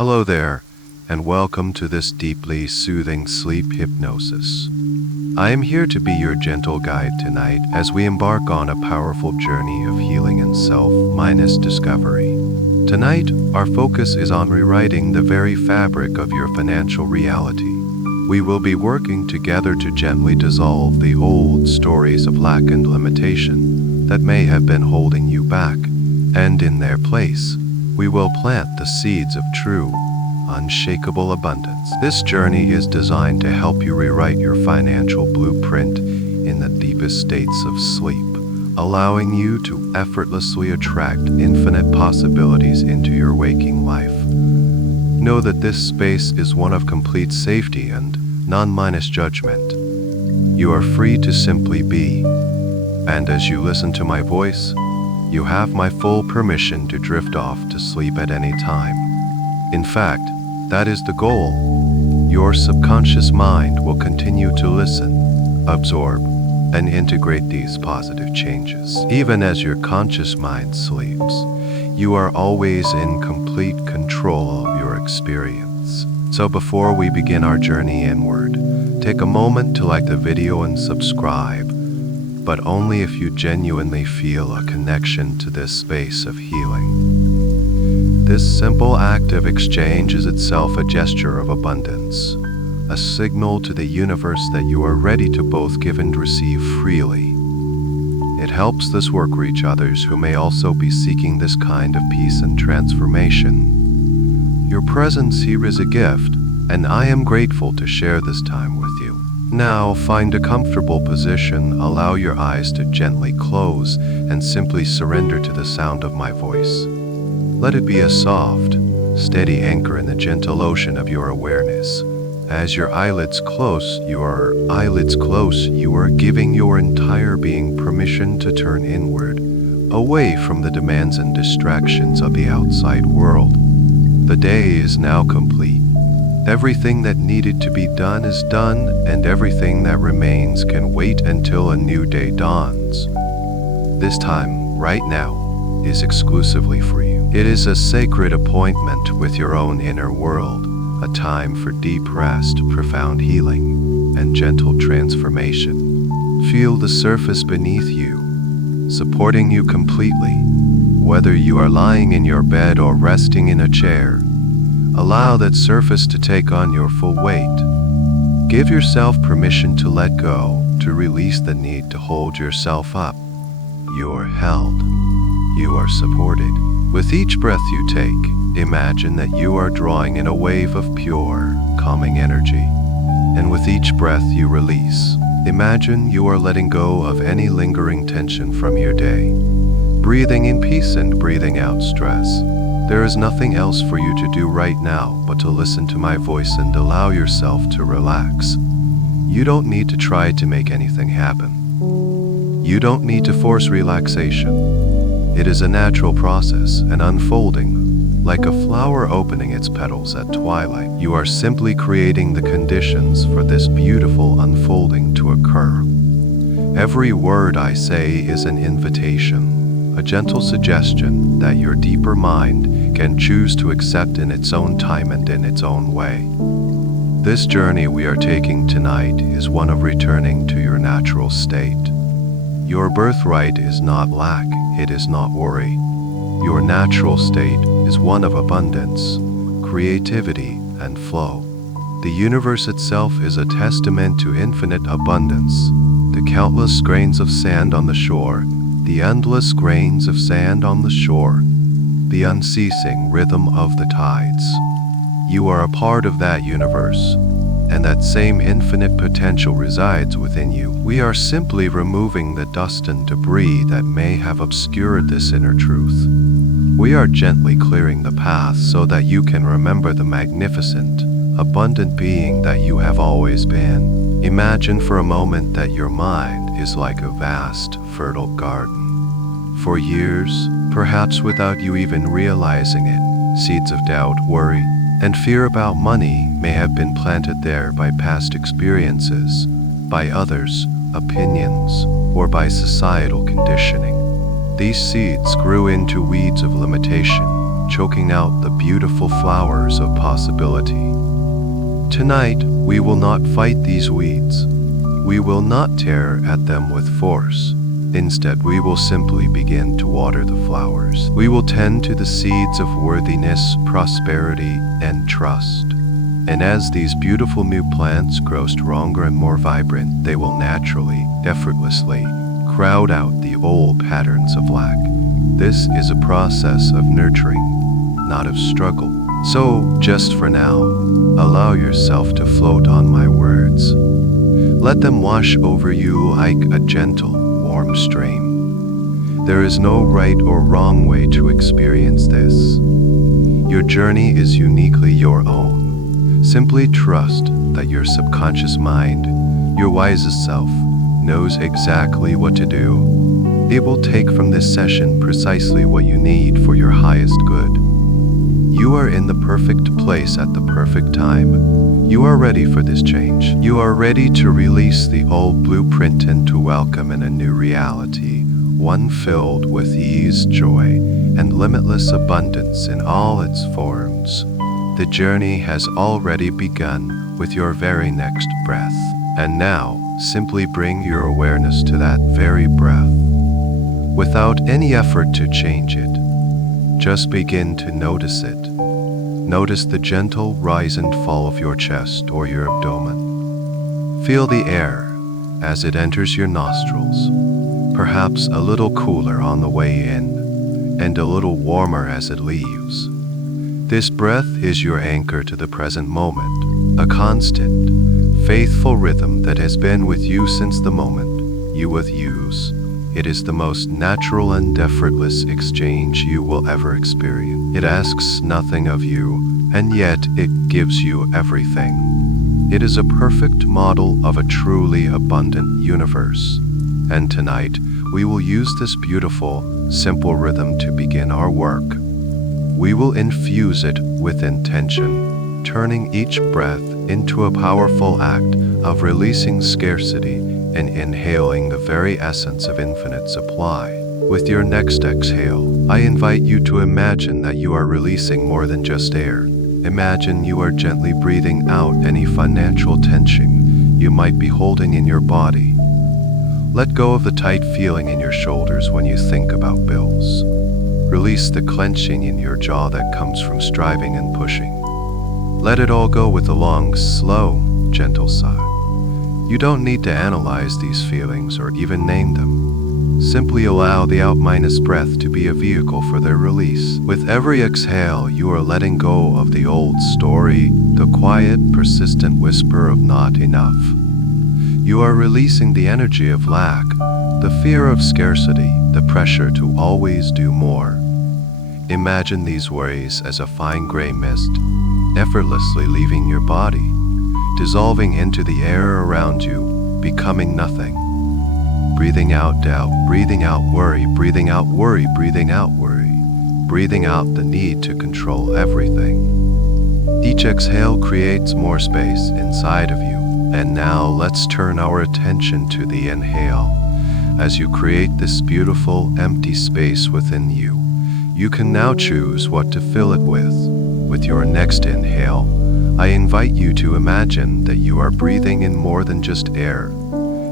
Hello there, and welcome to this deeply soothing sleep hypnosis. I am here to be your gentle guide tonight as we embark on a powerful journey of healing and self-minus discovery. Tonight, our focus is on rewriting the very fabric of your financial reality. We will be working together to gently dissolve the old stories of lack and limitation that may have been holding you back, and in their place, we will plant the seeds of true, unshakable abundance. This journey is designed to help you rewrite your financial blueprint in the deepest states of sleep, allowing you to effortlessly attract infinite possibilities into your waking life. Know that this space is one of complete safety and non-judgment. You are free to simply be, and as you listen to my voice, you have my full permission to drift off to sleep at any time. In fact, that is the goal. Your subconscious mind will continue to listen, absorb, and integrate these positive changes. Even as your conscious mind sleeps, you are always in complete control of your experience. So before we begin our journey inward, take a moment to like the video and subscribe, but only if you genuinely feel a connection to this space of healing. This simple act of exchange is itself a gesture of abundance, a signal to the universe that you are ready to both give and receive freely. It helps this work reach others who may also be seeking this kind of peace and transformation. Your presence here is a gift, and I am grateful to share this time with you. Now, find a comfortable position, allow your eyes to gently close, and simply surrender to the sound of my voice. Let it be a soft, steady anchor in the gentle ocean of your awareness. As your eyelids close, you are giving your entire being permission to turn inward, away from the demands and distractions of the outside world. The day is now complete. Everything that needed to be done is done, and everything that remains can wait until a new day dawns. This time, right now, is exclusively for you. It is a sacred appointment with your own inner world, a time for deep rest, profound healing, and gentle transformation. Feel the surface beneath you, supporting you completely. Whether you are lying in your bed or resting in a chair, allow that surface to take on your full weight. Give yourself permission to let go, to release the need to hold yourself up. You are held. You are supported. With each breath you take, imagine that you are drawing in a wave of pure, calming energy. And with each breath you release, imagine you are letting go of any lingering tension from your day. Breathing in peace and breathing out stress. There is nothing else for you to do right now but to listen to my voice and allow yourself to relax. You don't need to try to make anything happen. You don't need to force relaxation. It is a natural process, an unfolding, like a flower opening its petals at twilight. You are simply creating the conditions for this beautiful unfolding to occur. Every word I say is an invitation, a gentle suggestion that your deeper mind can choose to accept in its own time and in its own way. This journey we are taking tonight is one of returning to your natural state. Your birthright is not lack, it is not worry. Your natural state is one of abundance, creativity, and flow. The universe itself is a testament to infinite abundance, the countless grains of sand on the shore, the endless grains of sand on the shore, the unceasing rhythm of the tides. You are a part of that universe, and that same infinite potential resides within you. We are simply removing the dust and debris that may have obscured this inner truth. We are gently clearing the path so that you can remember the magnificent, abundant being that you have always been. Imagine for a moment that your mind is like a vast, fertile garden. For years, perhaps without you even realizing it, seeds of doubt, worry, and fear about money may have been planted there by past experiences, by others, opinions, or by societal conditioning. These seeds grew into weeds of limitation, choking out the beautiful flowers of possibility. Tonight, we will not fight these weeds. We will not tear at them with force. Instead, we will simply begin to water the flowers. We will tend to the seeds of worthiness, prosperity, and trust. And as these beautiful new plants grow stronger and more vibrant, they will naturally, effortlessly, crowd out the old patterns of lack. This is a process of nurturing, not of struggle. So, just for now, allow yourself to float on my words. Let them wash over you like a gentle, warm stream. There is no right or wrong way to experience this. Your journey is uniquely your own. Simply trust that your subconscious mind, your wisest self, knows exactly what to do. It will take from this session precisely what you need for your highest good. You are in the perfect place at the perfect time. You are ready for this change. You are ready to release the old blueprint and to welcome in a new reality, one filled with ease, joy, and limitless abundance in all its forms. The journey has already begun with your very next breath. And now, simply bring your awareness to that very breath, without any effort to change it. Just begin to notice it. Notice the gentle rise and fall of your chest or your abdomen. Feel the air as it enters your nostrils, perhaps a little cooler on the way in, and a little warmer as it leaves. This breath is your anchor to the present moment, a constant, faithful rhythm that has been with you since the moment you would use. It is the most natural and effortless exchange you will ever experience. It asks nothing of you, and yet it gives you everything. It is a perfect model of a truly abundant universe. And tonight, we will use this beautiful, simple rhythm to begin our work. We will infuse it with intention, turning each breath into a powerful act of releasing scarcity and inhaling the very essence of infinite supply. With your next exhale, I invite you to imagine that you are releasing more than just air. Imagine you are gently breathing out any financial tension you might be holding in your body. Let go of the tight feeling in your shoulders when you think about bills. Release the clenching in your jaw that comes from striving and pushing. Let it all go with a long, slow, gentle sigh. You don't need to analyze these feelings or even name them. Simply allow the out-breath to be a vehicle for their release. With every exhale, you are letting go of the old story, the quiet, persistent whisper of not enough. You are releasing the energy of lack, the fear of scarcity, the pressure to always do more. Imagine these worries as a fine gray mist, effortlessly leaving your body, dissolving into the air around you, becoming nothing. Breathing out doubt, breathing out worry, breathing out worry, breathing out worry, breathing out the need to control everything. Each exhale creates more space inside of you. And now let's turn our attention to the inhale. As you create this beautiful, empty space within you, you can now choose what to fill it with. With your next inhale, I invite you to imagine that you are breathing in more than just air.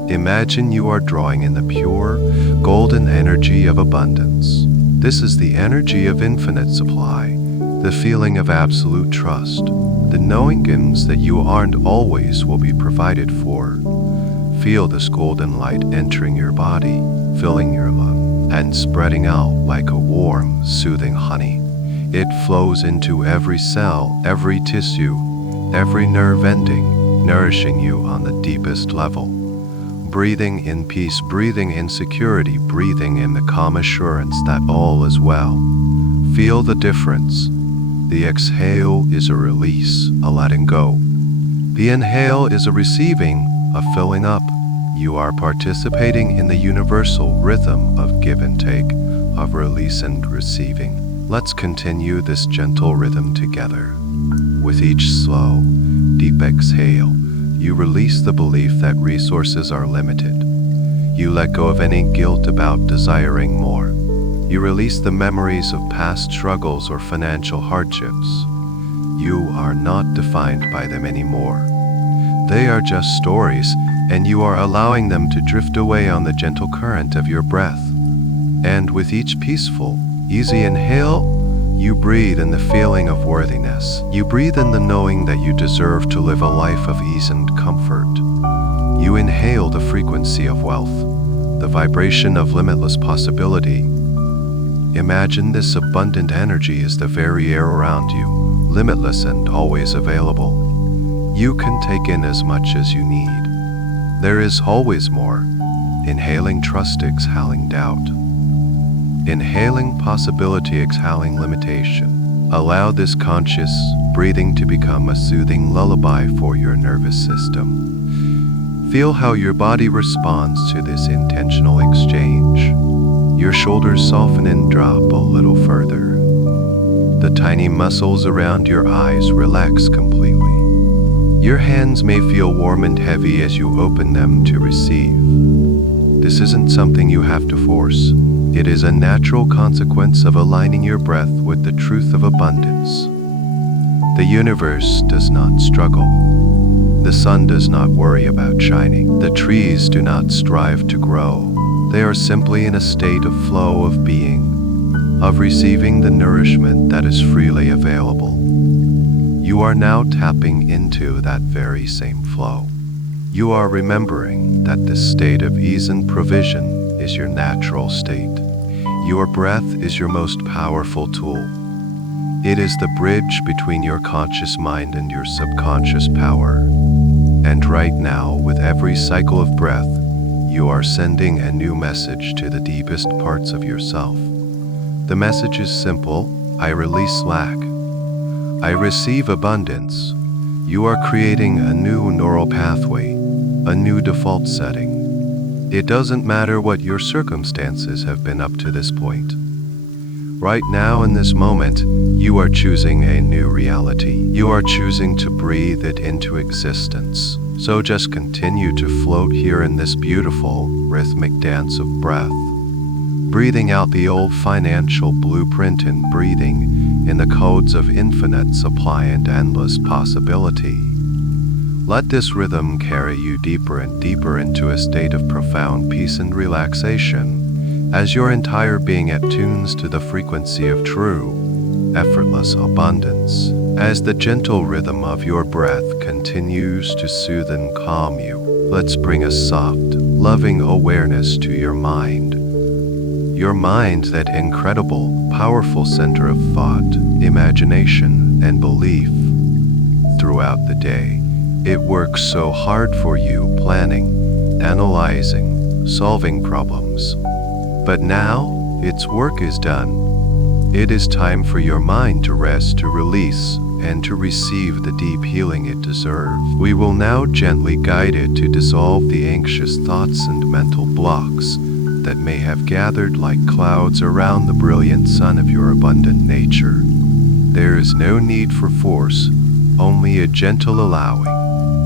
Imagine you are drawing in the pure, golden energy of abundance. This is the energy of infinite supply, the feeling of absolute trust, the knowings that you aren't always will be provided for. Feel this golden light entering your body, filling your lungs, and spreading out like a warm, soothing honey. It flows into every cell, every tissue, every nerve ending, nourishing you on the deepest level. Breathing in peace, breathing in security, breathing in the calm assurance that all is well. Feel the difference. The exhale is a release, a letting go. The inhale is a receiving, a filling up. You are participating in the universal rhythm of give and take, of release and receiving. Let's continue this gentle rhythm together. With each slow, deep exhale, you release the belief that resources are limited. You let go of any guilt about desiring more. You release the memories of past struggles or financial hardships. You are not defined by them anymore. They are just stories, and you are allowing them to drift away on the gentle current of your breath. And with each peaceful, easy inhale, you breathe in the feeling of worthiness. You breathe in the knowing that you deserve to live a life of ease and comfort. You inhale the frequency of wealth, the vibration of limitless possibility. Imagine this abundant energy is the very air around you, limitless and always available. You can take in as much as you need. There is always more. Inhaling trust, exhaling doubt. Inhaling possibility, exhaling limitation. Allow this conscious breathing to become a soothing lullaby for your nervous system. Feel how your body responds to this intentional exchange. Your shoulders soften and drop a little further. The tiny muscles around your eyes relax completely. Your hands may feel warm and heavy as you open them to receive. This isn't something you have to force. It is a natural consequence of aligning your breath with the truth of abundance. The universe does not struggle. The sun does not worry about shining. The trees do not strive to grow. They are simply in a state of flow of being, of receiving the nourishment that is freely available. You are now tapping into that very same flow. You are remembering that this state of ease and provision is your natural state. Your breath is your most powerful tool. It is the bridge between your conscious mind and your subconscious power. And right now, with every cycle of breath, you are sending a new message to the deepest parts of yourself. The message is simple: I release lack. I receive abundance. You are creating a new neural pathway, a new default setting. It doesn't matter what your circumstances have been up to this point. Right now, in this moment, you are choosing a new reality. You are choosing to breathe it into existence. So just continue to float here in this beautiful, rhythmic dance of breath, breathing out the old financial blueprint and breathing in the codes of infinite supply and endless possibility. Let this rhythm carry you deeper and deeper into a state of profound peace and relaxation, as your entire being attunes to the frequency of true, effortless abundance. As the gentle rhythm of your breath continues to soothe and calm you, let's bring a soft, loving awareness to your mind. Your mind, that incredible, powerful center of thought, imagination, and belief. Throughout the day, it works so hard for you, planning, analyzing, solving problems. But now, its work is done. It is time for your mind to rest, to release, and to receive the deep healing it deserves. We will now gently guide it to dissolve the anxious thoughts and mental blocks that may have gathered like clouds around the brilliant sun of your abundant nature. There is no need for force, only a gentle allowing,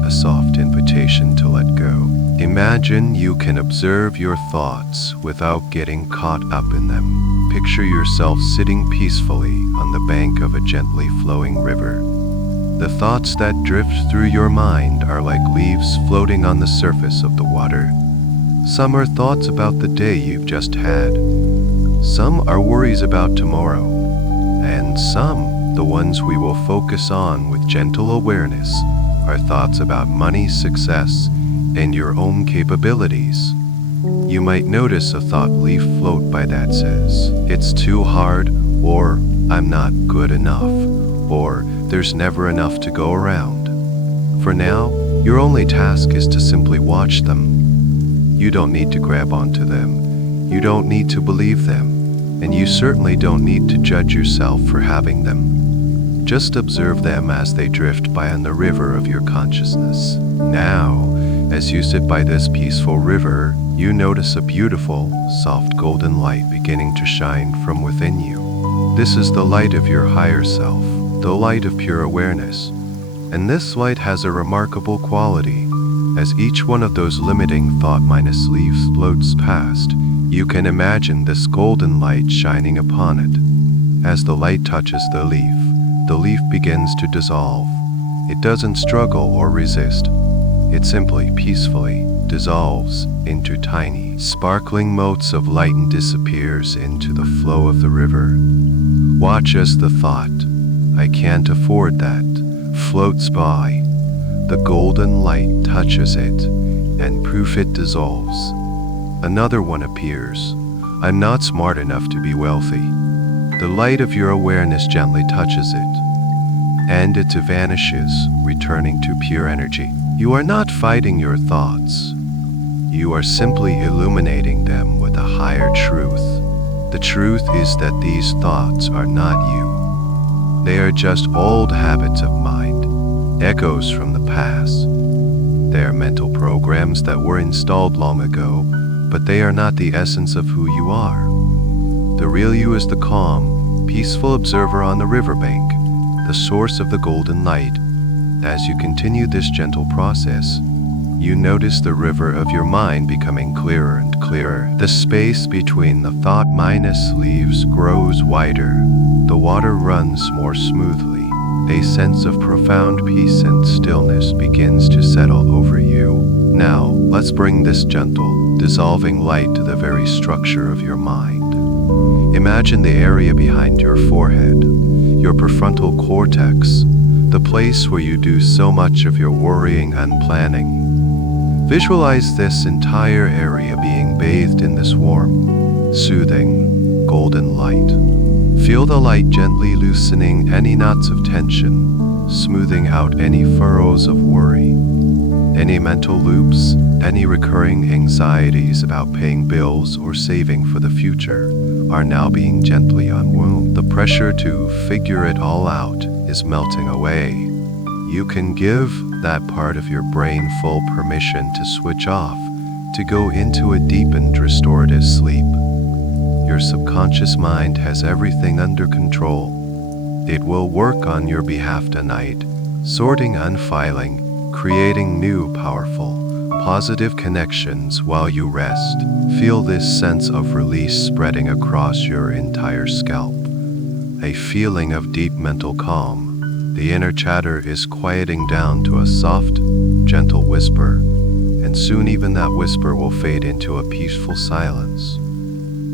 a soft invitation to let go. Imagine you can observe your thoughts without getting caught up in them. Picture yourself sitting peacefully on the bank of a gently flowing river. The thoughts that drift through your mind are like leaves floating on the surface of the water. Some are thoughts about the day you've just had. Some are worries about tomorrow. And some, the ones we will focus on with gentle awareness, are thoughts about money, success, and your own capabilities. You might notice a thought leaf float by that says, "It's too hard," or "I'm not good enough," or "There's never enough to go around." For now, your only task is to simply watch them. You don't need to grab onto them. You don't need to believe them. And you certainly don't need to judge yourself for having them. Just observe them as they drift by on the river of your consciousness. Now, as you sit by this peaceful river, you notice a beautiful, soft golden light beginning to shine from within you. This is the light of your higher self, the light of pure awareness. And this light has a remarkable quality. As each one of those limiting thought-minus leaves floats past, You can imagine this golden light shining upon it. As the light touches the leaf begins to dissolve. It doesn't struggle or resist. It simply peacefully dissolves into tiny, sparkling motes of light and disappears into the flow of the river. Watch as the thought, "I can't afford that," floats by. The golden light touches it, and poof, it dissolves. Another one appears. "I'm not smart enough to be wealthy." The light of your awareness gently touches it, and it vanishes, returning to pure energy. You are not fighting your thoughts. You are simply illuminating them with a higher truth. The truth is that these thoughts are not you. They are just old habits of mind, echoes from the past. They are mental programs that were installed long ago, but they are not the essence of who you are. The real you is the calm, peaceful observer on the riverbank, the source of the golden light. As you continue this gentle process, you notice the river of your mind becoming clearer and clearer. The space between the thought minus leaves grows wider. The water runs more smoothly. A sense of profound peace and stillness begins to settle over you. Now, let's bring this gentle, dissolving light to the very structure of your mind. Imagine the area behind your forehead, your prefrontal cortex, the place where you do so much of your worrying and planning. Visualize this entire area being bathed in this warm, soothing, golden light. Feel the light gently loosening any knots of tension, smoothing out any furrows of worry, any mental loops, any recurring anxieties about paying bills or saving for the future are now being gently unwound. The pressure to figure it all out is melting away. You can give that part of your brain full permission to switch off, to go into a deepened restorative sleep. Your subconscious mind has everything under control. It will work on your behalf tonight, sorting and filing, creating new, powerful, positive connections while you rest. Feel this sense of release spreading across your entire scalp. A feeling of deep mental calm. The inner chatter is quieting down to a soft, gentle whisper, and soon even that whisper will fade into a peaceful silence.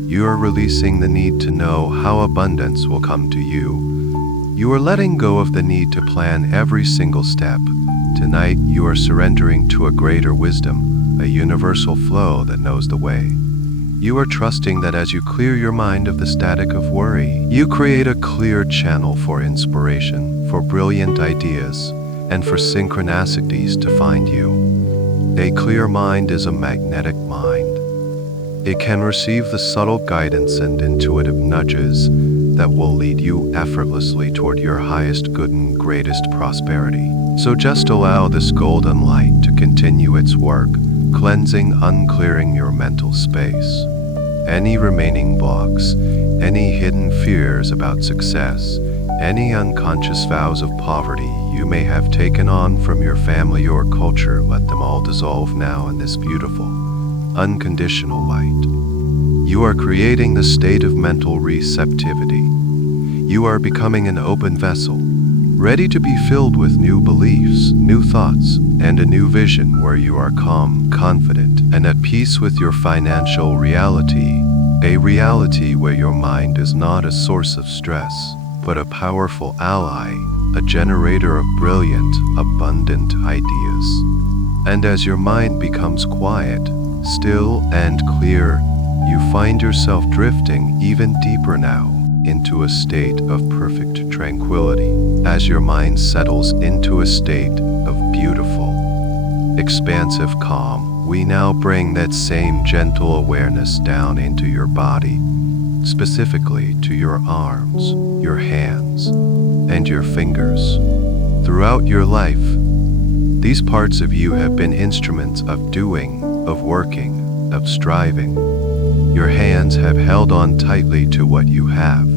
You are releasing the need to know how abundance will come to you. You are letting go of the need to plan every single step. Tonight, you are surrendering to a greater wisdom, a universal flow that knows the way. You are trusting that as you clear your mind of the static of worry, you create a clear channel for inspiration, for brilliant ideas, and for synchronicities to find you. A clear mind is a magnetic mind. It can receive the subtle guidance and intuitive nudges that will lead you effortlessly toward your highest good and greatest prosperity. So just allow this golden light to continue its work, cleansing, unclearing your mental space. Any remaining blocks, any hidden fears about success, any unconscious vows of poverty you may have taken on from your family or culture, let them all dissolve now in this beautiful, unconditional light. You are creating the state of mental receptivity. You are becoming an open vessel, ready to be filled with new beliefs, new thoughts, and a new vision where you are calm, confident, and at peace with your financial reality, a reality where your mind is not a source of stress, but a powerful ally, a generator of brilliant, abundant ideas. And as your mind becomes quiet, still, and clear, you find yourself drifting even deeper now into a state of perfect tranquility. As your mind settles into a state of beautiful, expansive calm, we now bring that same gentle awareness down into your body, specifically to your arms, your hands, and your fingers. Throughout your life, these parts of you have been instruments of doing, of working, of striving. Your hands have held on tightly to what you have,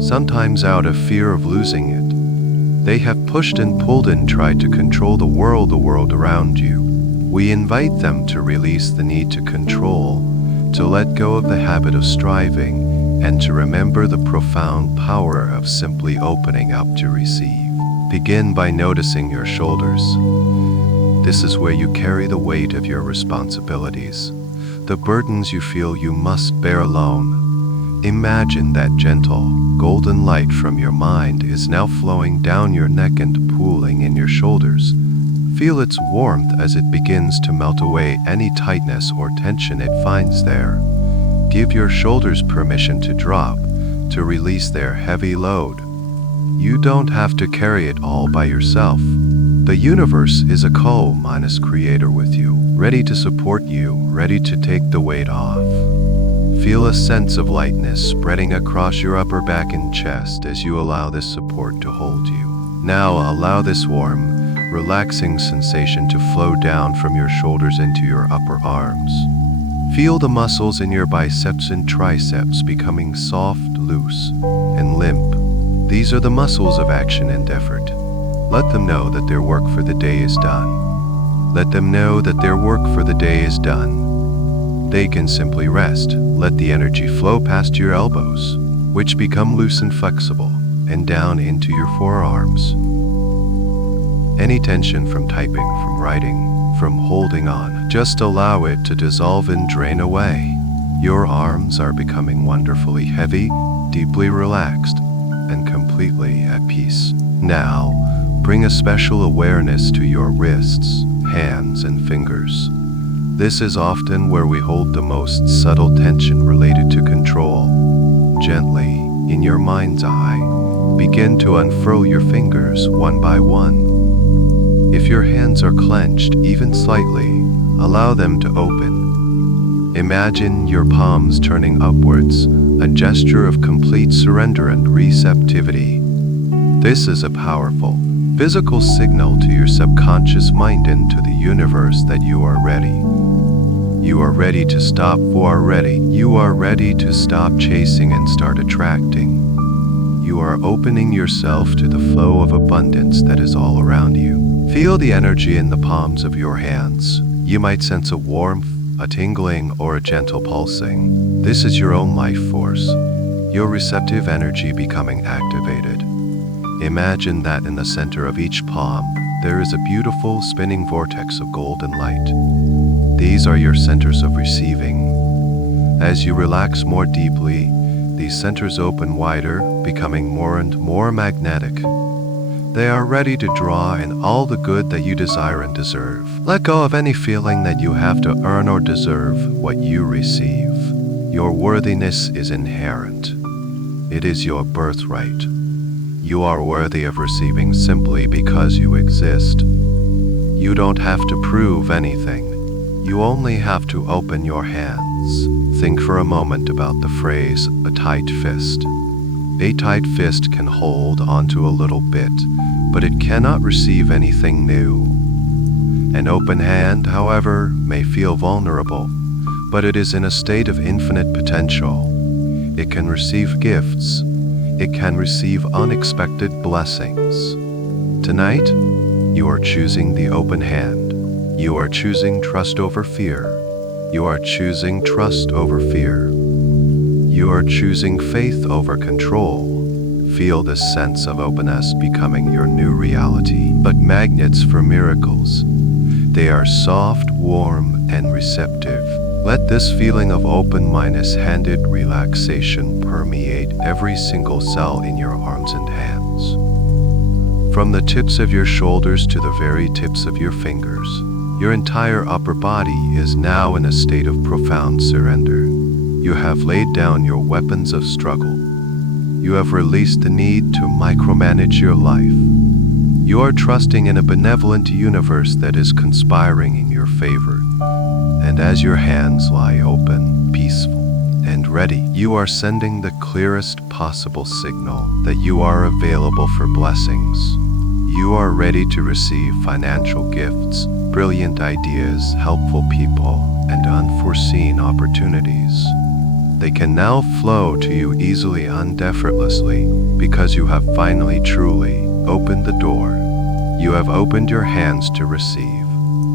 sometimes out of fear of losing it. They have pushed and pulled and tried to control the world around you. We invite them to release the need to control, to let go of the habit of striving, and to remember the profound power of simply opening up to receive. Begin by noticing your shoulders. This is where you carry the weight of your responsibilities, the burdens you feel you must bear alone. Imagine that gentle, golden light from your mind is now flowing down your neck and pooling in your shoulders. Feel its warmth as it begins to melt away any tightness or tension it finds there. Give your shoulders permission to drop, to release their heavy load. You don't have to carry it all by yourself. The universe is a co-creator with you, ready to support you, ready to take the weight off. Feel a sense of lightness spreading across your upper back and chest as you allow this support to hold you. Now allow this warm, relaxing sensation to flow down from your shoulders into your upper arms. Feel the muscles in your biceps and triceps becoming soft, loose, and limp. These are the muscles of action and effort. Let them know that their work for the day is done. Let them know that their work for the day is done. They can simply rest. Let the energy flow past your elbows, which become loose and flexible, and down into your forearms. Any tension from typing, from writing, from holding on, just allow it to dissolve and drain away. Your arms are becoming wonderfully heavy, deeply relaxed, and completely at peace. Now, bring a special awareness to your wrists, hands, and fingers. This is often where we hold the most subtle tension related to control. Gently, in your mind's eye, begin to unfurl your fingers one by one. If your hands are clenched even slightly, allow them to open. Imagine your palms turning upwards, a gesture of complete surrender and receptivity. This is a powerful, physical signal to your subconscious mind and to the universe that you are ready. You are ready to stop for ready. You are ready to stop chasing and start attracting. You are opening yourself to the flow of abundance that is all around you. Feel the energy in the palms of your hands. You might sense a warmth, a tingling, or a gentle pulsing. This is your own life force, your receptive energy becoming activated. Imagine that in the center of each palm, there is a beautiful spinning vortex of golden light. These are your centers of receiving. As you relax more deeply, these centers open wider, becoming more and more magnetic. They are ready to draw in all the good that you desire and deserve. Let go of any feeling that you have to earn or deserve what you receive. Your worthiness is inherent. It is your birthright. You are worthy of receiving simply because you exist. You don't have to prove anything. You only have to open your hands. Think for a moment about the phrase, a tight fist. A tight fist can hold onto a little bit, but it cannot receive anything new. An open hand, however, may feel vulnerable, but it is in a state of infinite potential. It can receive gifts. It can receive unexpected blessings. Tonight, you are choosing the open hand. You are choosing trust over fear. You are choosing trust over fear. You are choosing faith over control. Feel this sense of openness becoming your new reality. But magnets for miracles. They are soft, warm, and receptive. Let this feeling of open-handed relaxation permeate every single cell in your arms and hands. From the tips of your shoulders to the very tips of your fingers, your entire upper body is now in a state of profound surrender. You have laid down your weapons of struggle. You have released the need to micromanage your life. You are trusting in a benevolent universe that is conspiring in your favor. And as your hands lie open, peaceful, and ready, you are sending the clearest possible signal that you are available for blessings. You are ready to receive financial gifts, brilliant ideas, helpful people, and unforeseen opportunities. They can now flow to you easily and effortlessly because you have finally truly opened the door. You have opened your hands to receive.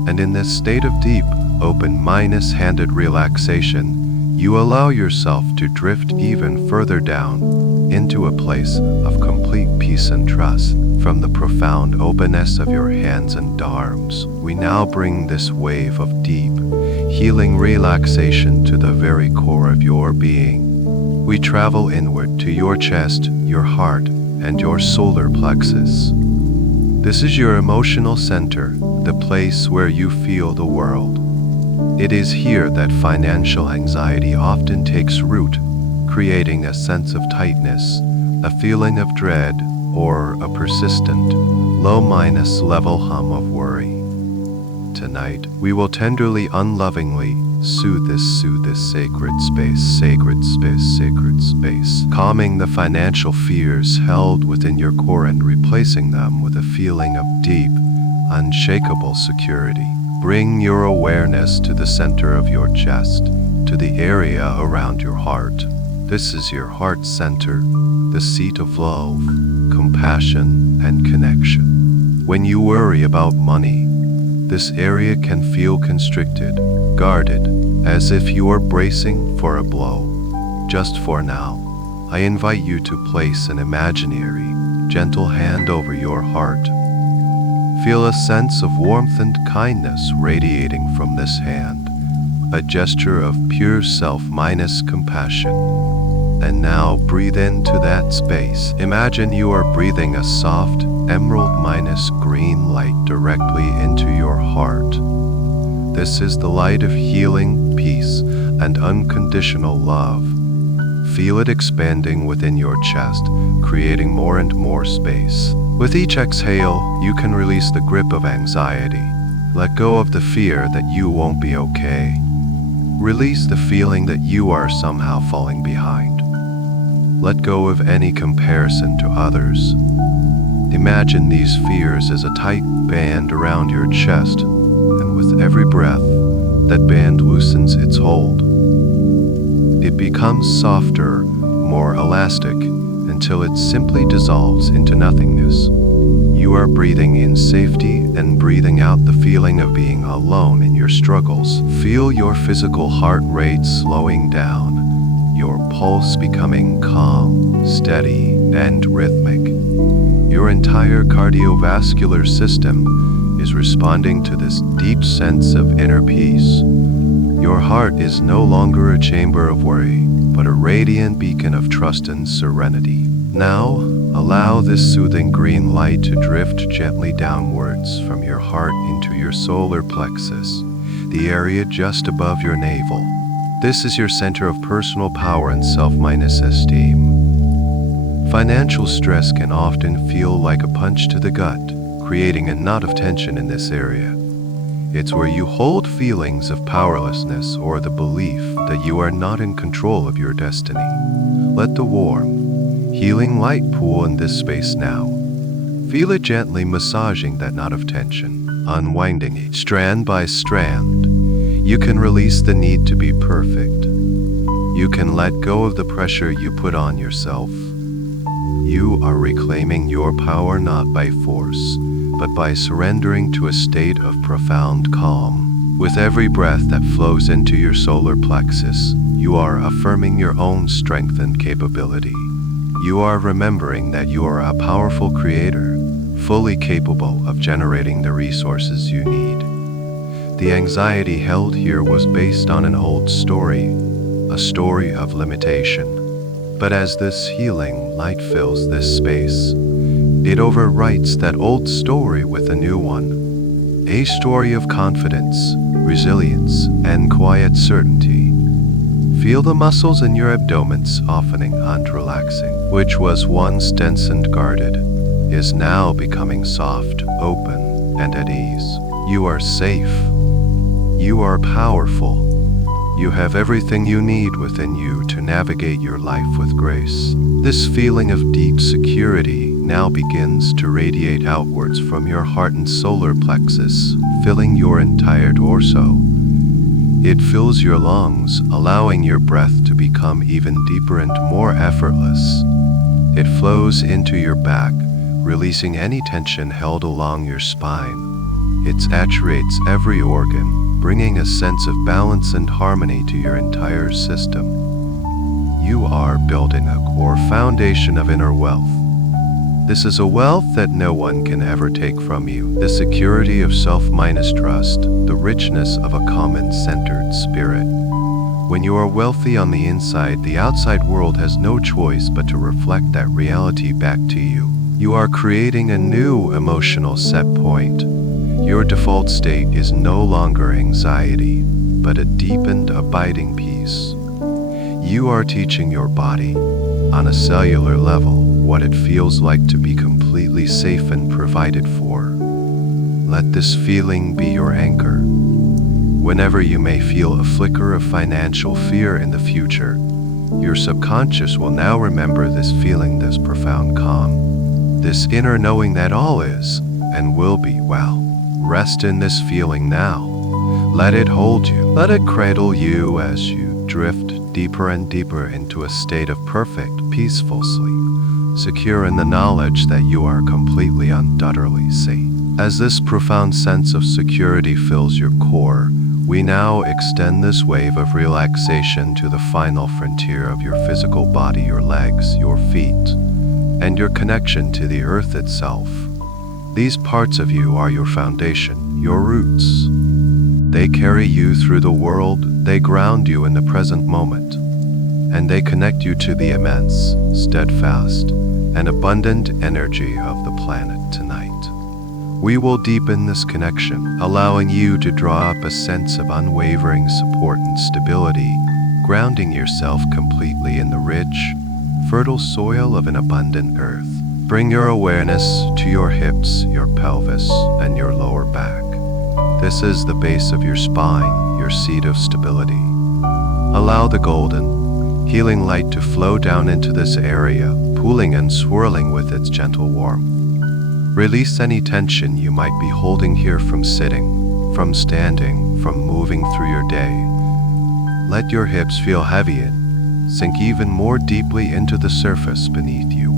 And in this state of deep, open-handed relaxation, You allow yourself to drift even further down into a place of complete peace and trust. From the profound openness of your hands and arms, we now bring this wave of deep, healing relaxation to the very core of your being. We travel inward to your chest, your heart, and your solar plexus. This is your emotional center, the place where you feel the world. It is here that financial anxiety often takes root, creating a sense of tightness, a feeling of dread, or a persistent, low-level hum of worry. Tonight, we will tenderly, unlovingly soothe this sacred space, calming the financial fears held within your core and replacing them with a feeling of deep, unshakable security. Bring your awareness to the center of your chest, to the area around your heart. This is your heart center, the seat of love, compassion, and connection. When you worry about money, this area can feel constricted, guarded, as if you are bracing for a blow. Just for now, I invite you to place an imaginary, gentle hand over your heart. Feel a sense of warmth and kindness radiating from this hand, a gesture of pure self-compassion. And now breathe into that space. Imagine you are breathing a soft, emerald-green light directly into your heart. This is the light of healing, peace, and unconditional love. Feel it expanding within your chest, creating more and more space. With each exhale, you can release the grip of anxiety. Let go of the fear that you won't be okay. Release the feeling that you are somehow falling behind. Let go of any comparison to others. Imagine these fears as a tight band around your chest, and with every breath, that band loosens its hold. It becomes softer, more elastic, until it simply dissolves into nothingness. You are breathing in safety and breathing out the feeling of being alone in your struggles. Feel your physical heart rate slowing down, your pulse becoming calm, steady, and rhythmic. Your entire cardiovascular system is responding to this deep sense of inner peace. Your heart is no longer a chamber of worry, but a radiant beacon of trust and serenity. Now, allow this soothing green light to drift gently downwards from your heart into your solar plexus, the area just above your navel. This is your center of personal power and self-esteem. Financial stress can often feel like a punch to the gut, creating a knot of tension in this area. It's where you hold feelings of powerlessness or the belief that you are not in control of your destiny. Let the warm, healing light pool in this space now. Feel it gently massaging that knot of tension, unwinding it strand by strand. You can release the need to be perfect. You can let go of the pressure you put on yourself. You are reclaiming your power not by force, but by surrendering to a state of profound calm. With every breath that flows into your solar plexus, you are affirming your own strength and capability. You are remembering that you are a powerful creator, fully capable of generating the resources you need. The anxiety held here was based on an old story, a story of limitation. But as this healing light fills this space, it overwrites that old story with a new one, a story of confidence, resilience, and quiet certainty. Feel the muscles in your abdomen softening and relaxing, which was once tense and guarded, is now becoming soft, open, and at ease. You are safe. You are powerful. You have everything you need within you to navigate your life with grace. This feeling of deep security now begins to radiate outwards from your heart and solar plexus, filling your entire torso. It fills your lungs, allowing your breath to become even deeper and more effortless. It flows into your back, releasing any tension held along your spine. It saturates every organ, bringing a sense of balance and harmony to your entire system. You are building a core foundation of inner wealth. This is a wealth that no one can ever take from you. The security of self-trust, the richness of a common-centered spirit. When you are wealthy on the inside, the outside world has no choice but to reflect that reality back to you. You are creating a new emotional set point. Your default state is no longer anxiety, but a deepened, abiding peace. You are teaching your body, on a cellular level, what it feels like to be completely safe and provided for. Let this feeling be your anchor. Whenever you may feel a flicker of financial fear in the future, your subconscious will now remember this feeling, this profound calm, this inner knowing that all is and will be well. Rest in this feeling now. Let it hold you. Let it cradle you as you drift deeper and deeper into a state of perfect, peaceful sleep, secure in the knowledge that you are completely and utterly safe. As this profound sense of security fills your core, we now extend this wave of relaxation to the final frontier of your physical body, your legs, your feet, and your connection to the earth itself. These parts of you are your foundation, your roots. They carry you through the world, they ground you in the present moment, and they connect you to the immense, steadfast, and abundant energy of the planet tonight. We will deepen this connection, allowing you to draw up a sense of unwavering support and stability, grounding yourself completely in the rich, fertile soil of an abundant earth. Bring your awareness to your hips, your pelvis, and your lower back. This is the base of your spine, your seat of stability. Allow the golden, healing light to flow down into this area, pooling and swirling with its gentle warmth. Release any tension you might be holding here from sitting, from standing, from moving through your day. Let your hips feel heavy and sink even more deeply into the surface beneath you.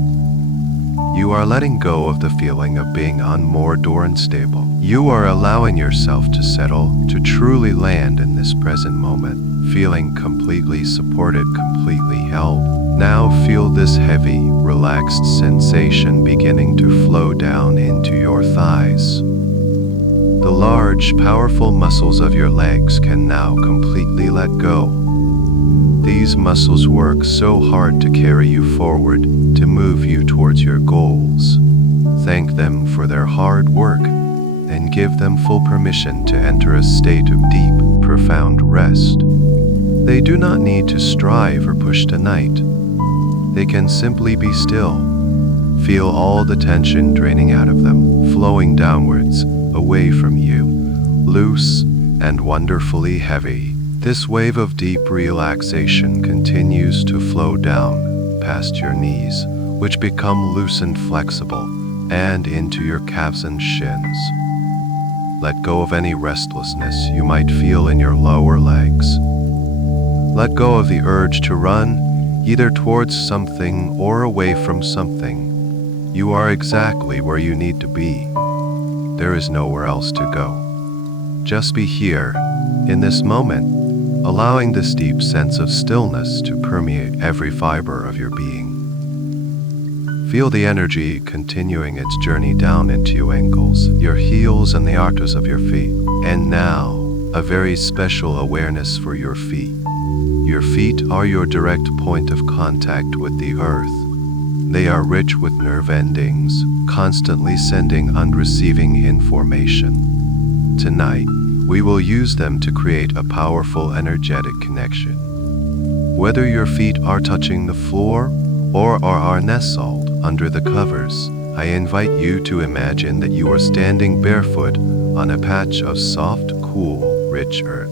You are letting go of the feeling of being unmoored or unstable. You are allowing yourself to settle, to truly land in this present moment, feeling completely supported, completely held. Now feel this heavy, relaxed sensation beginning to flow down into your thighs. The large, powerful muscles of your legs can now completely let go. These muscles work so hard to carry you forward, to move you towards your goals. Thank them for their hard work, and give them full permission to enter a state of deep, profound rest. They do not need to strive or push tonight. They can simply be still. Feel all the tension draining out of them, flowing downwards, away from you, loose and wonderfully heavy. This wave of deep relaxation continues to flow down past your knees, which become loose and flexible, and into your calves and shins. Let go of any restlessness you might feel in your lower legs. Let go of the urge to run, either towards something or away from something. You are exactly where you need to be. There is nowhere else to go. Just be here, in this moment, allowing this deep sense of stillness to permeate every fiber of your being. Feel the energy continuing its journey down into your ankles, your heels, and the arches of your feet. And now, a very special awareness for your feet. Your feet are your direct point of contact with the earth. They are rich with nerve endings, constantly sending and receiving information. Tonight, we will use them to create a powerful energetic connection. Whether your feet are touching the floor or are nestled under the covers, I invite you to imagine that you are standing barefoot on a patch of soft, cool, rich earth.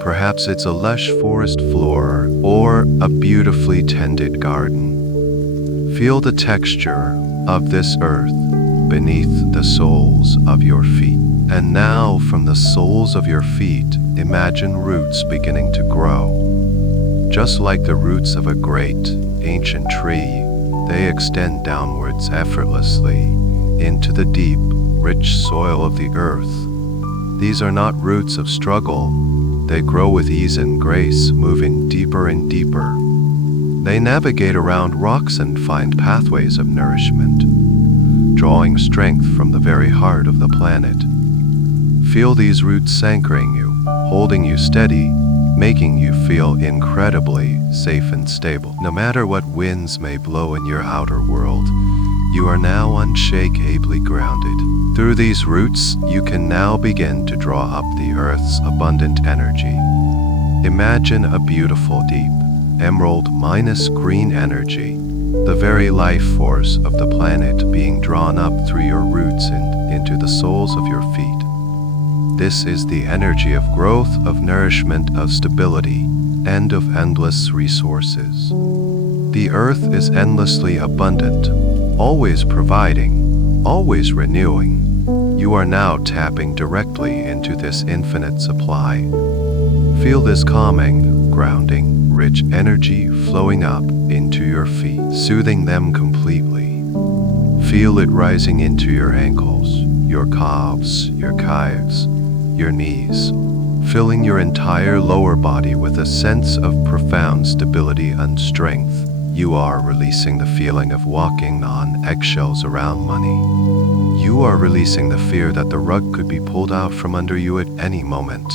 Perhaps it's a lush forest floor or a beautifully tended garden. Feel the texture of this earth beneath the soles of your feet. And now, from the soles of your feet, imagine roots beginning to grow. Just like the roots of a great, ancient tree, they extend downwards effortlessly into the deep, rich soil of the earth. These are not roots of struggle. They grow with ease and grace, moving deeper and deeper. They navigate around rocks and find pathways of nourishment, drawing strength from the very heart of the planet. Feel these roots anchoring you, holding you steady, making you feel incredibly safe and stable. No matter what winds may blow in your outer world, you are now unshakably grounded. Through these roots, you can now begin to draw up the Earth's abundant energy. Imagine a beautiful, deep, emerald-green energy, the very life force of the planet being drawn up through your roots and into the soles of your feet. This is the energy of growth, of nourishment, of stability, and of endless resources. The Earth is endlessly abundant, always providing, always renewing. You are now tapping directly into this infinite supply. Feel this calming, grounding, rich energy flowing up into your feet, soothing them completely. Feel it rising into your ankles, your calves, your calves, your knees, filling your entire lower body with a sense of profound stability and strength. You are releasing the feeling of walking on eggshells around money. You are releasing the fear that the rug could be pulled out from under you at any moment.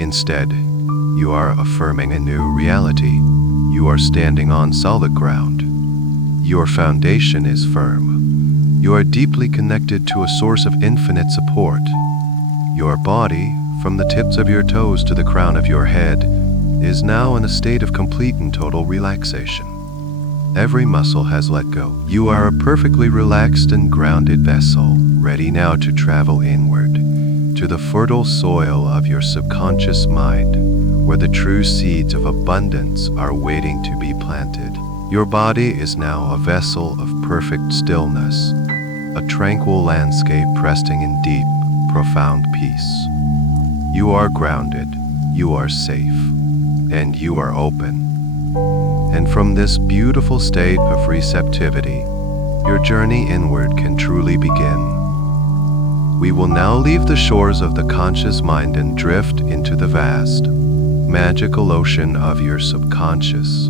Instead, you are affirming a new reality. You are standing on solid ground. Your foundation is firm. You are deeply connected to a source of infinite support. Your body, from the tips of your toes to the crown of your head, is now in a state of complete and total relaxation. Every muscle has let go. You are a perfectly relaxed and grounded vessel, ready now to travel inward, to the fertile soil of your subconscious mind, where the true seeds of abundance are waiting to be planted. Your body is now a vessel of perfect stillness, a tranquil landscape resting in deep, profound peace. You are grounded, you are safe, and you are open. And from this beautiful state of receptivity, your journey inward can truly begin. We will now leave the shores of the conscious mind and drift into the vast, magical ocean of your subconscious.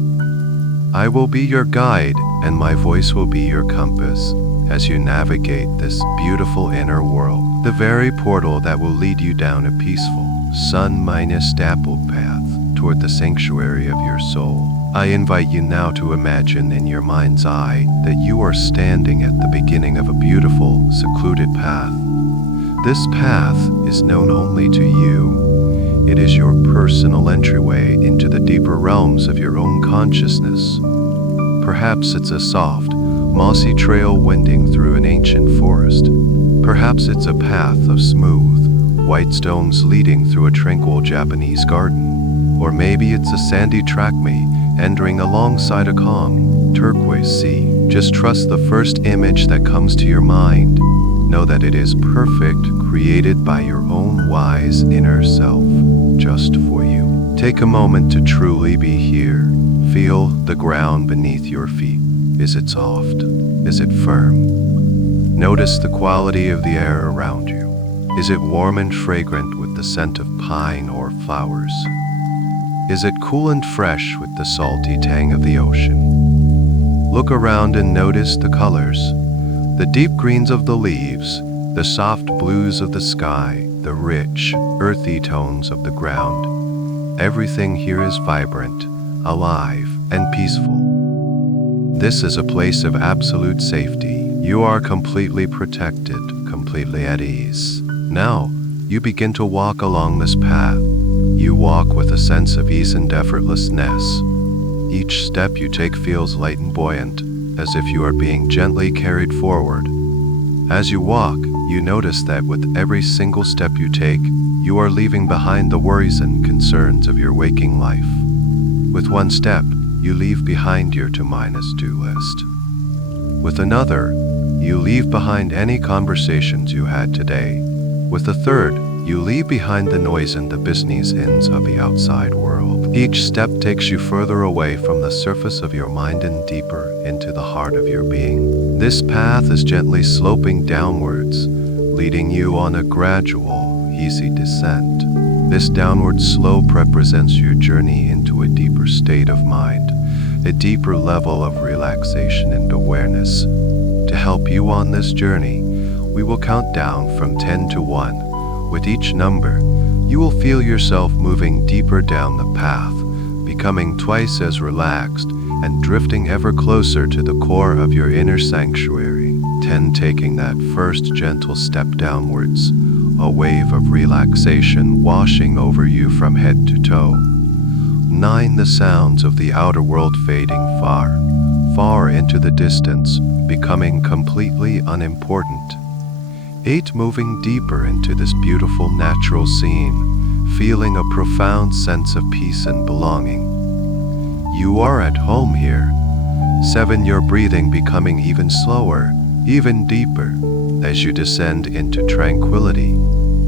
I will be your guide, and my voice will be your compass as you navigate this beautiful inner world, the very portal that will lead you down a peaceful, sun-dappled path toward the sanctuary of your soul. I invite you now to imagine in your mind's eye that you are standing at the beginning of a beautiful, secluded path. This path is known only to you. It is your personal entryway into the deeper realms of your own consciousness. Perhaps it's a soft, mossy trail winding through an ancient forest. Perhaps it's a path of smooth, white stones leading through a tranquil Japanese garden. Or maybe it's a sandy track meandering alongside a calm, turquoise sea. Just trust the first image that comes to your mind. Know that it is perfect, created by your own wise inner self, just for you. Take a moment to truly be here. Feel the ground beneath your feet. Is it soft? Is it firm? Notice the quality of the air around you. Is it warm and fragrant with the scent of pine or flowers? Is it cool and fresh with the salty tang of the ocean? Look around and notice the colors. The deep greens of the leaves, the soft blues of the sky, the rich, earthy tones of the ground. Everything here is vibrant, alive, and peaceful. This is a place of absolute safety. You are completely protected, completely at ease. Now, you begin to walk along this path. You walk with a sense of ease and effortlessness. Each step you take feels light and buoyant, as if you are being gently carried forward. As you walk, you notice that with every single step you take, you are leaving behind the worries and concerns of your waking life. With one step, you leave behind your to-do list. With another, you leave behind any conversations you had today. With a third, you leave behind the noise and the business ends of the outside world. Each step takes you further away from the surface of your mind and deeper into the heart of your being. This path is gently sloping downwards, leading you on a gradual, easy descent. This downward slope represents your journey into a deeper state of mind, a deeper level of relaxation and awareness. To help you on this journey, we will count down from 10 to 1. With each number, you will feel yourself moving deeper down the path, becoming twice as relaxed and drifting ever closer to the core of your inner sanctuary. 10 taking that first gentle step downwards, a wave of relaxation washing over you from head to toe. 9 the sounds of the outer world fading far, far into the distance, becoming completely unimportant. 8 moving deeper into this beautiful natural scene, feeling a profound sense of peace and belonging. You are at home here. 7 your breathing becoming even slower, even deeper, as you descend into tranquility.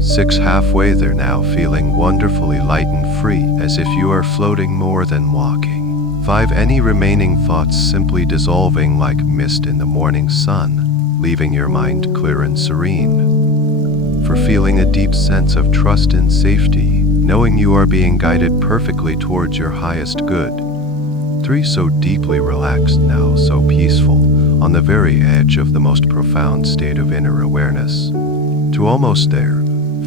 6 halfway there now, feeling wonderfully light and free, as if you are floating more than walking. 5 any remaining thoughts simply dissolving like mist in the morning sun, leaving your mind clear and serene. 4 feeling a deep sense of trust and safety, knowing you are being guided perfectly towards your highest good. 3 so deeply relaxed now, so peaceful, on the very edge of the most profound state of inner awareness. 2 almost there,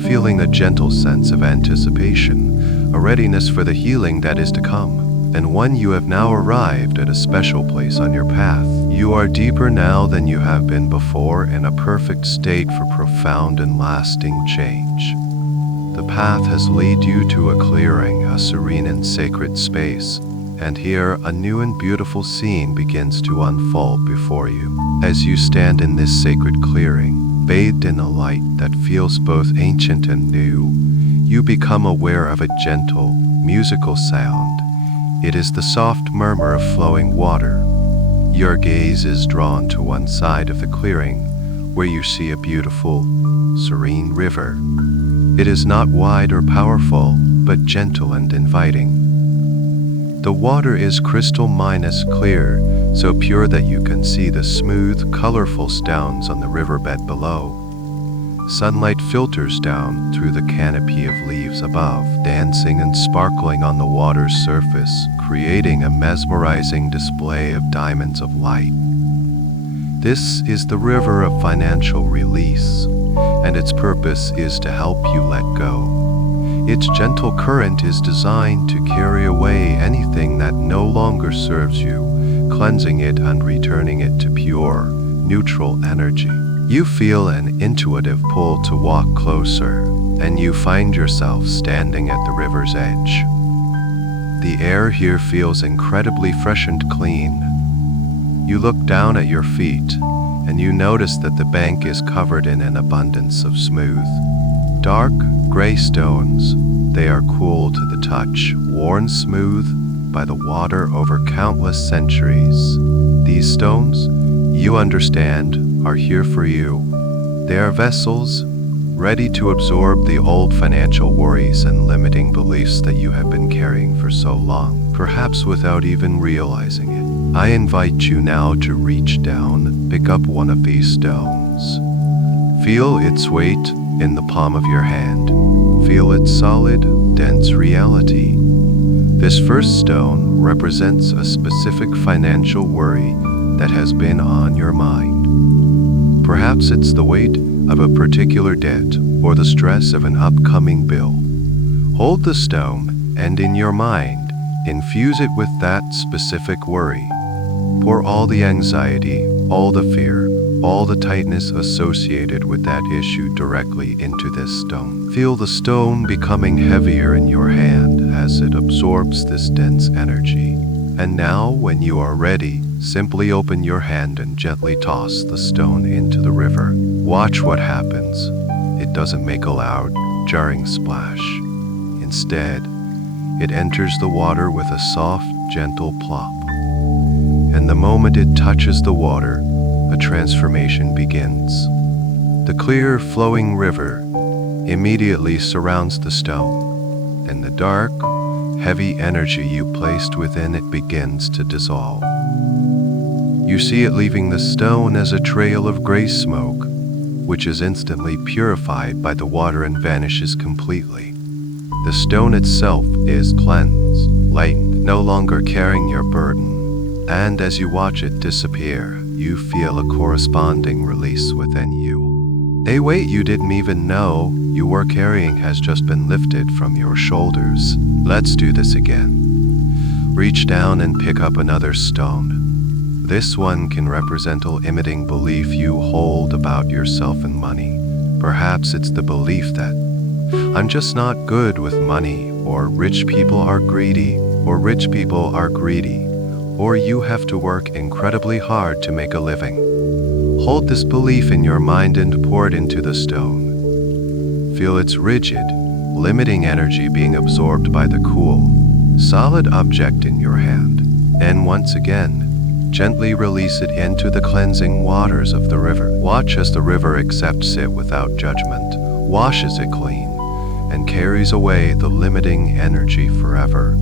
feeling a gentle sense of anticipation, a readiness for the healing that is to come. And 1 you have now arrived at a special place on your path. You are deeper now than you have been before, in a perfect state for profound and lasting change. The path has led you to a clearing, a serene and sacred space. And here, a new and beautiful scene begins to unfold before you. As you stand in this sacred clearing, bathed in a light that feels both ancient and new, you become aware of a gentle, musical sound. It is the soft murmur of flowing water. Your gaze is drawn to one side of the clearing, where you see a beautiful, serene river. It is not wide or powerful, but gentle and inviting. The water is crystal clear, so pure that you can see the smooth, colorful stones on the riverbed below. Sunlight filters down through the canopy of leaves above, dancing and sparkling on the water's surface, creating a mesmerizing display of diamonds of light. This is the river of financial release, and its purpose is to help you let go. Its gentle current is designed to carry away anything that no longer serves you, cleansing it and returning it to pure, neutral energy. You feel an intuitive pull to walk closer, and you find yourself standing at the river's edge. The air here feels incredibly fresh and clean. You look down at your feet, and you notice that the bank is covered in an abundance of smooth, dark, gray stones. They are cool to the touch, worn smooth by the water over countless centuries. These stones, you understand, are here for you. They are vessels, ready to absorb the old financial worries and limiting beliefs that you have been carrying for so long, perhaps without even realizing it. I invite you now to reach down, pick up one of these stones. Feel its weight in the palm of your hand. Feel its solid, dense reality. This first stone represents a specific financial worry that has been on your mind. Perhaps it's the weight of a particular debt or the stress of an upcoming bill. Hold the stone and in your mind, infuse it with that specific worry. Pour all the anxiety, all the fear, all the tightness associated with that issue directly into this stone. Feel the stone becoming heavier in your hand as it absorbs this dense energy. And now, when you are ready, simply open your hand and gently toss the stone into the river. Watch what happens. It doesn't make a loud, jarring splash. Instead, it enters the water with a soft, gentle plop. And the moment it touches the water, a transformation begins. The clear, flowing river immediately surrounds the stone, and the dark, heavy energy you placed within it begins to dissolve. You see it leaving the stone as a trail of gray smoke, which is instantly purified by the water and vanishes completely. The stone itself is cleansed, lightened, no longer carrying your burden, and as you watch it disappear, you feel a corresponding release within you. A weight you didn't even know you were carrying has just been lifted from your shoulders. Let's do this again. Reach down and pick up another stone. This one can represent a limiting belief you hold about yourself and money. Perhaps it's the belief that I'm just not good with money, or rich people are greedy, or rich people are greedy, or you have to work incredibly hard to make a living. Hold this belief in your mind and pour it into the stone. Feel its rigid, limiting energy being absorbed by the cool, solid object in your hand, and once again, gently release it into the cleansing waters of the river. Watch as the river accepts it without judgment, washes it clean, and carries away the limiting energy forever.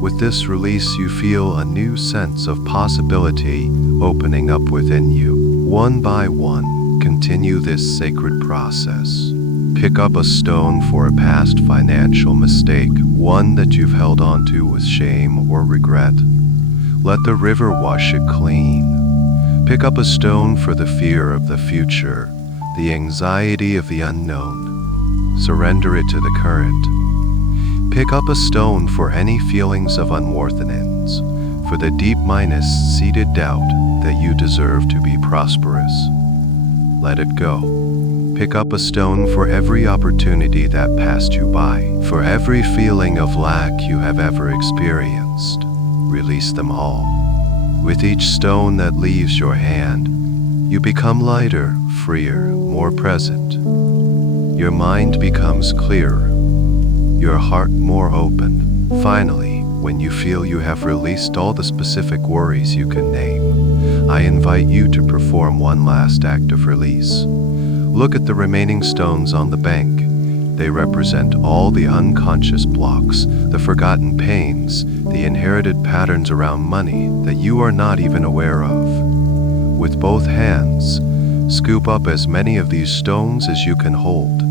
With this release, you feel a new sense of possibility opening up within you. One by one, continue this sacred process. Pick up a stone for a past financial mistake, one that you've held onto with shame or regret. Let the river wash it clean. Pick up a stone for the fear of the future, the anxiety of the unknown. Surrender it to the current. Pick up a stone for any feelings of unworthiness, for the deep-seated doubt that you deserve to be prosperous. Let it go. Pick up a stone for every opportunity that passed you by, for every feeling of lack you have ever experienced. Release them all. With each stone that leaves your hand, you become lighter, freer, more present. Your mind becomes clearer, your heart more open. Finally, when you feel you have released all the specific worries you can name, I invite you to perform one last act of release. Look at the remaining stones on the bank. They represent all the unconscious blocks, the forgotten pains, the inherited patterns around money that you are not even aware of. With both hands, scoop up as many of these stones as you can hold.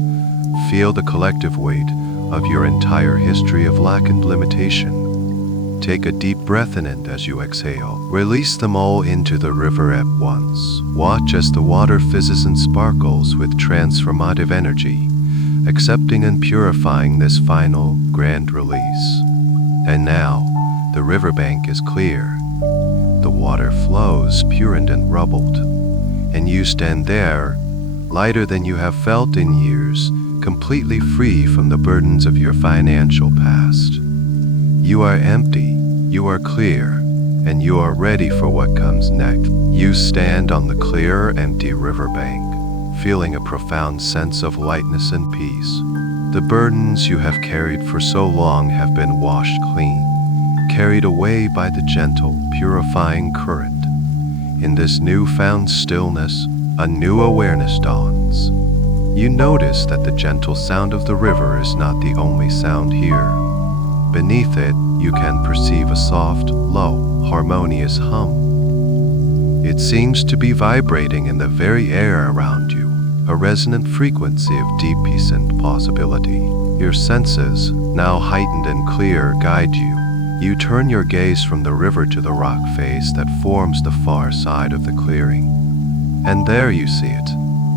Feel the collective weight of your entire history of lack and limitation. Take a deep breath in it as you exhale. Release them all into the river at once. Watch as the water fizzes and sparkles with transformative energy, accepting and purifying this final grand release. And now, the riverbank is clear. The water flows pure and unrubbled, and you stand there, lighter than you have felt in years, completely free from the burdens of your financial past. You are empty, you are clear, and you are ready for what comes next. You stand on the clear, empty riverbank, feeling a profound sense of lightness and peace. The burdens you have carried for so long have been washed clean, carried away by the gentle, purifying current. In this newfound stillness, a new awareness dawns. You notice that the gentle sound of the river is not the only sound here. Beneath it, you can perceive a soft, low, harmonious hum. It seems to be vibrating in the very air around you, a resonant frequency of deep peace and possibility. Your senses, now heightened and clear, guide you. You turn your gaze from the river to the rock face that forms the far side of the clearing. And there you see it.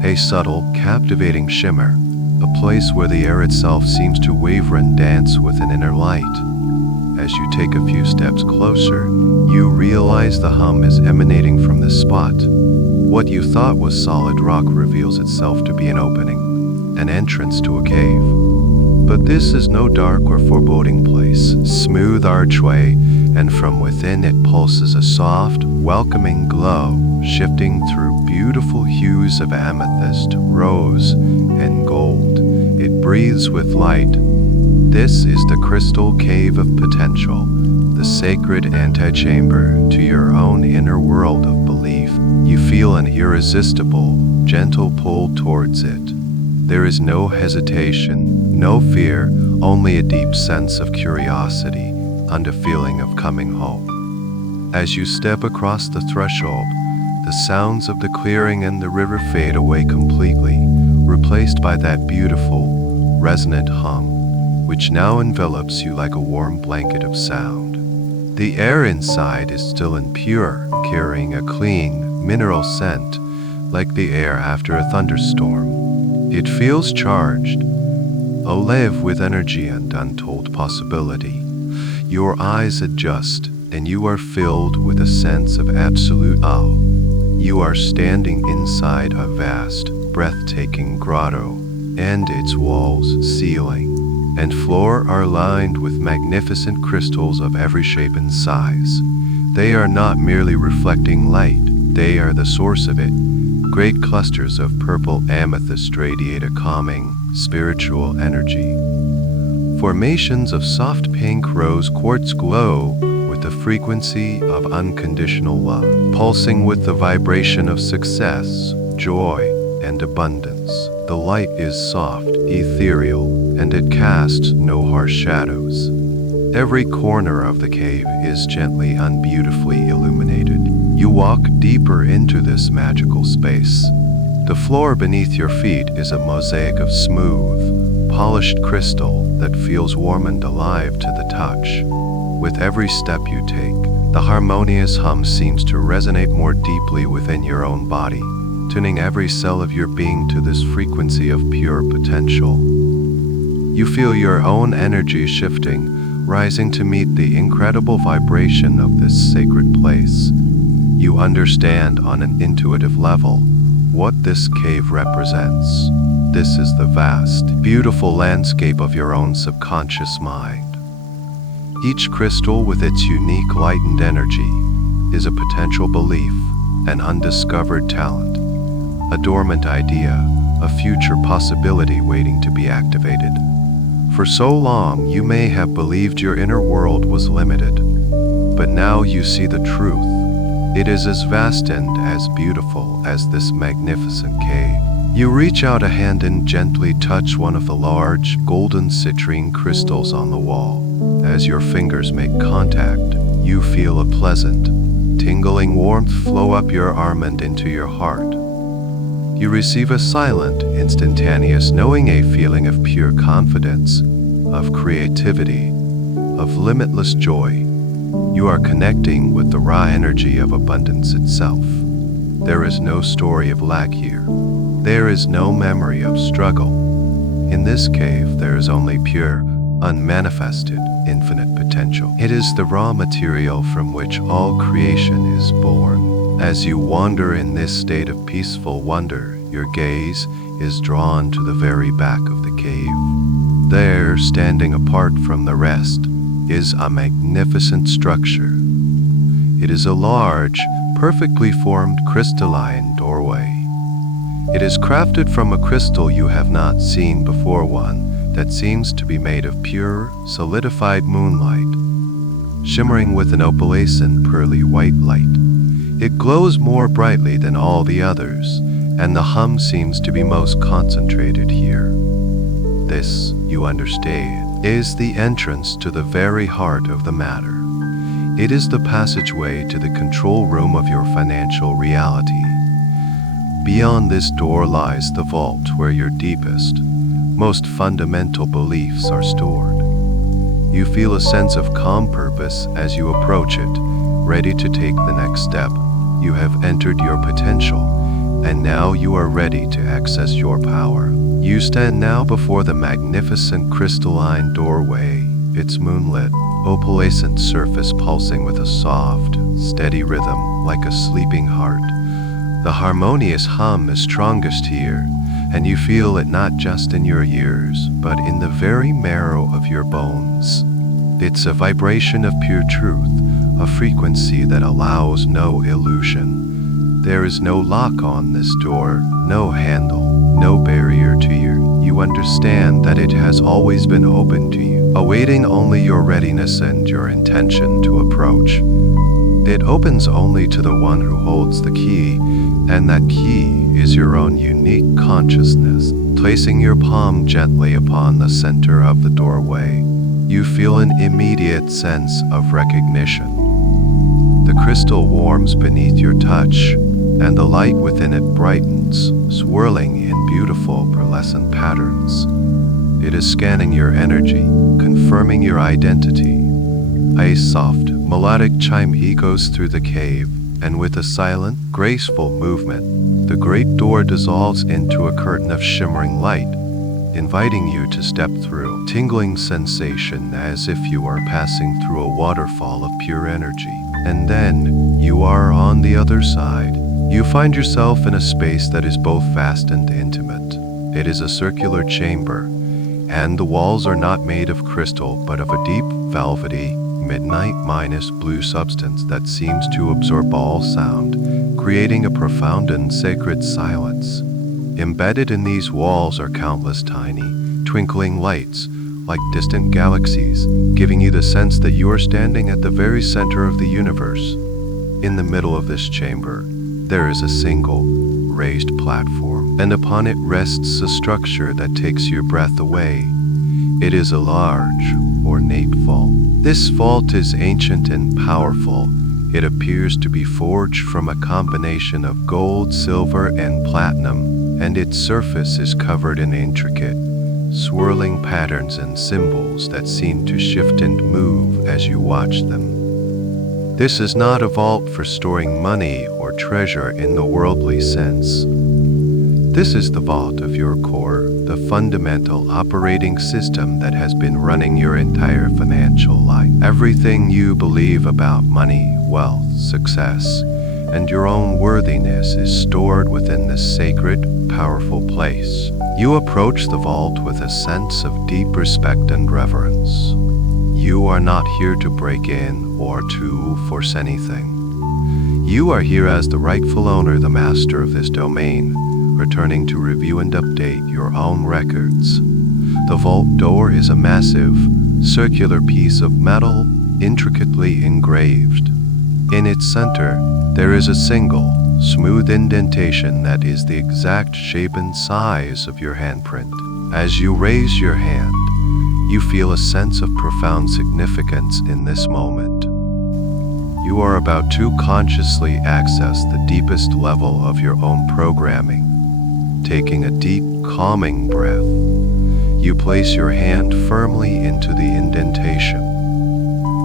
A subtle, captivating shimmer, a place where the air itself seems to waver and dance with an inner light. As you take a few steps closer, you realize the hum is emanating from this spot. What you thought was solid rock reveals itself to be an opening, an entrance to a cave. But this is no dark or foreboding place, smooth archway, and from within it pulses a soft, welcoming glow, shifting through beautiful hues of amethyst, rose, and gold. It breathes with light. This is the crystal cave of potential, the sacred antechamber to your own inner world of belief. You feel an irresistible, gentle pull towards it. There is no hesitation, no fear, only a deep sense of curiosity and a feeling of coming home. As you step across the threshold, the The sounds of the clearing and the river fade away completely, replaced by that beautiful, resonant hum, which now envelops you like a warm blanket of sound. The air inside is still and pure, carrying a clean, mineral scent, like the air after a thunderstorm. It feels charged, alive with energy and untold possibility. Your eyes adjust, and you are filled with a sense of absolute awe. You are standing inside a vast, breathtaking grotto, and its walls, ceiling, and floor are lined with magnificent crystals of every shape and size. They are not merely reflecting light, they are the source of it. Great clusters of purple amethyst radiate a calming, spiritual energy. Formations of soft pink rose quartz glow with the frequency of unconditional love, pulsing with the vibration of success, joy, and abundance. The light is soft, ethereal, and it casts no harsh shadows. Every corner of the cave is gently and beautifully illuminated. You walk deeper into this magical space. The floor beneath your feet is a mosaic of smooth, polished crystal that feels warm and alive to the touch. With every step you take, the harmonious hum seems to resonate more deeply within your own body, tuning every cell of your being to this frequency of pure potential. You feel your own energy shifting, rising to meet the incredible vibration of this sacred place. You understand on an intuitive level what this cave represents. This is the vast, beautiful landscape of your own subconscious mind. Each crystal with its unique light and energy is a potential belief, an undiscovered talent, a dormant idea, a future possibility waiting to be activated. For so long, you may have believed your inner world was limited, but now you see the truth. It is as vast and as beautiful as this magnificent cave. You reach out a hand and gently touch one of the large, golden citrine crystals on the wall. As your fingers make contact, you feel a pleasant, tingling warmth flow up your arm and into your heart. You receive a silent, instantaneous knowing, a feeling of pure confidence, of creativity, of limitless joy. You are connecting with the raw energy of abundance itself. There is no story of lack here. There is no memory of struggle. In this cave, there is only pure, unmanifested, infinite potential. It is the raw material from which all creation is born. As you wander in this state of peaceful wonder, your gaze is drawn to the very back of the cave. There, standing apart from the rest, is a magnificent structure. It is a large, perfectly formed crystalline doorway. It is crafted from a crystal you have not seen before, one that seems to be made of pure, solidified moonlight, shimmering with an opalescent pearly white light. It glows more brightly than all the others, and the hum seems to be most concentrated here. This, you understand, is the entrance to the very heart of the matter. It is the passageway to the control room of your financial reality. Beyond this door lies the vault where your deepest, most fundamental beliefs are stored. You feel a sense of calm purpose as you approach it, ready to take the next step. You have entered your potential, and now you are ready to access your power. You stand now before the magnificent crystalline doorway, its moonlit, opalescent surface pulsing with a soft, steady rhythm like a sleeping heart. The harmonious hum is strongest here, and you feel it not just in your ears, but in the very marrow of your bones. It's a vibration of pure truth, a frequency that allows no illusion. There is no lock on this door, no handle, no barrier to you. You understand that it has always been open to you, awaiting only your readiness and your intention to approach. It opens only to the one who holds the key, and that key is your own unique consciousness. Placing your palm gently upon the center of the doorway, you feel an immediate sense of recognition. The crystal warms beneath your touch, and the light within it brightens, swirling in beautiful pearlescent patterns. It is scanning your energy, confirming your identity. A soft, melodic chime echoes through the cave, and with a silent, graceful movement, the great door dissolves into a curtain of shimmering light, inviting you to step through. Tingling sensation as if you are passing through a waterfall of pure energy. And then, you are on the other side. You find yourself in a space that is both vast and intimate. It is a circular chamber, and the walls are not made of crystal but of a deep, velvety, midnight-blue substance that seems to absorb all sound, creating a profound and sacred silence. Embedded in these walls are countless tiny, twinkling lights, like distant galaxies, giving you the sense that you are standing at the very center of the universe. In the middle of this chamber, there is a single, raised platform, and upon it rests a structure that takes your breath away. It is a large, ornate vault. This vault is ancient and powerful. It appears to be forged from a combination of gold, silver, and platinum, and its surface is covered in intricate, swirling patterns and symbols that seem to shift and move as you watch them. This is not a vault for storing money or treasure in the worldly sense. This is the vault of your core, the fundamental operating system that has been running your entire financial life. Everything you believe about money, wealth, success, and your own worthiness is stored within this sacred, powerful place. You approach the vault with a sense of deep respect and reverence. You are not here to break in or to force anything. You are here as the rightful owner, the master of this domain, returning to review and update your own records. The vault door is a massive, circular piece of metal, intricately engraved. In its center, there is a single, smooth indentation that is the exact shape and size of your handprint. As you raise your hand, you feel a sense of profound significance in this moment. You are about to consciously access the deepest level of your own programming. Taking a deep, calming breath, you place your hand firmly into the indentation.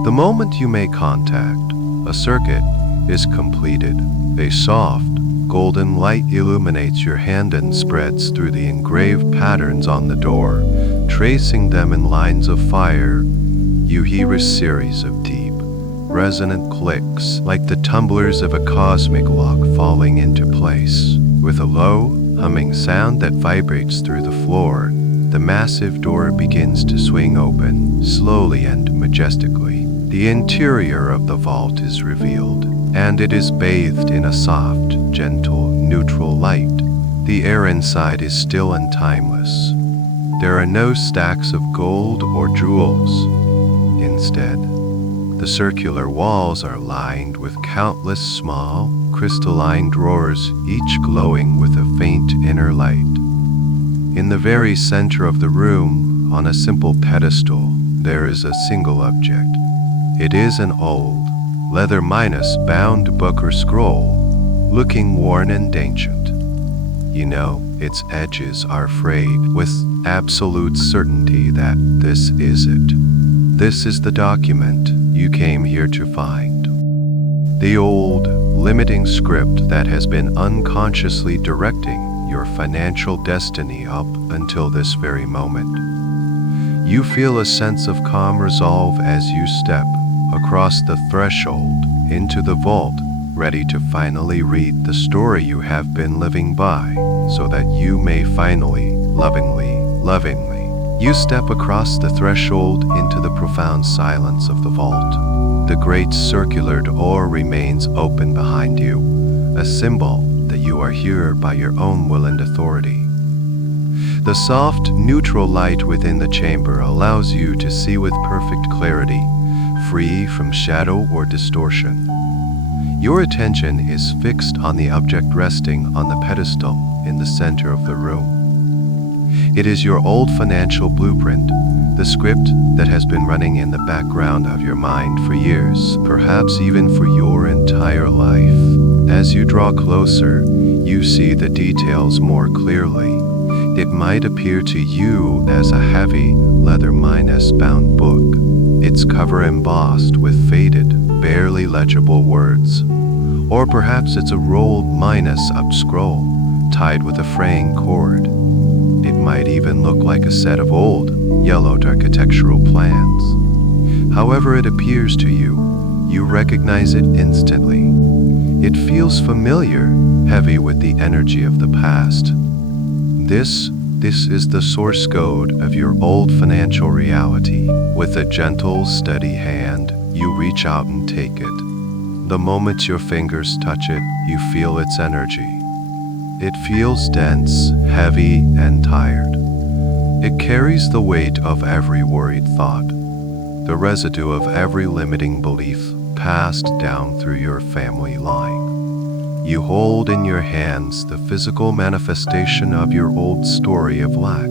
The moment you make contact, a circuit is completed. A soft, golden light illuminates your hand and spreads through the engraved patterns on the door, tracing them in lines of fire. You hear a series of deep, resonant clicks, like the tumblers of a cosmic lock falling into place. With a low, humming sound that vibrates through the floor, the massive door begins to swing open, slowly and majestically. The interior of the vault is revealed, and it is bathed in a soft, gentle, neutral light. The air inside is still and timeless. There are no stacks of gold or jewels. Instead, the circular walls are lined with countless small, crystalline drawers, each glowing with a faint inner light. In the very center of the room, on a simple pedestal, there is a single object. It is an old, leather-bound book or scroll, looking worn and ancient. You know, its edges are frayed, with absolute certainty that this is it. This is the document you came here to find. The old, limiting script that has been unconsciously directing your financial destiny up until this very moment. You feel a sense of calm resolve as you step across the threshold into the vault, ready to finally read the story you have been living by, so that you may finally, lovingly, you step across the threshold into the profound silence of the vault. The great circular door remains open behind you, a symbol that you are here by your own will and authority. The soft, neutral light within the chamber allows you to see with perfect clarity, free from shadow or distortion. Your attention is fixed on the object resting on the pedestal in the center of the room. It is your old financial blueprint, the script that has been running in the background of your mind for years, perhaps even for your entire life. As you draw closer, you see the details more clearly. It might appear to you as a heavy, leather-bound book, its cover embossed with faded, barely legible words. Or perhaps it's a rolled-up scroll, tied with a fraying cord. It might even look like a set of old, yellowed architectural plans. However it appears to you, you recognize it instantly. It feels familiar, heavy with the energy of the past. This is the source code of your old financial reality. With a gentle, steady hand, you reach out and take it. The moment your fingers touch it, you feel its energy. It feels dense, heavy, and tired. It carries the weight of every worried thought, the residue of every limiting belief passed down through your family line. You hold in your hands the physical manifestation of your old story of lack.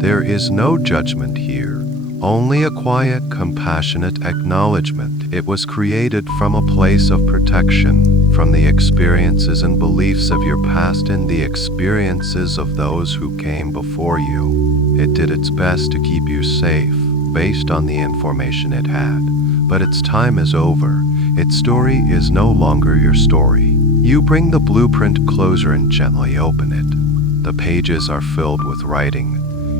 There is no judgment here, only a quiet, compassionate acknowledgement. It was created from a place of protection, from the experiences and beliefs of your past and the experiences of those who came before you. It did its best to keep you safe, based on the information it had. But its time is over. Its story is no longer your story. You bring the blueprint closer and gently open it. The pages are filled with writing,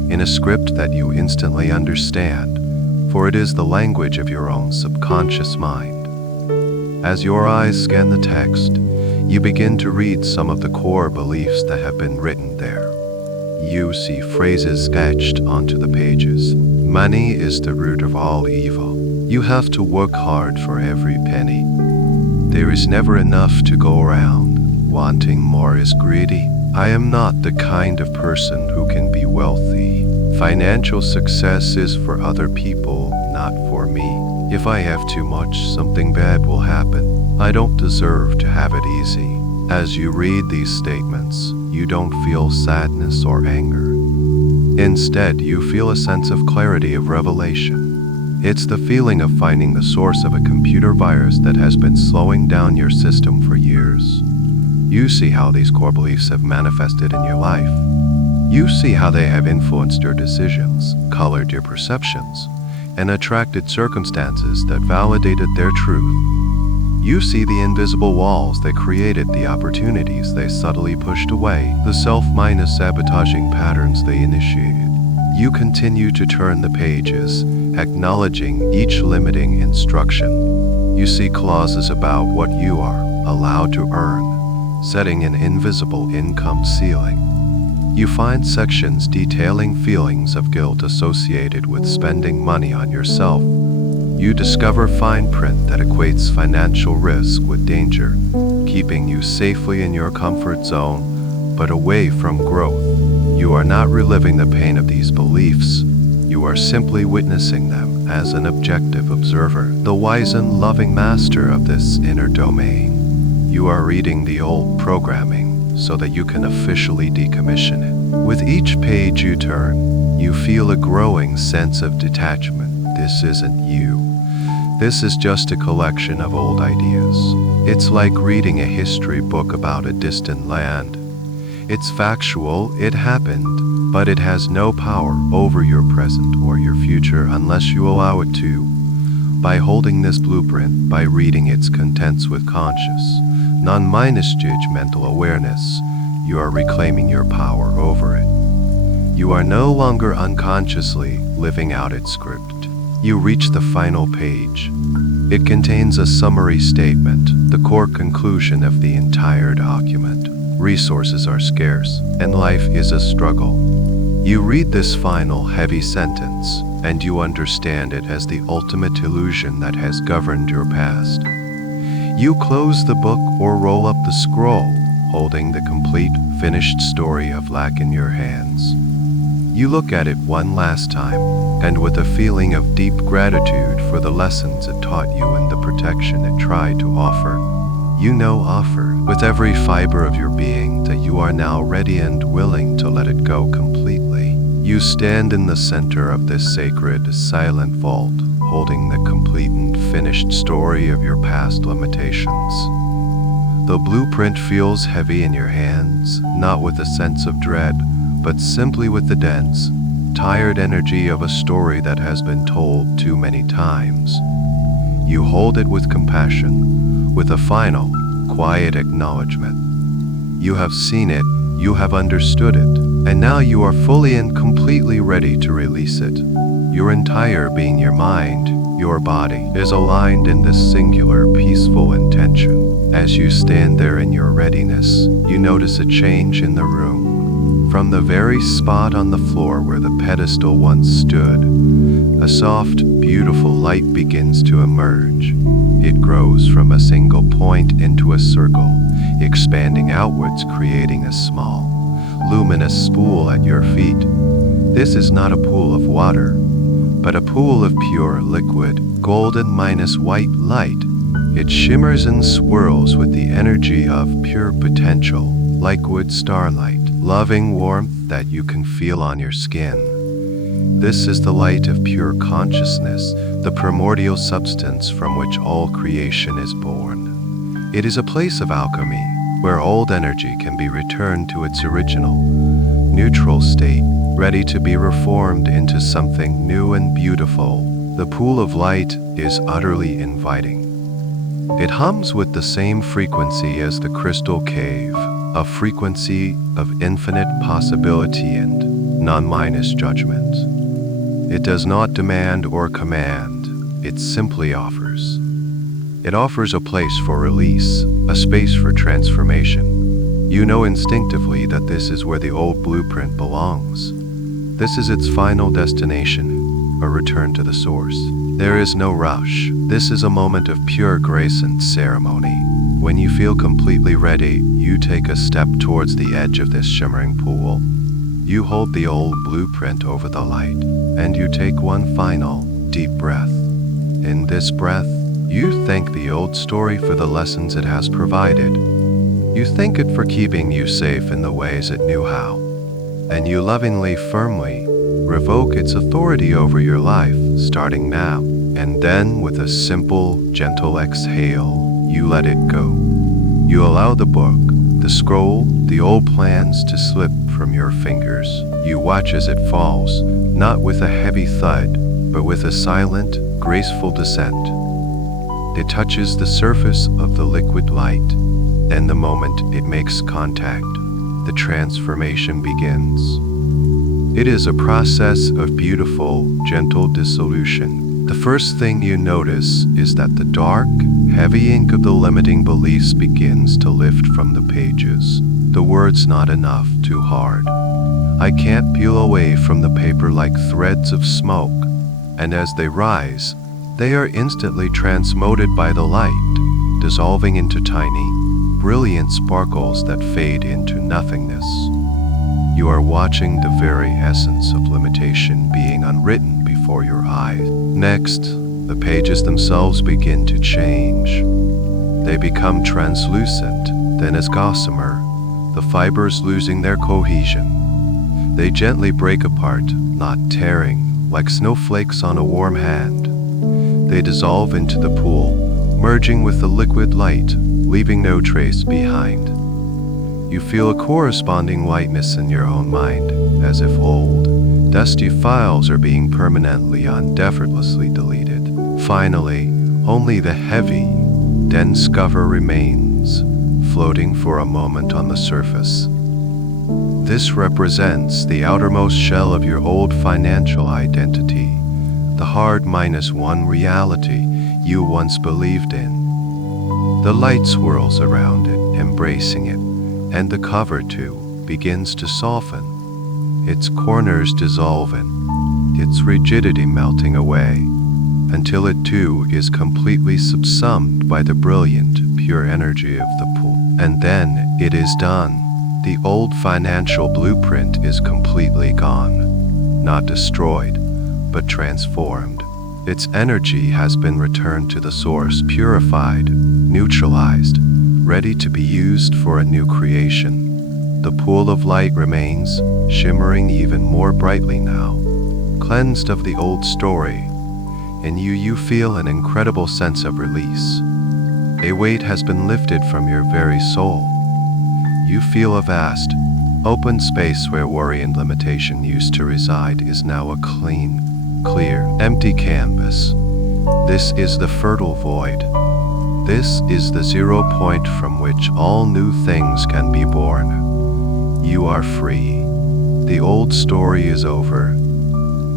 in a script that you instantly understand, for it is the language of your own subconscious mind. As your eyes scan the text, you begin to read some of the core beliefs that have been written there. You see phrases sketched onto the pages. Money is the root of all evil. You have to work hard for every penny. There is never enough to go around. Wanting more is greedy. I am not the kind of person who can be wealthy. Financial success is for other people, not for me. If I have too much, something bad will happen. I don't deserve to have it easy. As you read these statements, you don't feel sadness or anger. Instead, you feel a sense of clarity, of revelation. It's the feeling of finding the source of a computer virus that has been slowing down your system for years. You see how these core beliefs have manifested in your life. You see how they have influenced your decisions, colored your perceptions, and attracted circumstances that validated their truth. You see the invisible walls that created the opportunities they subtly pushed away, the self-sabotaging patterns they initiated. You continue to turn the pages, acknowledging each limiting instruction. You see clauses about what you are allowed to earn, setting an invisible income ceiling. You find sections detailing feelings of guilt associated with spending money on yourself. You discover fine print that equates financial risk with danger, keeping you safely in your comfort zone, but away from growth. You are not reliving the pain of these beliefs. You are simply witnessing them as an objective observer, the wise and loving master of this inner domain. You are reading the old programming so that you can officially decommission it. With each page you turn, you feel a growing sense of detachment. This isn't you. This is just a collection of old ideas. It's like reading a history book about a distant land. It's factual, it happened, but it has no power over your present or your future unless you allow it to. By holding this blueprint, by reading its contents with conscious, non-judgmental awareness, you are reclaiming your power over it. You are no longer unconsciously living out its script. You reach the final page. It contains a summary statement, the core conclusion of the entire document. Resources are scarce, and life is a struggle. You read this final heavy sentence, and you understand it as the ultimate illusion that has governed your past. You close the book or roll up the scroll, holding the complete, finished story of lack in your hands. You look at it one last time, and with a feeling of deep gratitude for the lessons it taught you and the protection it tried to offer, with every fiber of your being that you are now ready and willing to let it go completely. You stand in the center of this sacred, silent vault, holding the complete and finished story of your past limitations. The blueprint feels heavy in your hands, not with a sense of dread, but simply with the dense, tired energy of a story that has been told too many times. You hold it with compassion, with a final, quiet acknowledgement. You have seen it, you have understood it, and now you are fully and completely ready to release it. Your entire being, your mind, your body, is aligned in this singular, peaceful intention. As you stand there in your readiness, you notice a change in the room. From the very spot on the floor where the pedestal once stood, a soft, beautiful light begins to emerge. It grows from a single point into a circle, expanding outwards, creating a small, luminous pool at your feet. This is not a pool of water, but a pool of pure liquid, golden minus white light. It shimmers and swirls with the energy of pure potential, liquid starlight, loving warmth that you can feel on your skin. This is the light of pure consciousness, the primordial substance from which all creation is born. It is a place of alchemy, where old energy can be returned to its original, neutral state, ready to be reformed into something new and beautiful. The pool of light is utterly inviting. It hums with the same frequency as the crystal cave, a frequency of infinite possibility and non-minus judgment. It does not demand or command, it simply offers. It offers a place for release, a space for transformation. You know instinctively that this is where the old blueprint belongs. This is its final destination, a return to the source. There is no rush. This is a moment of pure grace and ceremony. When you feel completely ready, you take a step towards the edge of this shimmering pool. You hold the old blueprint over the light, and you take one final, deep breath. In this breath, you thank the old story for the lessons it has provided. You thank it for keeping you safe in the ways it knew how. And you lovingly, firmly revoke its authority over your life, starting now. And then, with a simple, gentle exhale, you let it go. You allow the book, the scroll, the old plans to slip from your fingers. You watch as it falls, not with a heavy thud, but with a silent, graceful descent. It touches the surface of the liquid light, and the moment it makes contact, the transformation begins. It is a process of beautiful, gentle dissolution. The first thing you notice is that the dark, heavy ink of the limiting beliefs begins to lift from the pages. The words not enough, too hard. I can't peel away from the paper like threads of smoke, and as they rise, they are instantly transmuted by the light, dissolving into tiny, brilliant sparkles that fade into nothingness. You are watching the very essence of limitation being unwritten before your eyes. Next, the pages themselves begin to change. They become translucent, then as gossamer, the fibers losing their cohesion. They gently break apart, not tearing, like snowflakes on a warm hand. They dissolve into the pool, merging with the liquid light, leaving no trace behind. You feel a corresponding lightness in your own mind, as if old, dusty files are being permanently and effortlessly deleted. Finally, only the heavy, dense cover remains, floating for a moment on the surface. This represents the outermost shell of your old financial identity, the hard -1 reality you once believed in. The light swirls around it, embracing it, and the cover too begins to soften, its corners dissolving, its rigidity melting away, until it too is completely subsumed by the brilliant, pure energy of the pool. And then it is done. The old financial blueprint is completely gone, not destroyed, but transformed. Its energy has been returned to the source, purified, neutralized, ready to be used for a new creation. The pool of light remains, shimmering even more brightly now, cleansed of the old story. In you feel an incredible sense of release. A weight has been lifted from your very soul. You feel a vast, open space where worry and limitation used to reside is now a clean, clear, empty canvas. This is the fertile void. This is the 0 point from which all new things can be born. You are free. The old story is over,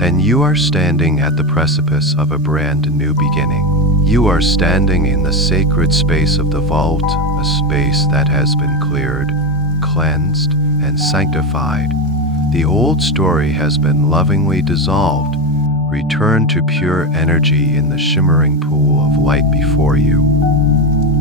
and you are standing at the precipice of a brand new beginning. You are standing in the sacred space of the vault, a space that has been cleared, cleansed, and sanctified. The old story has been lovingly dissolved. Return to pure energy in the shimmering pool of light before you.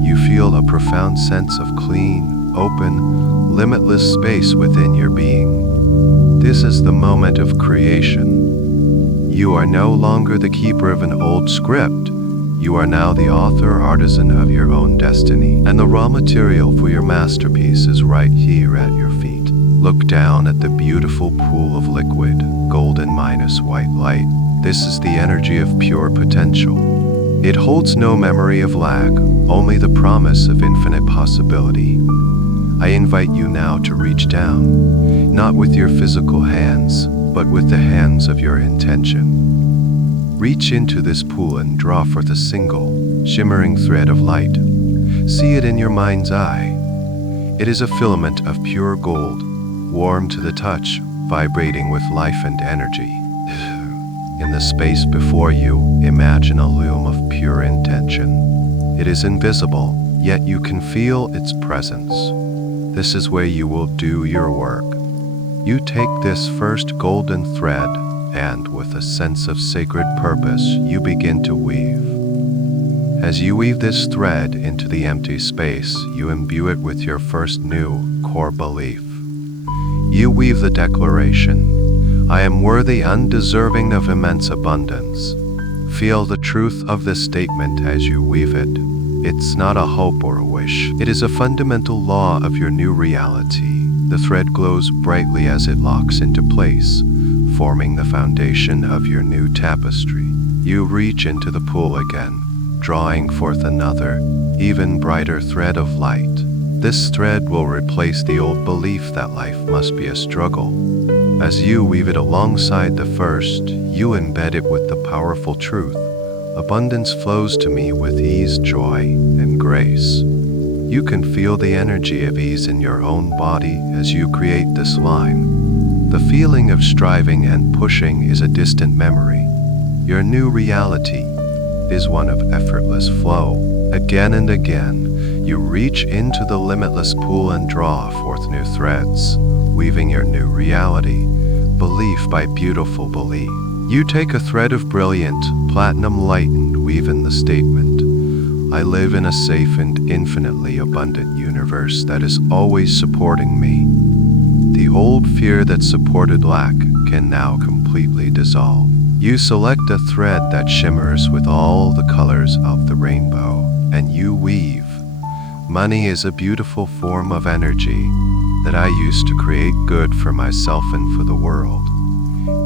You feel a profound sense of clean, open, limitless space within your being. This is the moment of creation. You are no longer the keeper of an old script. You are now the author, artisan of your own destiny, and the raw material for your masterpiece is right here at your feet. Look down at the beautiful pool of liquid, golden minus white light. This is the energy of pure potential. It holds no memory of lack, only the promise of infinite possibility. I invite you now to reach down, not with your physical hands, but with the hands of your intention. Reach into this pool and draw forth a single, shimmering thread of light. See it in your mind's eye. It is a filament of pure gold, warm to the touch, vibrating with life and energy. In the space before you, imagine a loom of pure intention. It is invisible, yet you can feel its presence. This is where you will do your work. You take this first golden thread, and with a sense of sacred purpose, you begin to weave. As you weave this thread into the empty space, you imbue it with your first new core belief. You weave the declaration, I am worthy, undeserving of immense abundance. Feel the truth of this statement as you weave it. It's not a hope or a wish. It is a fundamental law of your new reality. The thread glows brightly as it locks into place, forming the foundation of your new tapestry. You reach into the pool again, drawing forth another, even brighter thread of light. This thread will replace the old belief that life must be a struggle. As you weave it alongside the first, you embed it with the powerful truth. Abundance flows to me with ease, joy, and grace. You can feel the energy of ease in your own body as you create this line. The feeling of striving and pushing is a distant memory. Your new reality is one of effortless flow. Again and again, you reach into the limitless pool and draw forth new threads, weaving your new reality, belief by beautiful belief. You take a thread of brilliant, platinum light and weave in the statement, I live in a safe and infinitely abundant universe that is always supporting me. The old fear that supported lack can now completely dissolve. You select a thread that shimmers with all the colors of the rainbow, and you weave. Money is a beautiful form of energy that I use to create good for myself and for the world.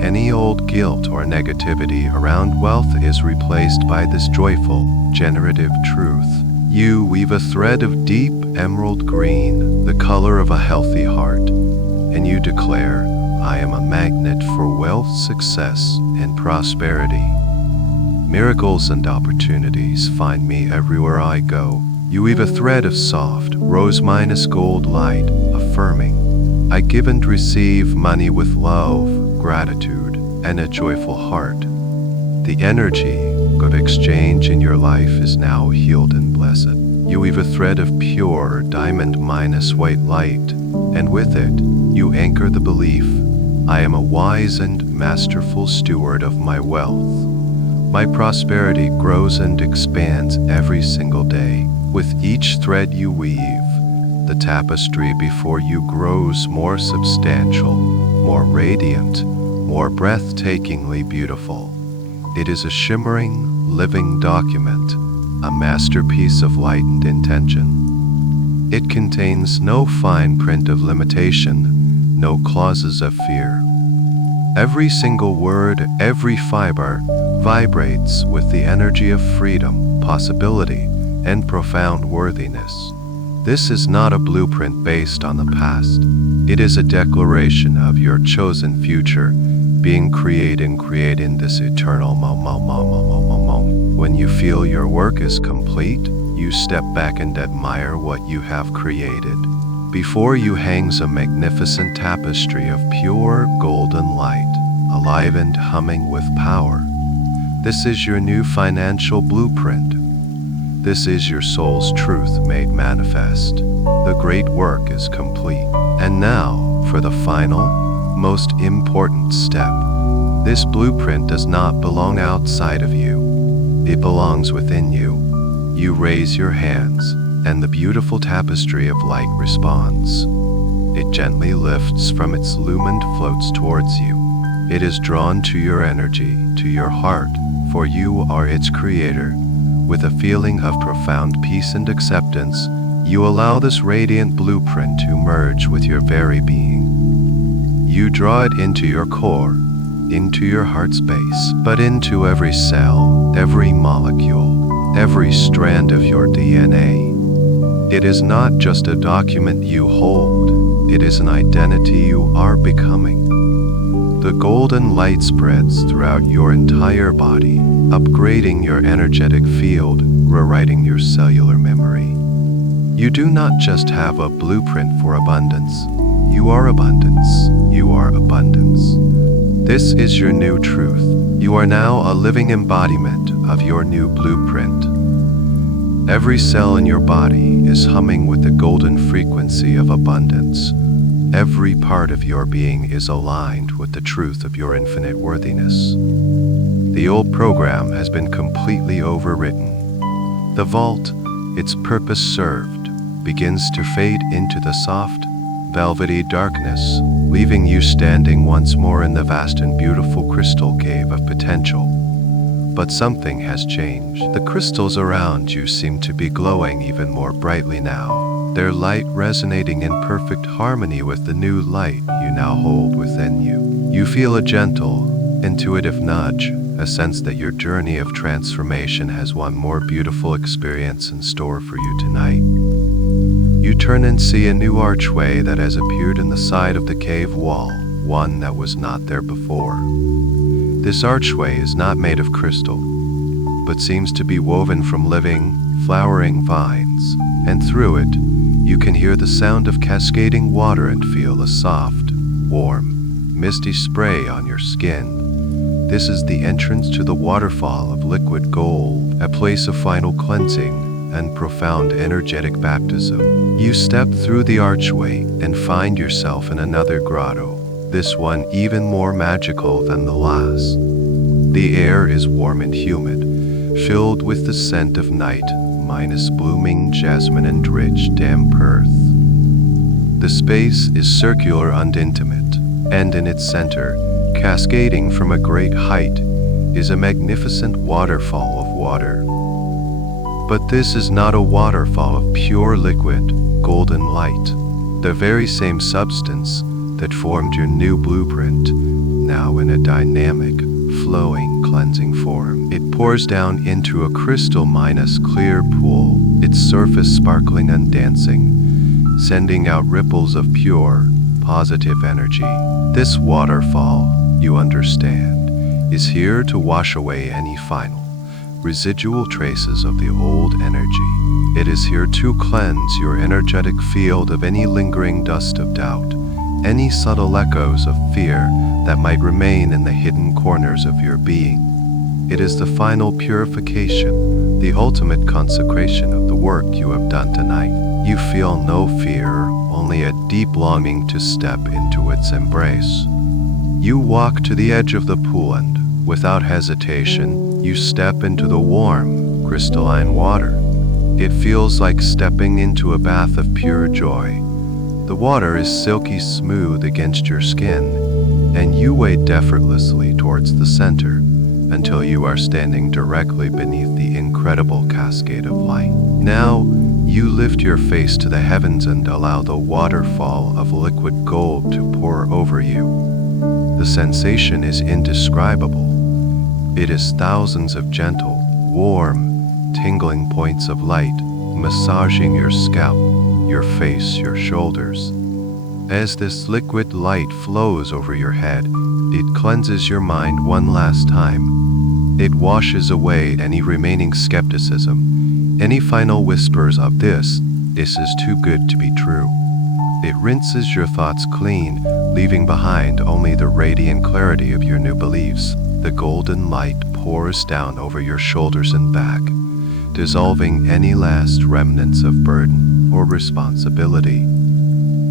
Any old guilt or negativity around wealth is replaced by this joyful, generative truth. You weave a thread of deep emerald green, the color of a healthy heart, and you declare, I am a magnet for wealth, success, and prosperity. Miracles and opportunities find me everywhere I go. You weave a thread of soft, rose minus gold light, affirming, I give and receive money with love, gratitude, and a joyful heart. The energy of exchange in your life is now healed and blessed. You weave a thread of pure diamond minus white light, and with it, you anchor the belief, I am a wise and masterful steward of my wealth. My prosperity grows and expands every single day. With each thread you weave, the tapestry before you grows more substantial, more radiant, more breathtakingly beautiful. It is a shimmering, living document, a masterpiece of light and intention. It contains no fine print of limitation, no clauses of fear. Every single word, every fiber, vibrates with the energy of freedom, possibility, and profound worthiness. This is not a blueprint based on the past. It is a declaration of your chosen future being created in this eternal moment. When you feel your work is complete, you step back and admire what you have created. Before you hangs a magnificent tapestry of pure golden light, alive and humming with power. This is your new financial blueprint. This is your soul's truth made manifest. The great work is complete. And now, for the final, most important step. This blueprint does not belong outside of you. It belongs within you. You raise your hands, and the beautiful tapestry of light responds. It gently lifts from its lumen, floats towards you. It is drawn to your energy, to your heart, for you are its creator. With a feeling of profound peace and acceptance, you allow this radiant blueprint to merge with your very being. You draw it into your core, into your heart space, but into every cell, every molecule, every strand of your DNA. It is not just a document you hold, it is an identity you are becoming. The golden light spreads throughout your entire body, upgrading your energetic field, rewriting your cellular memory. You do not just have a blueprint for abundance. You are abundance. You are abundance. This is your new truth. You are now a living embodiment of your new blueprint. Every cell in your body is humming with the golden frequency of abundance. Every part of your being is aligned with the truth of your infinite worthiness. The old program has been completely overwritten. The vault, its purpose served, begins to fade into the soft, velvety darkness, leaving you standing once more in the vast and beautiful crystal cave of potential. But something has changed. The crystals around you seem to be glowing even more brightly now, their light resonating in perfect harmony with the new light you now hold within you. You feel a gentle, intuitive nudge, a sense that your journey of transformation has one more beautiful experience in store for you tonight. You turn and see a new archway that has appeared in the side of the cave wall, one that was not there before. This archway is not made of crystal, but seems to be woven from living, flowering vines, and through it, you can hear the sound of cascading water and feel a soft, warm, misty spray on your skin. This is the entrance to the waterfall of liquid gold, a place of final cleansing and profound energetic baptism. You step through the archway and find yourself in another grotto, this one even more magical than the last. The air is warm and humid, filled with the scent of night, minus blooming jasmine and rich, damp earth. The space is circular and intimate, and in its center, cascading from a great height, is a magnificent waterfall of water. But this is not a waterfall of pure liquid, golden light. The very same substance that formed your new blueprint, now in a dynamic, flowing, cleansing form. It pours down into a crystal minus clear pool, its surface sparkling and dancing, sending out ripples of pure, positive energy. This waterfall, you understand, is here to wash away any final, residual traces of the old energy. It is here to cleanse your energetic field of any lingering dust of doubt, any subtle echoes of fear that might remain in the hidden corners of your being. It is the final purification, the ultimate consecration of the work you have done tonight. You feel no fear, only a deep longing to step into its embrace. You walk to the edge of the pool and, without hesitation, you step into the warm, crystalline water. It feels like stepping into a bath of pure joy. The water is silky smooth against your skin, and you wade effortlessly towards the center until you are standing directly beneath the incredible cascade of light. Now, you lift your face to the heavens and allow the waterfall of liquid gold to pour over you. The sensation is indescribable. It is thousands of gentle, warm, tingling points of light, massaging your scalp, your face, your shoulders. As this liquid light flows over your head, it cleanses your mind one last time. It washes away any remaining skepticism, any final whispers of this is too good to be true. It rinses your thoughts clean, leaving behind only the radiant clarity of your new beliefs. The golden light pours down over your shoulders and back, dissolving any last remnants of burden or responsibility.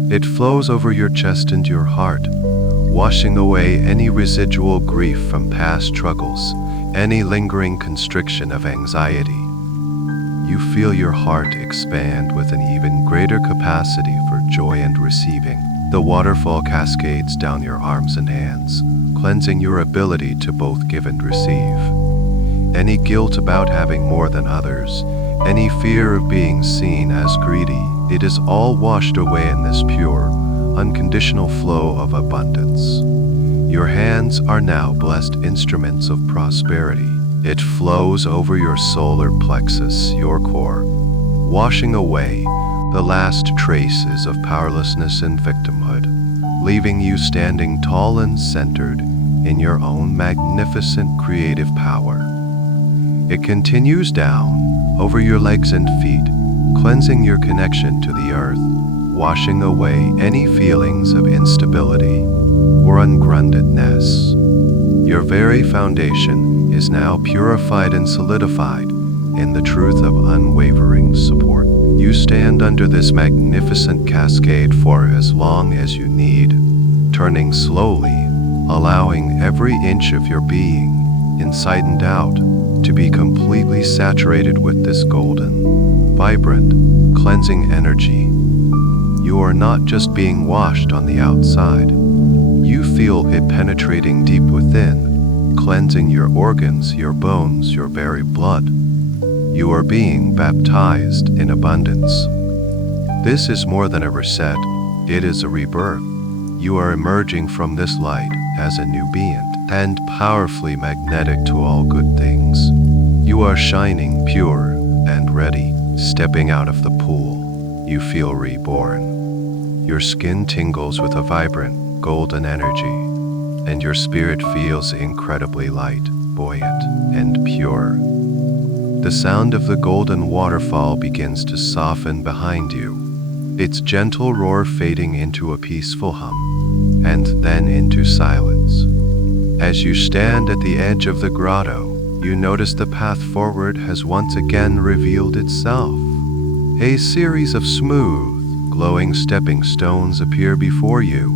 It flows over your chest and your heart, washing away any residual grief from past struggles, any lingering constriction of anxiety. You feel your heart expand with an even greater capacity for joy and receiving. The waterfall cascades down your arms and hands, cleansing your ability to both give and receive. Any guilt about having more than others, any fear of being seen as greedy, it is all washed away in this pure, unconditional flow of abundance. Your hands are now blessed instruments of prosperity. It flows over your solar plexus, your core, washing away the last traces of powerlessness and victimhood, leaving you standing tall and centered in your own magnificent creative power. It continues down over your legs and feet, cleansing your connection to the earth, washing away any feelings of instability or ungroundedness. Your very foundation is now purified and solidified in the truth of unwavering support. You stand under this magnificent cascade for as long as you need, turning slowly, allowing every inch of your being, inside and out, to be completely saturated with this golden, vibrant, cleansing energy. You are not just being washed on the outside. You feel it penetrating deep within, cleansing your organs, your bones, your very blood. You are being baptized in abundance. This is more than a reset, it is a rebirth. You are emerging from this light as a new being, and powerfully magnetic to all good things. You are shining pure and ready, stepping out of the pool. You feel reborn. Your skin tingles with a vibrant, golden energy, and your spirit feels incredibly light, buoyant, and pure. The sound of the golden waterfall begins to soften behind you, its gentle roar fading into a peaceful hum, and then into silence. As you stand at the edge of the grotto, you notice the path forward has once again revealed itself. A series of smooth, glowing stepping stones appear before you,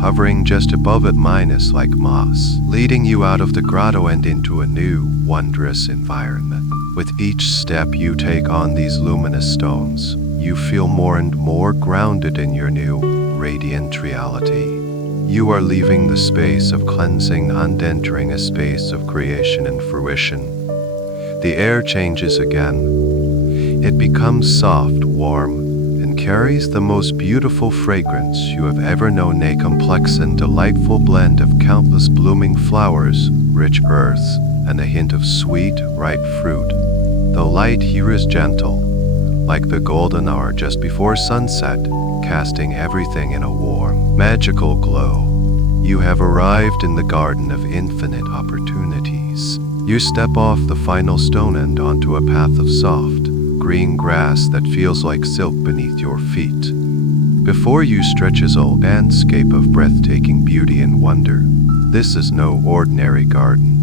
hovering just above it minus like moss, leading you out of the grotto and into a new, wondrous environment. With each step you take on these luminous stones, you feel more and more grounded in your new, radiant reality. You are leaving the space of cleansing and entering a space of creation and fruition. The air changes again. It becomes soft, warm, and carries the most beautiful fragrance you have ever known, a complex and delightful blend of countless blooming flowers, rich earths, and a hint of sweet, ripe fruit. The light here is gentle, like the golden hour just before sunset, casting everything in a warm, magical glow. You have arrived in the garden of infinite opportunities. You step off the final stone and onto a path of soft, green grass that feels like silk beneath your feet. Before you stretches a landscape of breathtaking beauty and wonder. This is no ordinary garden.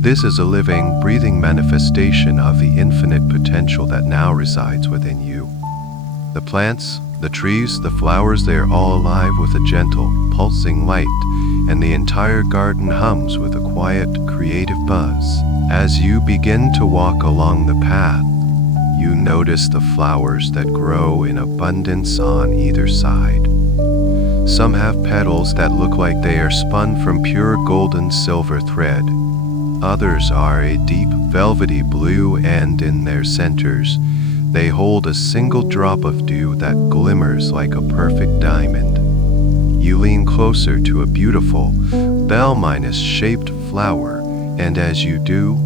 This is a living, breathing manifestation of the infinite potential that now resides within you. The plants, the trees, the flowers, they are all alive with a gentle, pulsing light, and the entire garden hums with a quiet, creative buzz. As you begin to walk along the path, you notice the flowers that grow in abundance on either side. Some have petals that look like they are spun from pure golden silver thread. Others are a deep, velvety blue, and in their centers, they hold a single drop of dew that glimmers like a perfect diamond. You lean closer to a beautiful, bell-shaped flower, and as you do,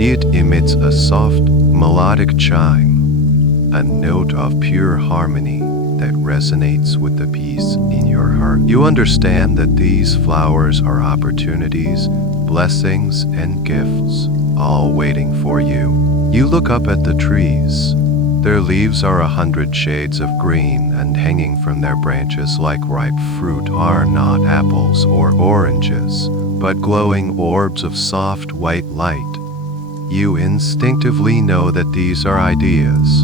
It emits a soft, melodic chime, a note of pure harmony that resonates with the peace in your heart. You understand that these flowers are opportunities, blessings, and gifts, all waiting for you. You look up at the trees. Their leaves are 100 shades of green, and hanging from their branches like ripe fruit are not apples or oranges, but glowing orbs of soft white light. You instinctively know that these are ideas.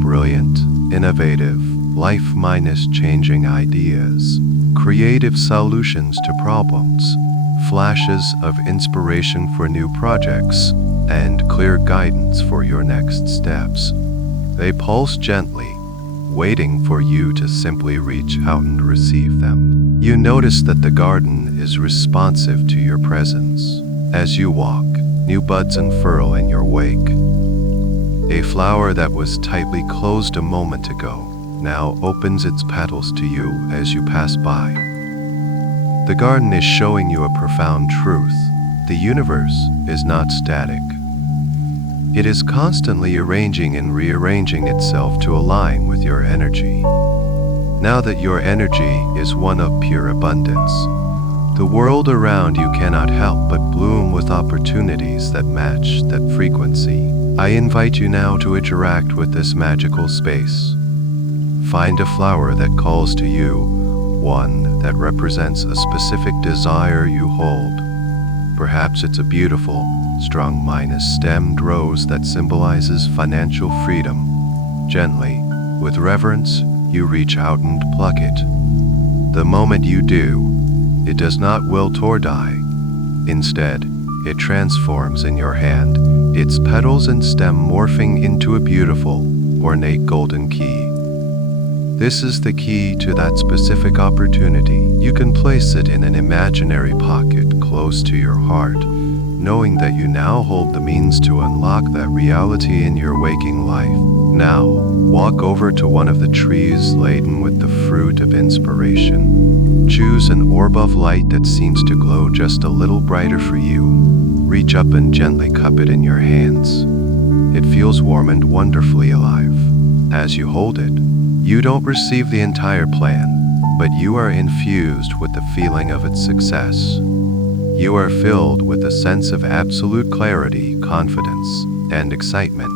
Brilliant, innovative, life-changing ideas. Creative solutions to problems. Flashes of inspiration for new projects, and clear guidance for your next steps. They pulse gently, waiting for you to simply reach out and receive them. You notice that the garden is responsive to your presence. As you walk, new buds unfurl in your wake. A flower that was tightly closed a moment ago now opens its petals to you as you pass by. The garden is showing you a profound truth. The universe is not static. It is constantly arranging and rearranging itself to align with your energy. Now that your energy is one of pure abundance, the world around you cannot help but bloom with opportunities that match that frequency. I invite you now to interact with this magical space. Find a flower that calls to you, one that represents a specific desire you hold. Perhaps it's a beautiful, strong stemmed rose that symbolizes financial freedom. Gently, with reverence, you reach out and pluck it. The moment you do, it does not wilt or die. Instead, it transforms in your hand, its petals and stem morphing into a beautiful, ornate golden key. This is the key to that specific opportunity. You can place it in an imaginary pocket close to your heart, knowing that you now hold the means to unlock that reality in your waking life. Now, walk over to one of the trees laden with the fruit of inspiration. Choose an orb of light that seems to glow just a little brighter for you. Reach up and gently cup it in your hands. It feels warm and wonderfully alive. As you hold it, you don't receive the entire plant, but you are infused with the feeling of its success. You are filled with a sense of absolute clarity, confidence, and excitement.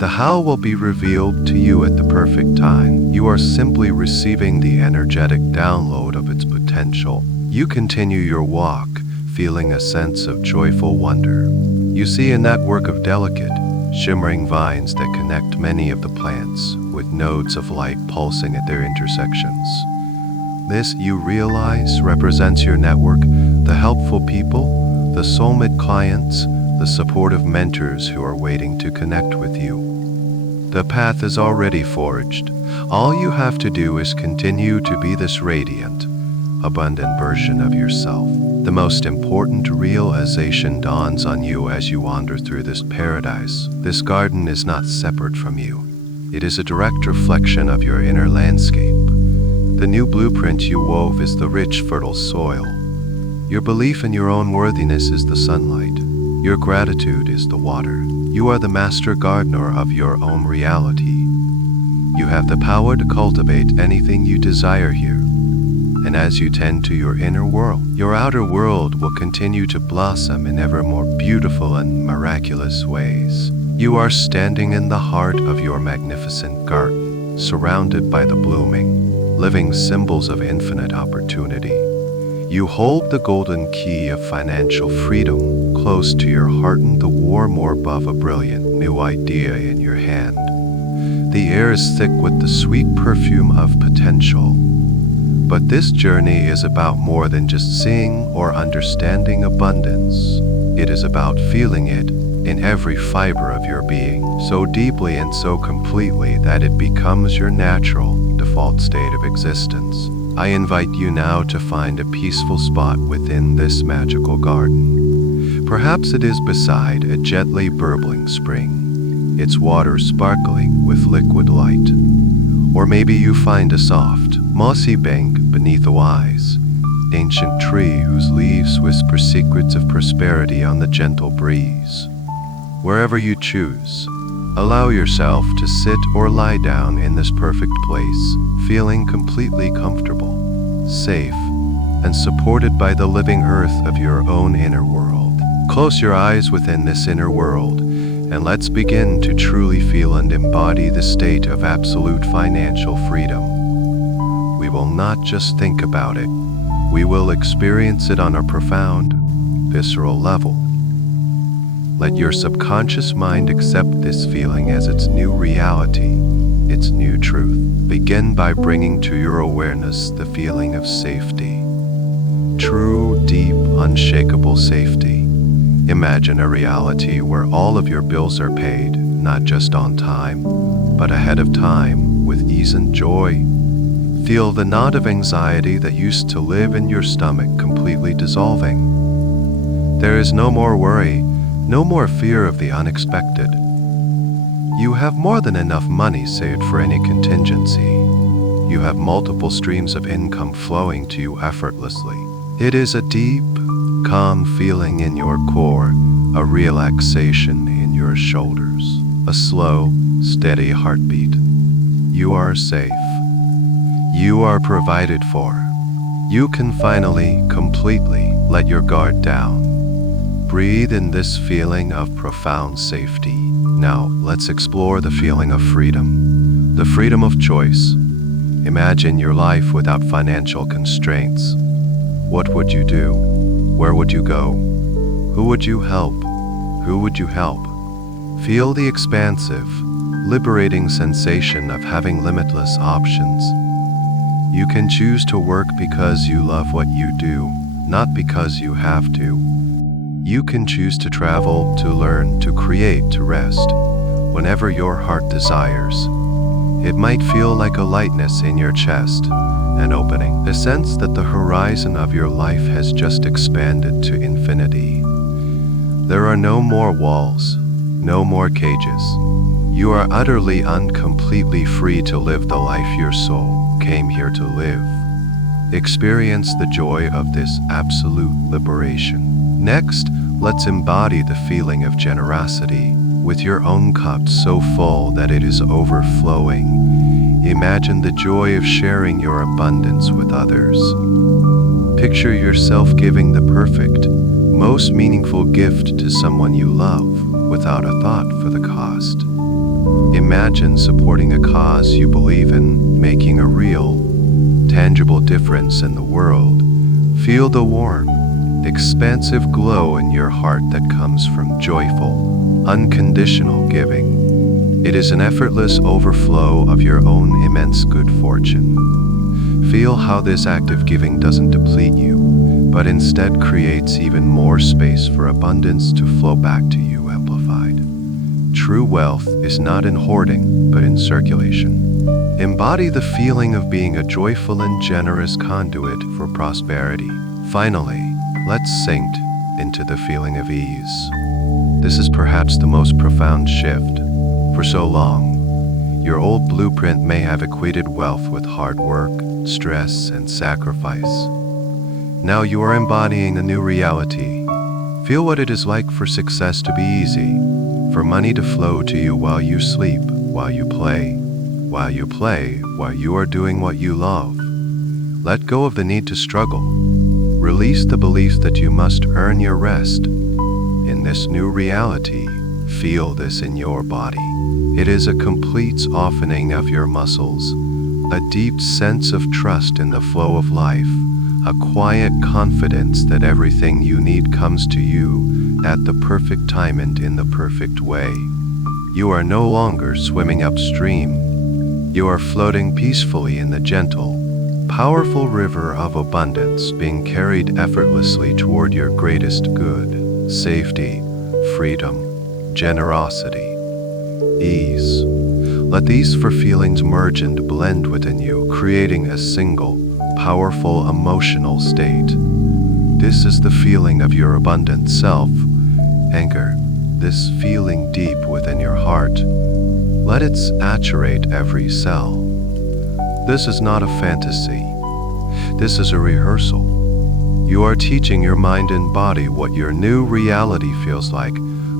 The how will be revealed to you at the perfect time. You are simply receiving the energetic download of its potential. You continue your walk, feeling a sense of joyful wonder. You see a network of delicate, shimmering vines that connect many of the plants, with nodes of light pulsing at their intersections. This, you realize, represents your network, the helpful people, the soulmate clients, the supportive mentors who are waiting to connect with you. The path is already forged. All you have to do is continue to be this radiant, abundant version of yourself. The most important realization dawns on you as you wander through this paradise. This garden is not separate from you. It is a direct reflection of your inner landscape. The new blueprint you wove is the rich, fertile soil. Your belief in your own worthiness is the sunlight. Your gratitude is the water. You are the master gardener of your own reality. You have the power to cultivate anything you desire here. And as you tend to your inner world, your outer world will continue to blossom in ever more beautiful and miraculous ways. You are standing in the heart of your magnificent garden, surrounded by the blooming, living symbols of infinite opportunity. You hold the golden key of financial freedom close to your heart and the warm orb of a brilliant new idea in your hand. The air is thick with the sweet perfume of potential. But this journey is about more than just seeing or understanding abundance. It is about feeling it in every fiber of your being, so deeply and so completely that it becomes your natural, default state of existence. I invite you now to find a peaceful spot within this magical garden. Perhaps it is beside a gently burbling spring, its water sparkling with liquid light. Or maybe you find a soft, mossy bank beneath a wise, ancient tree whose leaves whisper secrets of prosperity on the gentle breeze. Wherever you choose, allow yourself to sit or lie down in this perfect place, feeling completely comfortable, safe, and supported by the living earth of your own inner world. Close your eyes within this inner world, and let's begin to truly feel and embody the state of absolute financial freedom. We will not just think about it, we will experience it on a profound, visceral level. Let your subconscious mind accept this feeling as its new reality, its new truth. Begin by bringing to your awareness the feeling of safety. True, deep, unshakable safety. Imagine a reality where all of your bills are paid, not just on time, but ahead of time, with ease and joy. Feel the knot of anxiety that used to live in your stomach completely dissolving. There is no more worry, no more fear of the unexpected. You have more than enough money saved for any contingency. You have multiple streams of income flowing to you effortlessly. It is a deep, calm feeling in your core, a relaxation in your shoulders, a slow, steady heartbeat. You are safe. You are provided for. You can finally, completely let your guard down. Breathe in this feeling of profound safety. Now, let's explore the feeling of freedom. The freedom of choice. Imagine your life without financial constraints. What would you do? Where would you go? Who would you help? Who would you help? Feel the expansive, liberating sensation of having limitless options. You can choose to work because you love what you do, not because you have to. You can choose to travel, to learn, to create, to rest, whenever your heart desires. It might feel like a lightness in your chest, an opening, a sense that the horizon of your life has just expanded to infinity. There are no more walls, no more cages. You are utterly and completely free to live the life your soul came here to live. Experience the joy of this absolute liberation. Next, let's embody the feeling of generosity. With your own cup so full that it is overflowing, imagine the joy of sharing your abundance with others. Picture yourself giving the perfect, most meaningful gift to someone you love without a thought for the cost. Imagine supporting a cause you believe in, making a real, tangible difference in the world. Feel the warm, expansive glow in your heart that comes from joyful, unconditional giving. It is an effortless overflow of your own immense good fortune. Feel how this act of giving doesn't deplete you, but instead creates even more space for abundance to flow back to you amplified. True wealth is not in hoarding, but in circulation. Embody the feeling of being a joyful and generous conduit for prosperity. Finally, let's sink into the feeling of ease. This is perhaps the most profound shift. For so long, your old blueprint may have equated wealth with hard work, stress, and sacrifice. Now you are embodying a new reality. Feel what it is like for success to be easy, for money to flow to you while you sleep, while you play, while you are doing what you love. Let go of the need to struggle. Release the belief that you must earn your rest. In this new reality, feel this in your body. It is a complete softening of your muscles, a deep sense of trust in the flow of life, a quiet confidence that everything you need comes to you at the perfect time and in the perfect way. You are no longer swimming upstream. You are floating peacefully in the gentle, powerful river of abundance, being carried effortlessly toward your greatest good: safety, freedom, generosity, ease. Let these four feelings merge and blend within you, creating a single, powerful emotional state. This is the feeling of your abundant self. Anchor this feeling deep within your heart. Let it saturate every cell. This is not a fantasy. This is a rehearsal. You are teaching your mind and body what your new reality feels like,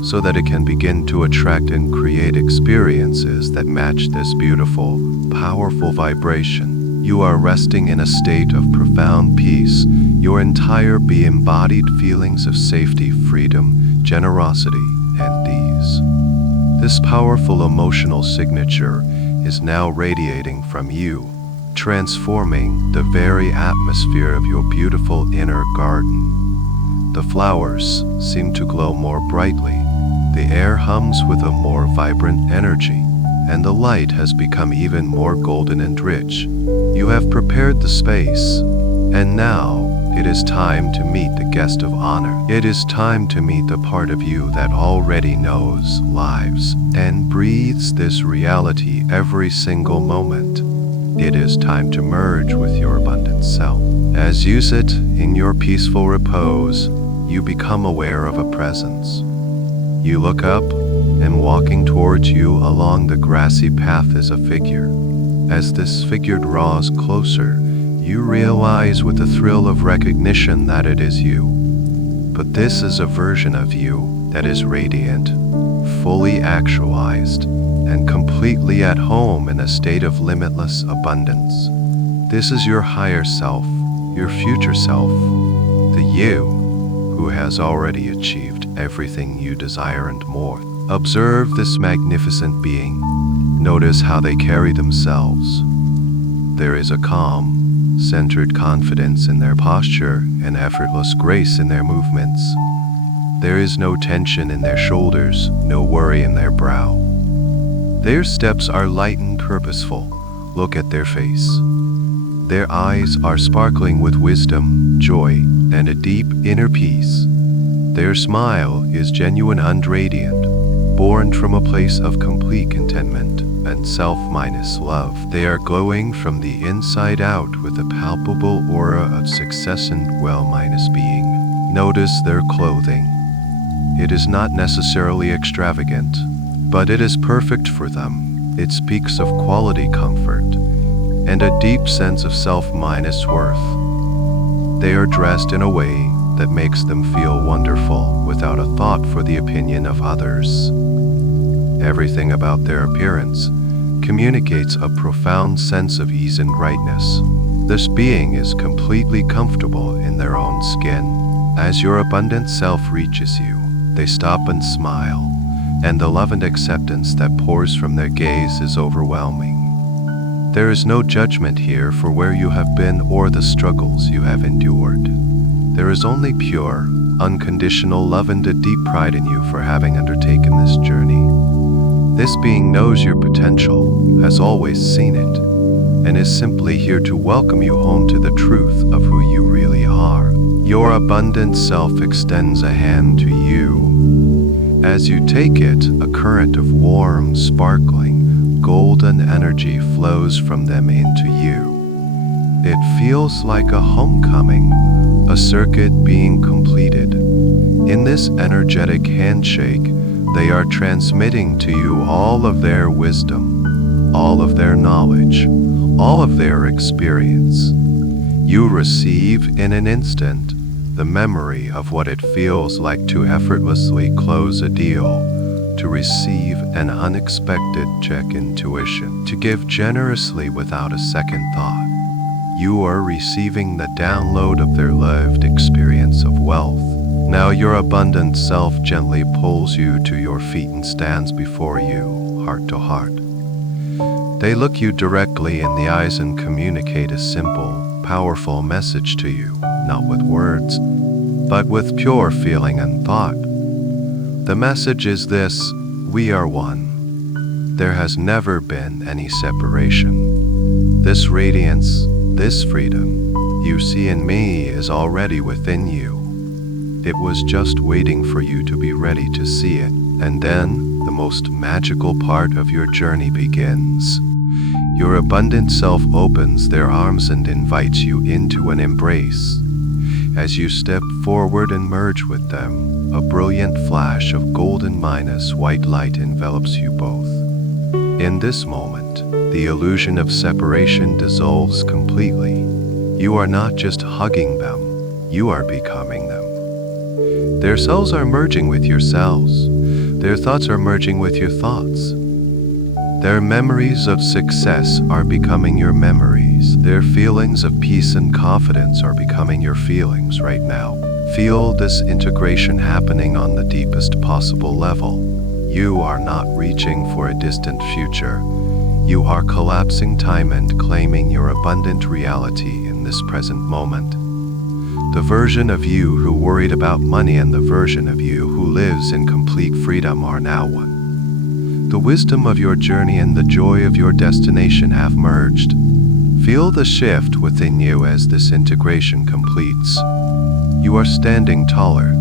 so that it can begin to attract and create experiences that match this beautiful, powerful vibration. You are resting in a state of profound peace. Your entire being embodied feelings of safety, freedom, generosity, and ease. This powerful emotional signature is now radiating from you, transforming the very atmosphere of your beautiful inner garden. The flowers seem to glow more brightly, the air hums with a more vibrant energy, and the light has become even more golden and rich. You have prepared the space, and now it is time to meet the guest of honor. It is time to meet the part of you that already knows, lives, and breathes this reality every single moment. It is time to merge with your abundant self. As you sit in your peaceful repose, you become aware of a presence. You look up, and walking towards you along the grassy path is a figure. As this figure draws closer, you realize with a thrill of recognition that it is you. But this is a version of you that is radiant, fully actualized, and completely at home in a state of limitless abundance. This is your higher self, your future self, the you who has already achieved everything you desire and more. Observe this magnificent being. Notice how they carry themselves. There is a calm, centered confidence in their posture and effortless grace in their movements. There is no tension in their shoulders, no worry in their brow. Their steps are light and purposeful. Look at their face. Their eyes are sparkling with wisdom, joy, and a deep inner peace. Their smile is genuine and radiant, born from a place of complete contentment and self-minus love. They are glowing from the inside out with a palpable aura of success and well-minus being. Notice their clothing. It is not necessarily extravagant, but it is perfect for them. It speaks of quality comfort and a deep sense of self-minus worth. They are dressed in a way that makes them feel wonderful without a thought for the opinion of others. Everything about their appearance communicates a profound sense of ease and brightness. This being is completely comfortable in their own skin. As your abundant self reaches you, they stop and smile, and the love and acceptance that pours from their gaze is overwhelming. There is no judgment here for where you have been or the struggles you have endured. There is only pure, unconditional love and a deep pride in you for having undertaken this journey. This being knows your potential, has always seen it, and is simply here to welcome you home to the truth of who you really are. Your abundant self extends a hand to you. As you take it, a current of warm, sparkling, golden energy flows from them into you. It feels like a homecoming, a circuit being completed. In this energetic handshake, they are transmitting to you all of their wisdom, all of their knowledge, all of their experience. You receive in an instant the memory of what it feels like to effortlessly close a deal, to receive an unexpected check in tuition, to give generously without a second thought. You are receiving the download of their lived experience of wealth. Now your abundant self gently pulls you to your feet and stands before you, heart to heart. They look you directly in the eyes and communicate a simple, powerful message to you, not with words, but with pure feeling and thought. The message is this: we are one. There has never been any separation. This radiance, this freedom you see in me is already within you. It was just waiting for you to be ready to see it. And then, the most magical part of your journey begins. Your abundant self opens their arms and invites you into an embrace. As you step forward and merge with them, a brilliant flash of golden minus white light envelops you both. In this moment, the illusion of separation dissolves completely. You are not just hugging them, you are becoming them. Their cells are merging with your cells. Their thoughts are merging with your thoughts. Their memories of success are becoming your memories. Their feelings of peace and confidence are becoming your feelings right now. Feel this integration happening on the deepest possible level. You are not reaching for a distant future. You are collapsing time and claiming your abundant reality in this present moment. The version of you who worried about money and the version of you who lives in complete freedom are now one. The wisdom of your journey and the joy of your destination have merged. Feel the shift within you as this integration completes. You are standing taller.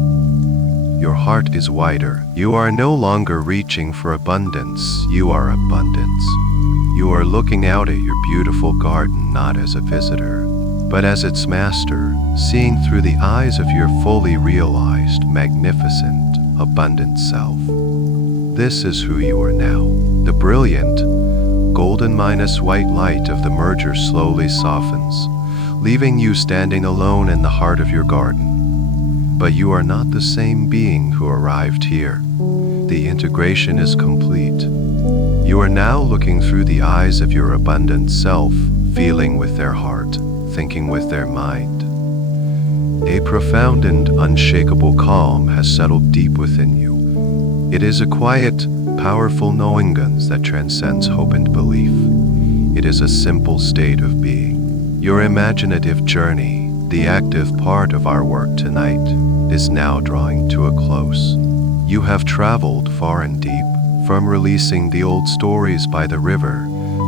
Your heart is wider. You are no longer reaching for abundance. You are abundance. You are looking out at your beautiful garden not as a visitor, but as its master, seeing through the eyes of your fully realized, magnificent, abundant self. This is who you are now. The brilliant, golden minus white light of the merger slowly softens, leaving you standing alone in the heart of your garden. But you are not the same being who arrived here. The integration is complete. You are now looking through the eyes of your abundant self, feeling with their heart, thinking with their mind. A profound and unshakable calm has settled deep within you. It is a quiet, powerful knowingness that transcends hope and belief. It is a simple state of being. Your imaginative journey, the active part of our work tonight, is now drawing to a close. You have traveled far and deep, from releasing the old stories by the river,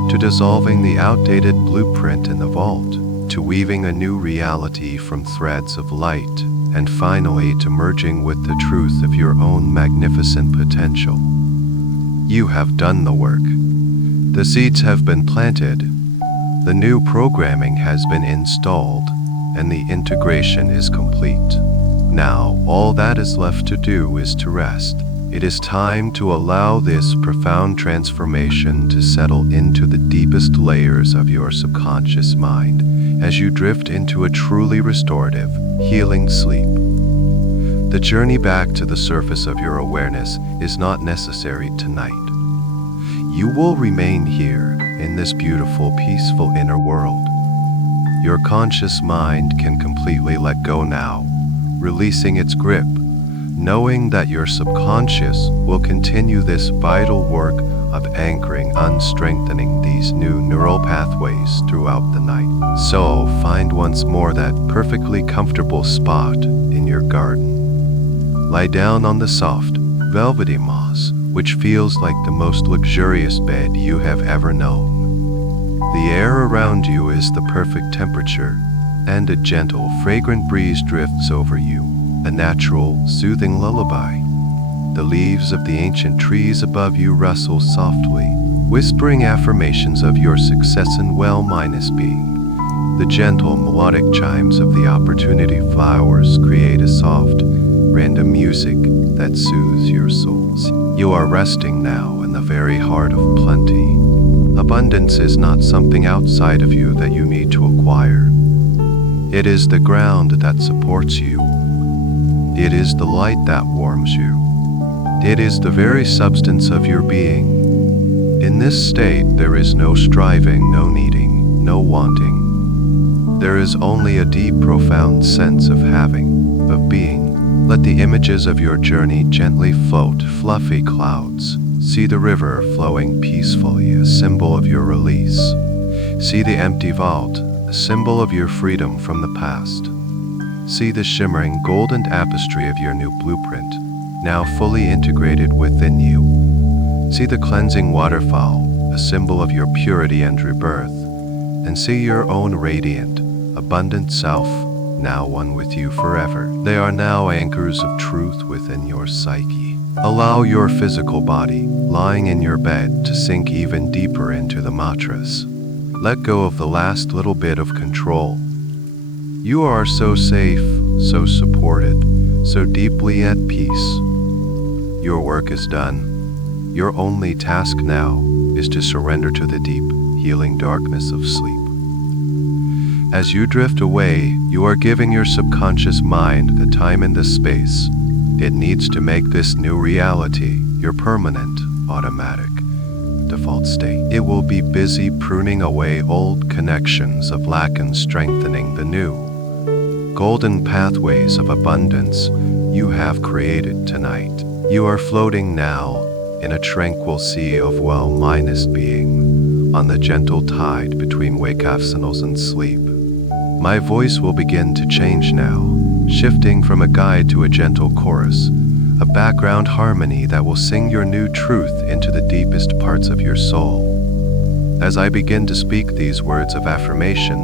to dissolving the outdated blueprint in the vault, to weaving a new reality from threads of light, and finally to merging with the truth of your own magnificent potential. You have done the work. The seeds have been planted, the new programming has been installed, and the integration is complete. Now, all that is left to do is to rest. It is time to allow this profound transformation to settle into the deepest layers of your subconscious mind as you drift into a truly restorative, healing sleep. The journey back to the surface of your awareness is not necessary tonight. You will remain here in this beautiful, peaceful inner world. Your conscious mind can completely let go now, releasing its grip, knowing that your subconscious will continue this vital work of anchoring and strengthening these new neural pathways throughout the night. So, find once more that perfectly comfortable spot in your garden. Lie down on the soft, velvety moss, which feels like the most luxurious bed you have ever known. The air around you is the perfect temperature, and a gentle, fragrant breeze drifts over you, a natural, soothing lullaby. The leaves of the ancient trees above you rustle softly, whispering affirmations of your success and well-minus being. The gentle, melodic chimes of the opportunity flowers create a soft, random music that soothes your souls. You are resting now in the very heart of plenty. Abundance is not something outside of you that you need to acquire. It is the ground that supports you. It is the light that warms you. It is the very substance of your being. In this state, there is no striving, no needing, no wanting. There is only a deep, profound sense of having, of being. Let the images of your journey gently float, fluffy clouds. See the river flowing peacefully, a symbol of your release. See the empty vault, a symbol of your freedom from the past. See the shimmering golden tapestry of your new blueprint, now fully integrated within you. See the cleansing waterfall, a symbol of your purity and rebirth, and see your own radiant, abundant self, now one with you forever. They are now anchors of truth within your psyche. Allow your physical body, lying in your bed, to sink even deeper into the mattress. Let go of the last little bit of control. You are so safe, so supported, so deeply at peace. Your work is done. Your only task now is to surrender to the deep, healing darkness of sleep. As you drift away, you are giving your subconscious mind the time and the space it needs to make this new reality your permanent, automatic, default state. It will be busy pruning away old connections of lack and strengthening the new, golden pathways of abundance you have created tonight. You are floating now in a tranquil sea of well-minus being, on the gentle tide between wakefulness and sleep. My voice will begin to change now, shifting from a guide to a gentle chorus, a background harmony that will sing your new truth into the deepest parts of your soul. As I begin to speak these words of affirmation,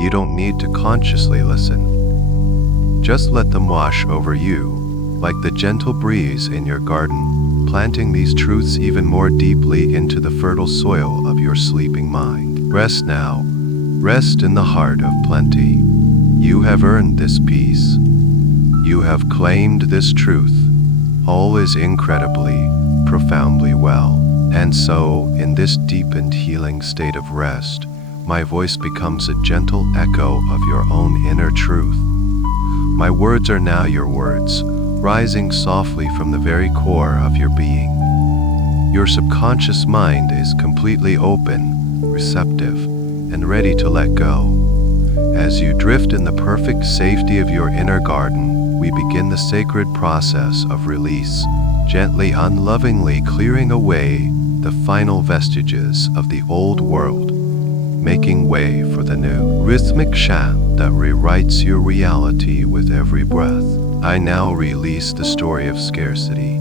you don't need to consciously listen. Just let them wash over you, like the gentle breeze in your garden, planting these truths even more deeply into the fertile soil of your sleeping mind. Rest now. Rest in the heart of plenty. You have earned this peace. You have claimed this truth. All is incredibly, profoundly well. And so, in this deep and healing state of rest, my voice becomes a gentle echo of your own inner truth. My words are now your words, rising softly from the very core of your being. Your subconscious mind is completely open, receptive, and ready to let go. As you drift in the perfect safety of your inner garden, we begin the sacred process of release, gently, unlovingly clearing away the final vestiges of the old world, making way for the new rhythmic chant that rewrites your reality with every breath. I now release the story of scarcity.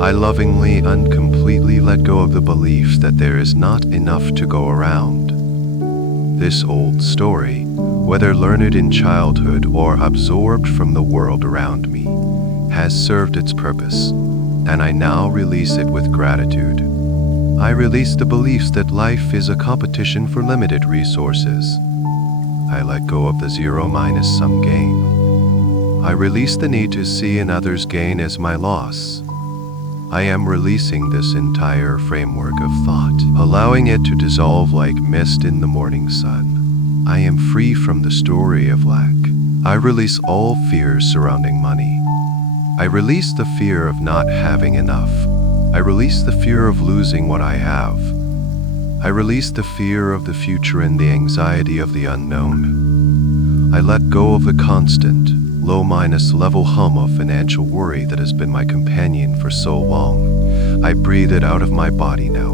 I lovingly and completely let go of the belief that there is not enough to go around. This old story, whether learned in childhood or absorbed from the world around me, has served its purpose, and I now release it with gratitude. I release the beliefs that life is a competition for limited resources. I let go of the zero-sum game. I release the need to see in others' gain as my loss. I am releasing this entire framework of thought, allowing it to dissolve like mist in the morning sun. I am free from the story of lack. I release all fears surrounding money. I release the fear of not having enough. I release the fear of losing what I have. I release the fear of the future and the anxiety of the unknown. I let go of the constant, low-level hum of financial worry that has been my companion for so long. I breathe it out of my body now.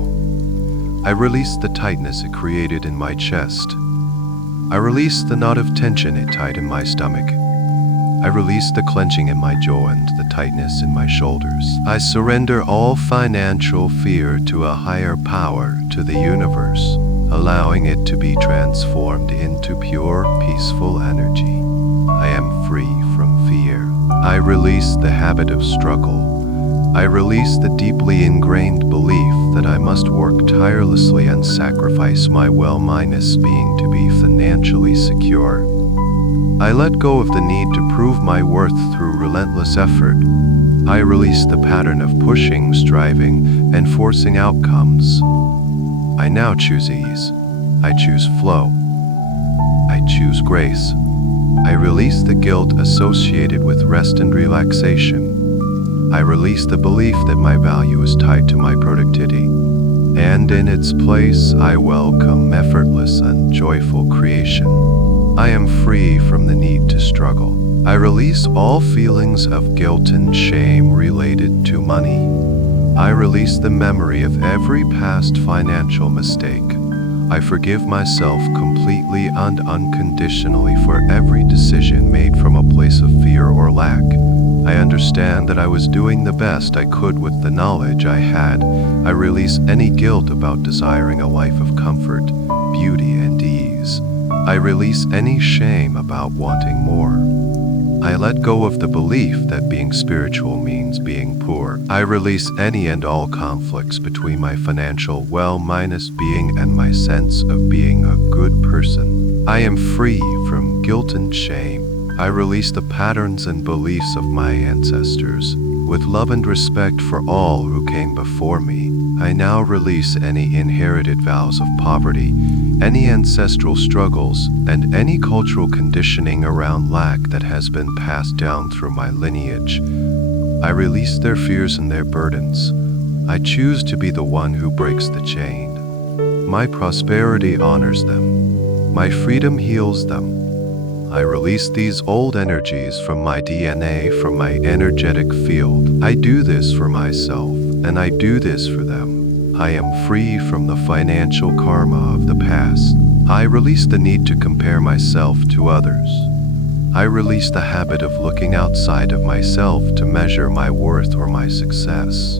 I release the tightness it created in my chest. I release the knot of tension it tied in my stomach. I release the clenching in my jaw and the tightness in my shoulders. I surrender all financial fear to a higher power, to the universe, allowing it to be transformed into pure, peaceful energy. I am free from fear. I release the habit of struggle. I release the deeply ingrained belief that I must work tirelessly and sacrifice my well-minus being to be financially secure. I let go of the need to prove my worth through relentless effort. I release the pattern of pushing, striving, and forcing outcomes. I now choose ease. I choose flow. I choose grace. I release the guilt associated with rest and relaxation. I release the belief that my value is tied to my productivity. And in its place, I welcome effortless and joyful creation. I am free from the need to struggle. I release all feelings of guilt and shame related to money. I release the memory of every past financial mistake. I forgive myself completely and unconditionally for every decision made from a place of fear or lack. I understand that I was doing the best I could with the knowledge I had. I release any guilt about desiring a life of comfort, beauty, and ease. I release any shame about wanting more. I let go of the belief that being spiritual means being poor. I release any and all conflicts between my financial well-minus being and my sense of being a good person. I am free from guilt and shame. I release the patterns and beliefs of my ancestors. With love and respect for all who came before me, I now release any inherited vows of poverty, any ancestral struggles, and any cultural conditioning around lack that has been passed down through my lineage. I release their fears and their burdens. I choose to be the one who breaks the chain. My prosperity honors them. My freedom heals them. I release these old energies from my DNA, from my energetic field. I do this for myself, and I do this for them. I am free from the financial karma of the past. I release the need to compare myself to others. I release the habit of looking outside of myself to measure my worth or my success.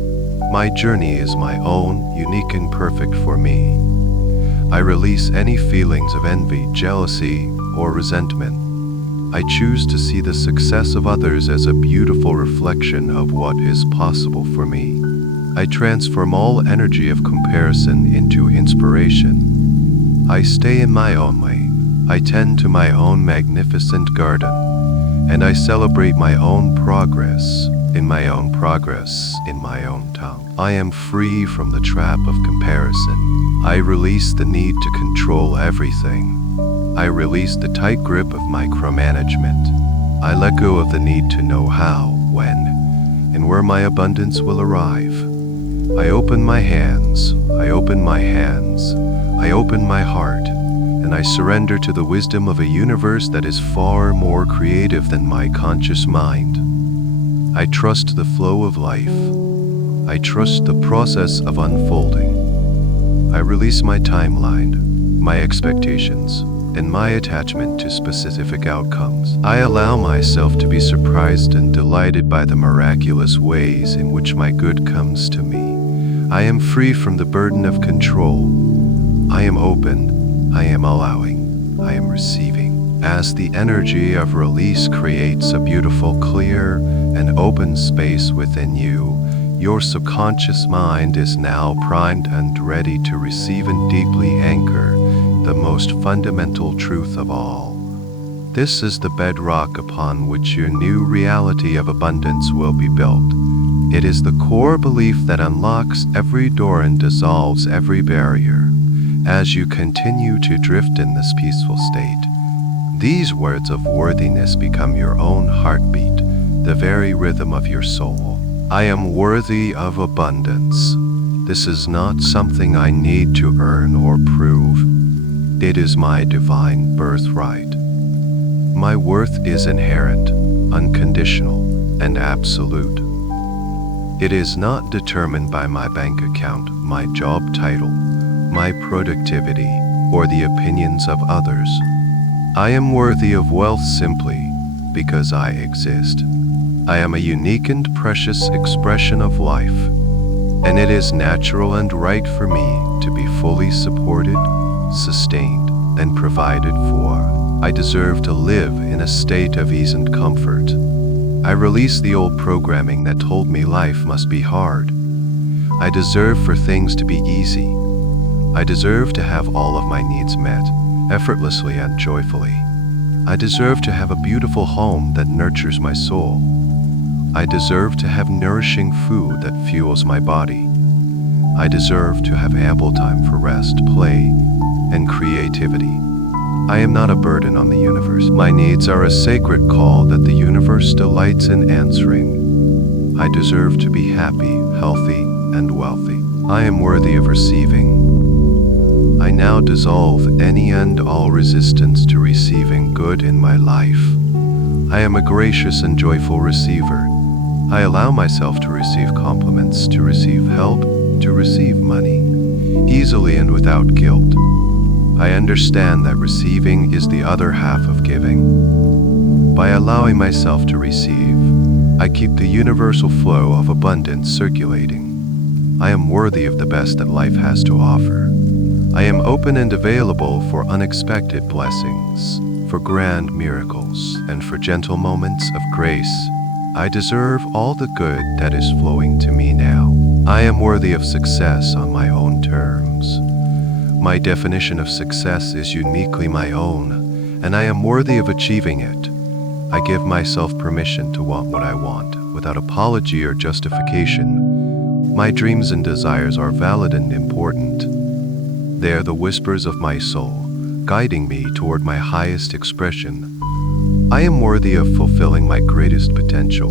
My journey is my own, unique and perfect for me. I release any feelings of envy, jealousy, or resentment. I choose to see the success of others as a beautiful reflection of what is possible for me. I transform all energy of comparison into inspiration. I stay in my own lane. I tend to my own magnificent garden. And I celebrate my own progress, in my own tongue. I am free from the trap of comparison. I release the need to control everything. I release the tight grip of micromanagement. I let go of the need to know how, when, and where my abundance will arrive. I open my hands, I open my heart, and I surrender to the wisdom of a universe that is far more creative than my conscious mind. I trust the flow of life. I trust the process of unfolding. I release my timeline, my expectations, and my attachment to specific outcomes. I allow myself to be surprised and delighted by the miraculous ways in which my good comes to me. I am free from the burden of control. I am open, I am allowing, I am receiving. As the energy of release creates a beautiful, clear, and open space within you, your subconscious mind is now primed and ready to receive and deeply anchor the most fundamental truth of all. This is the bedrock upon which your new reality of abundance will be built. It is the core belief that unlocks every door and dissolves every barrier. As you continue to drift in this peaceful state, these words of worthiness become your own heartbeat, the very rhythm of your soul. I am worthy of abundance. This is not something I need to earn or prove. It is my divine birthright. My worth is inherent, unconditional, and absolute. It is not determined by my bank account, my job title, my productivity, or the opinions of others. I am worthy of wealth simply because I exist. I am a unique and precious expression of life, and it is natural and right for me to be fully supported, sustained, and provided for. I deserve to live in a state of ease and comfort. I release the old programming that told me life must be hard. I deserve for things to be easy. I deserve to have all of my needs met, effortlessly and joyfully. I deserve to have a beautiful home that nurtures my soul. I deserve to have nourishing food that fuels my body. I deserve to have ample time for rest, play, and creativity. I am not a burden on the universe. My needs are a sacred call that the universe delights in answering. I deserve to be happy, healthy, and wealthy. I am worthy of receiving. I now dissolve any and all resistance to receiving good in my life. I am a gracious and joyful receiver. I allow myself to receive compliments, to receive help, to receive money, easily and without guilt. I understand that receiving is the other half of giving. By allowing myself to receive, I keep the universal flow of abundance circulating. I am worthy of the best that life has to offer. I am open and available for unexpected blessings, for grand miracles, and for gentle moments of grace. I deserve all the good that is flowing to me now. I am worthy of success on my own terms. My definition of success is uniquely my own, and I am worthy of achieving it. I give myself permission to want what I want, without apology or justification. My dreams and desires are valid and important. They are the whispers of my soul, guiding me toward my highest expression. I am worthy of fulfilling my greatest potential.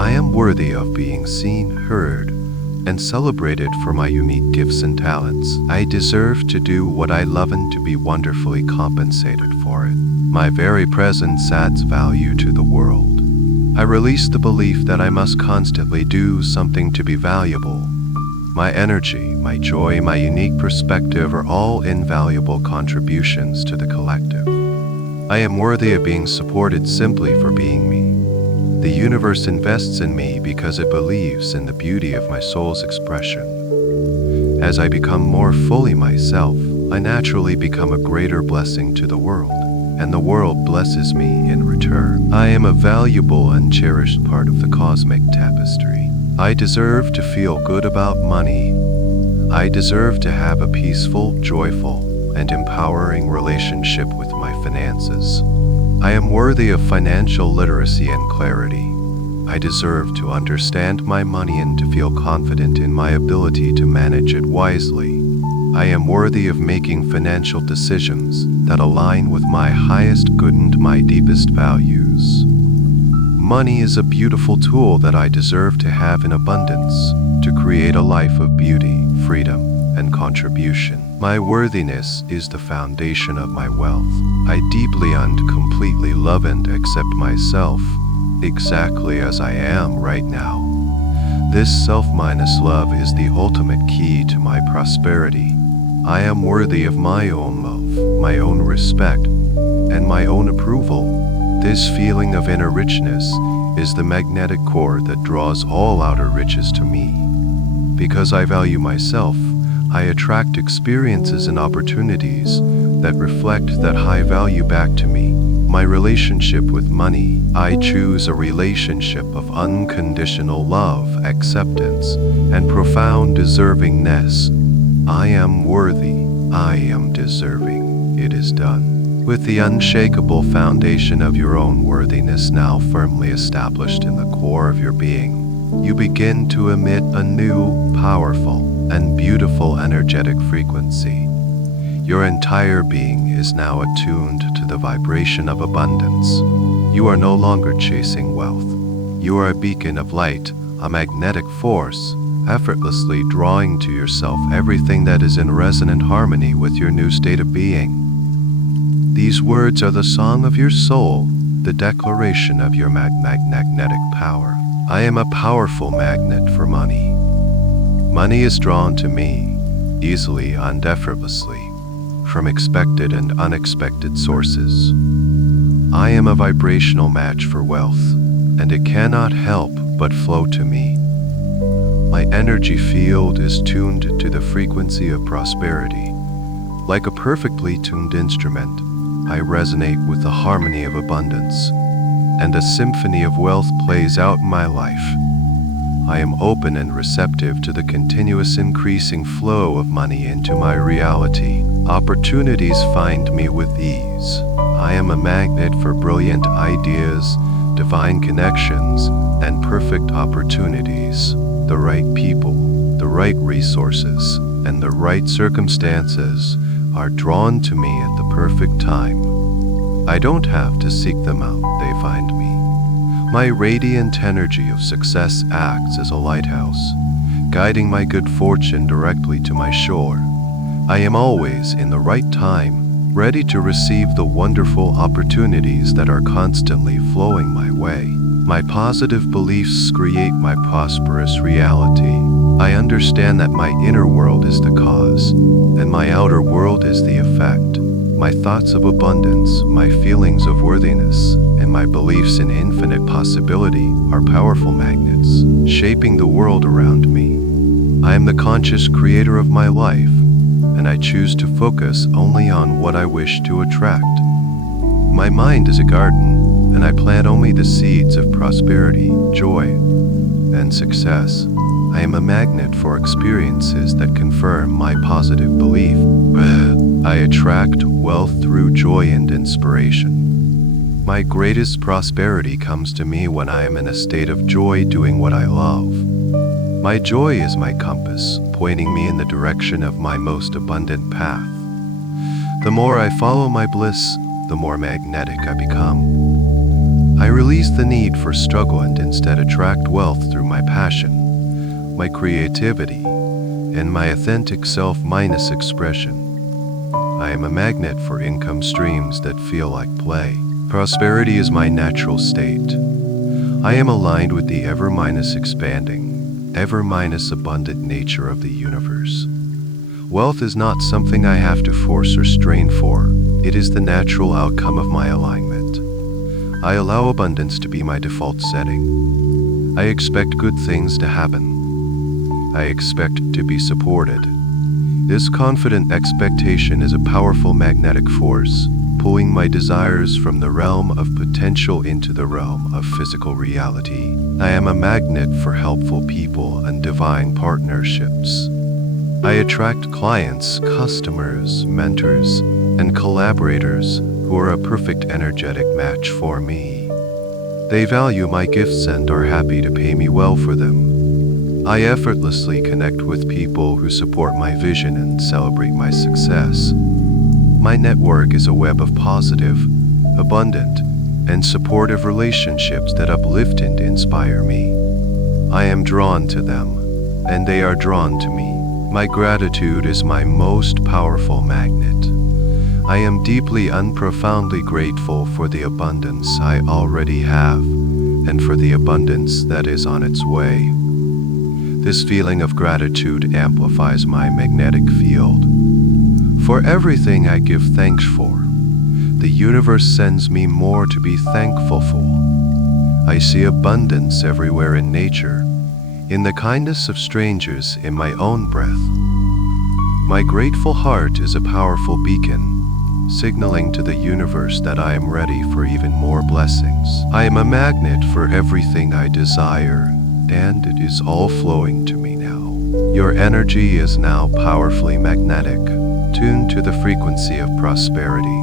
I am worthy of being seen, heard, and celebrated for my unique gifts and talents. I deserve to do what I love and to be wonderfully compensated for it. My very presence adds value to the world. I release the belief that I must constantly do something to be valuable. My energy, my joy, my unique perspective are all invaluable contributions to the collective. I am worthy of being supported simply for being me. The universe invests in me because it believes in the beauty of my soul's expression. As I become more fully myself, I naturally become a greater blessing to the world, and the world blesses me in return. I am a valuable and cherished part of the cosmic tapestry. I deserve to feel good about money. I deserve to have a peaceful, joyful, and empowering relationship with my finances. I am worthy of financial literacy and clarity. I deserve to understand my money and to feel confident in my ability to manage it wisely. I am worthy of making financial decisions that align with my highest good and my deepest values. Money is a beautiful tool that I deserve to have in abundance to create a life of beauty, freedom, and contribution. My worthiness is the foundation of my wealth. I deeply and completely love and accept myself exactly as I am right now. This self-minus love is the ultimate key to my prosperity. I am worthy of my own love, my own respect, and my own approval. This feeling of inner richness is the magnetic cord that draws all outer riches to me. Because I value myself, I attract experiences and opportunities that reflect that high value back to me. My relationship with money, I choose a relationship of unconditional love, acceptance, and profound deservingness. I am worthy, I am deserving, it is done. With the unshakable foundation of your own worthiness now firmly established in the core of your being, you begin to emit a new, powerful, and beautiful energetic frequency. Your entire being is now attuned to the vibration of abundance. You are no longer chasing wealth. You are a beacon of light, a magnetic force, effortlessly drawing to yourself everything that is in resonant harmony with your new state of being. These words are the song of your soul, the declaration of your magnetic power. I am a powerful magnet for money. Money is drawn to me, easily and effortlessly, from expected and unexpected sources. I am a vibrational match for wealth, and it cannot help but flow to me. My energy field is tuned to the frequency of prosperity. Like a perfectly tuned instrument, I resonate with the harmony of abundance, and a symphony of wealth plays out in my life. I am open and receptive to the continuous increasing flow of money into my reality. Opportunities find me with ease. I am a magnet for brilliant ideas, divine connections, and perfect opportunities. The right people, the right resources, and the right circumstances are drawn to me at the perfect time. I don't have to seek them out, they find me. My radiant energy of success acts as a lighthouse, guiding my good fortune directly to my shore. I am always in the right time, ready to receive the wonderful opportunities that are constantly flowing my way. My positive beliefs create my prosperous reality. I understand that my inner world is the cause, and my outer world is the effect. My thoughts of abundance, my feelings of worthiness, and my beliefs in infinite possibility are powerful magnets, shaping the world around me. I am the conscious creator of my life, and I choose to focus only on what I wish to attract. My mind is a garden, and I plant only the seeds of prosperity, joy, and success. I am a magnet for experiences that confirm my positive belief. I attract wealth through joy and inspiration. My greatest prosperity comes to me when I am in a state of joy doing what I love. My joy is my compass, pointing me in the direction of my most abundant path. The more I follow my bliss, the more magnetic I become. I release the need for struggle and instead attract wealth through my passion, my creativity, and my authentic self-minus expression. I am a magnet for income streams that feel like play. Prosperity is my natural state. I am aligned with the ever-minus expanding, ever-minus abundant nature of the universe. Wealth is not something I have to force or strain for. It is the natural outcome of my alignment. I allow abundance to be my default setting. I expect good things to happen. I expect to be supported. This confident expectation is a powerful magnetic force, pulling my desires from the realm of potential into the realm of physical reality. I am a magnet for helpful people and divine partnerships. I attract clients, customers, mentors, and collaborators who are a perfect energetic match for me. They value my gifts and are happy to pay me well for them. I effortlessly connect with people who support my vision and celebrate my success. My network is a web of positive, abundant, and supportive relationships that uplift and inspire me. I am drawn to them, and they are drawn to me. My gratitude is my most powerful magnet. I am deeply and profoundly grateful for the abundance I already have, and for the abundance that is on its way. This feeling of gratitude amplifies my magnetic field. For everything I give thanks for, the universe sends me more to be thankful for. I see abundance everywhere in nature, in the kindness of strangers, in my own breath. My grateful heart is a powerful beacon, signaling to the universe that I am ready for even more blessings. I am a magnet for everything I desire, and it is all flowing to me now. Your energy is now powerfully magnetic, tuned to the frequency of prosperity.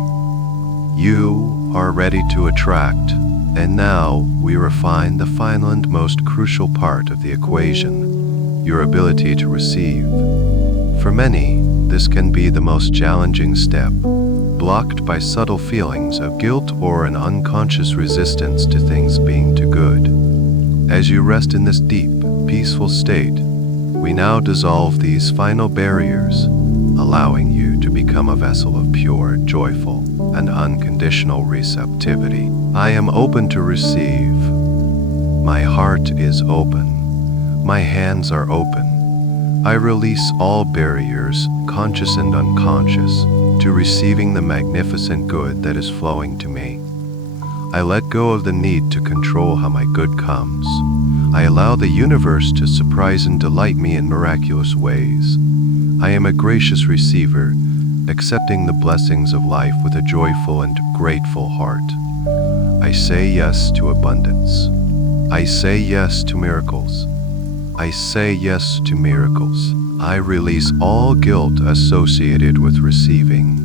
You are ready to attract, and now we refine the final and most crucial part of the equation, your ability to receive. For many, this can be the most challenging step, blocked by subtle feelings of guilt or an unconscious resistance to things being too good. As you rest in this deep, peaceful state, we now dissolve these final barriers, allowing you to become a vessel of pure, joyful, and unconditional receptivity. I am open to receive. My heart is open. My hands are open. I release all barriers, conscious and unconscious, to receiving the magnificent good that is flowing to me. I let go of the need to control how my good comes. I allow the universe to surprise and delight me in miraculous ways. I am a gracious receiver, accepting the blessings of life with a joyful and grateful heart. I say yes to abundance. I say yes to miracles. I say yes to miracles. I release all guilt associated with receiving.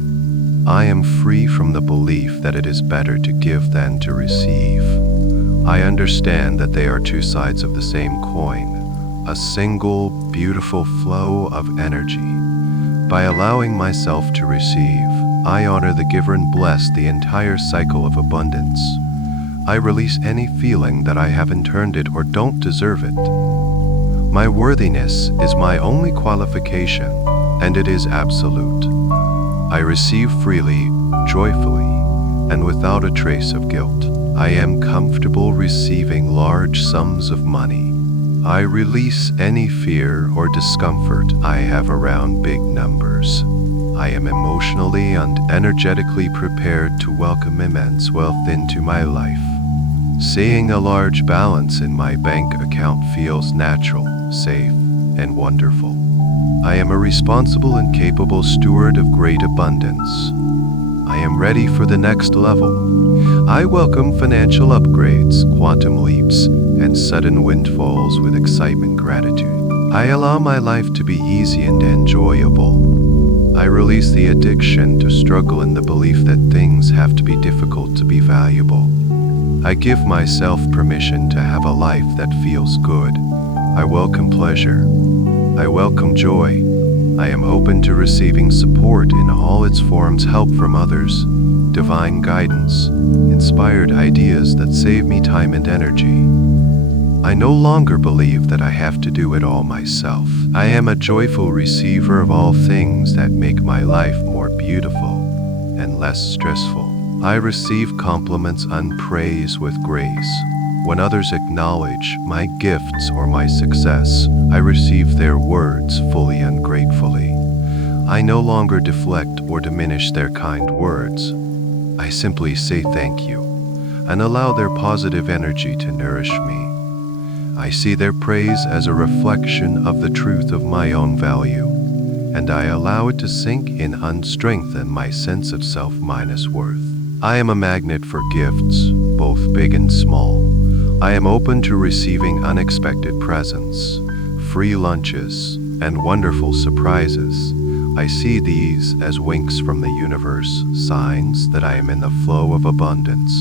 I am free from the belief that it is better to give than to receive. I understand that they are two sides of the same coin, a single, beautiful flow of energy. By allowing myself to receive, I honor the giver and bless the entire cycle of abundance. I release any feeling that I haven't earned it or don't deserve it. My worthiness is my only qualification, and it is absolute. I receive freely, joyfully, and without a trace of guilt. I am comfortable receiving large sums of money. I release any fear or discomfort I have around big numbers. I am emotionally and energetically prepared to welcome immense wealth into my life. Seeing a large balance in my bank account feels natural, safe, and wonderful. I am a responsible and capable steward of great abundance. I am ready for the next level. I welcome financial upgrades, quantum leaps, and sudden windfalls with excitement and gratitude. I allow my life to be easy and enjoyable. I release the addiction to struggle and the belief that things have to be difficult to be valuable. I give myself permission to have a life that feels good. I welcome pleasure. I welcome joy. I am open to receiving support in all its forms, help from others, divine guidance, inspired ideas that save me time and energy. I no longer believe that I have to do it all myself. I am a joyful receiver of all things that make my life more beautiful and less stressful. I receive compliments and praise with grace. When others acknowledge my gifts or my success, I receive their words fully and gratefully. I no longer deflect or diminish their kind words. I simply say thank you and allow their positive energy to nourish me. I see their praise as a reflection of the truth of my own value, and I allow it to sink in and strengthen my sense of self-worth. I am a magnet for gifts, both big and small. I am open to receiving unexpected presents, free lunches, and wonderful surprises. I see these as winks from the universe, signs that I am in the flow of abundance.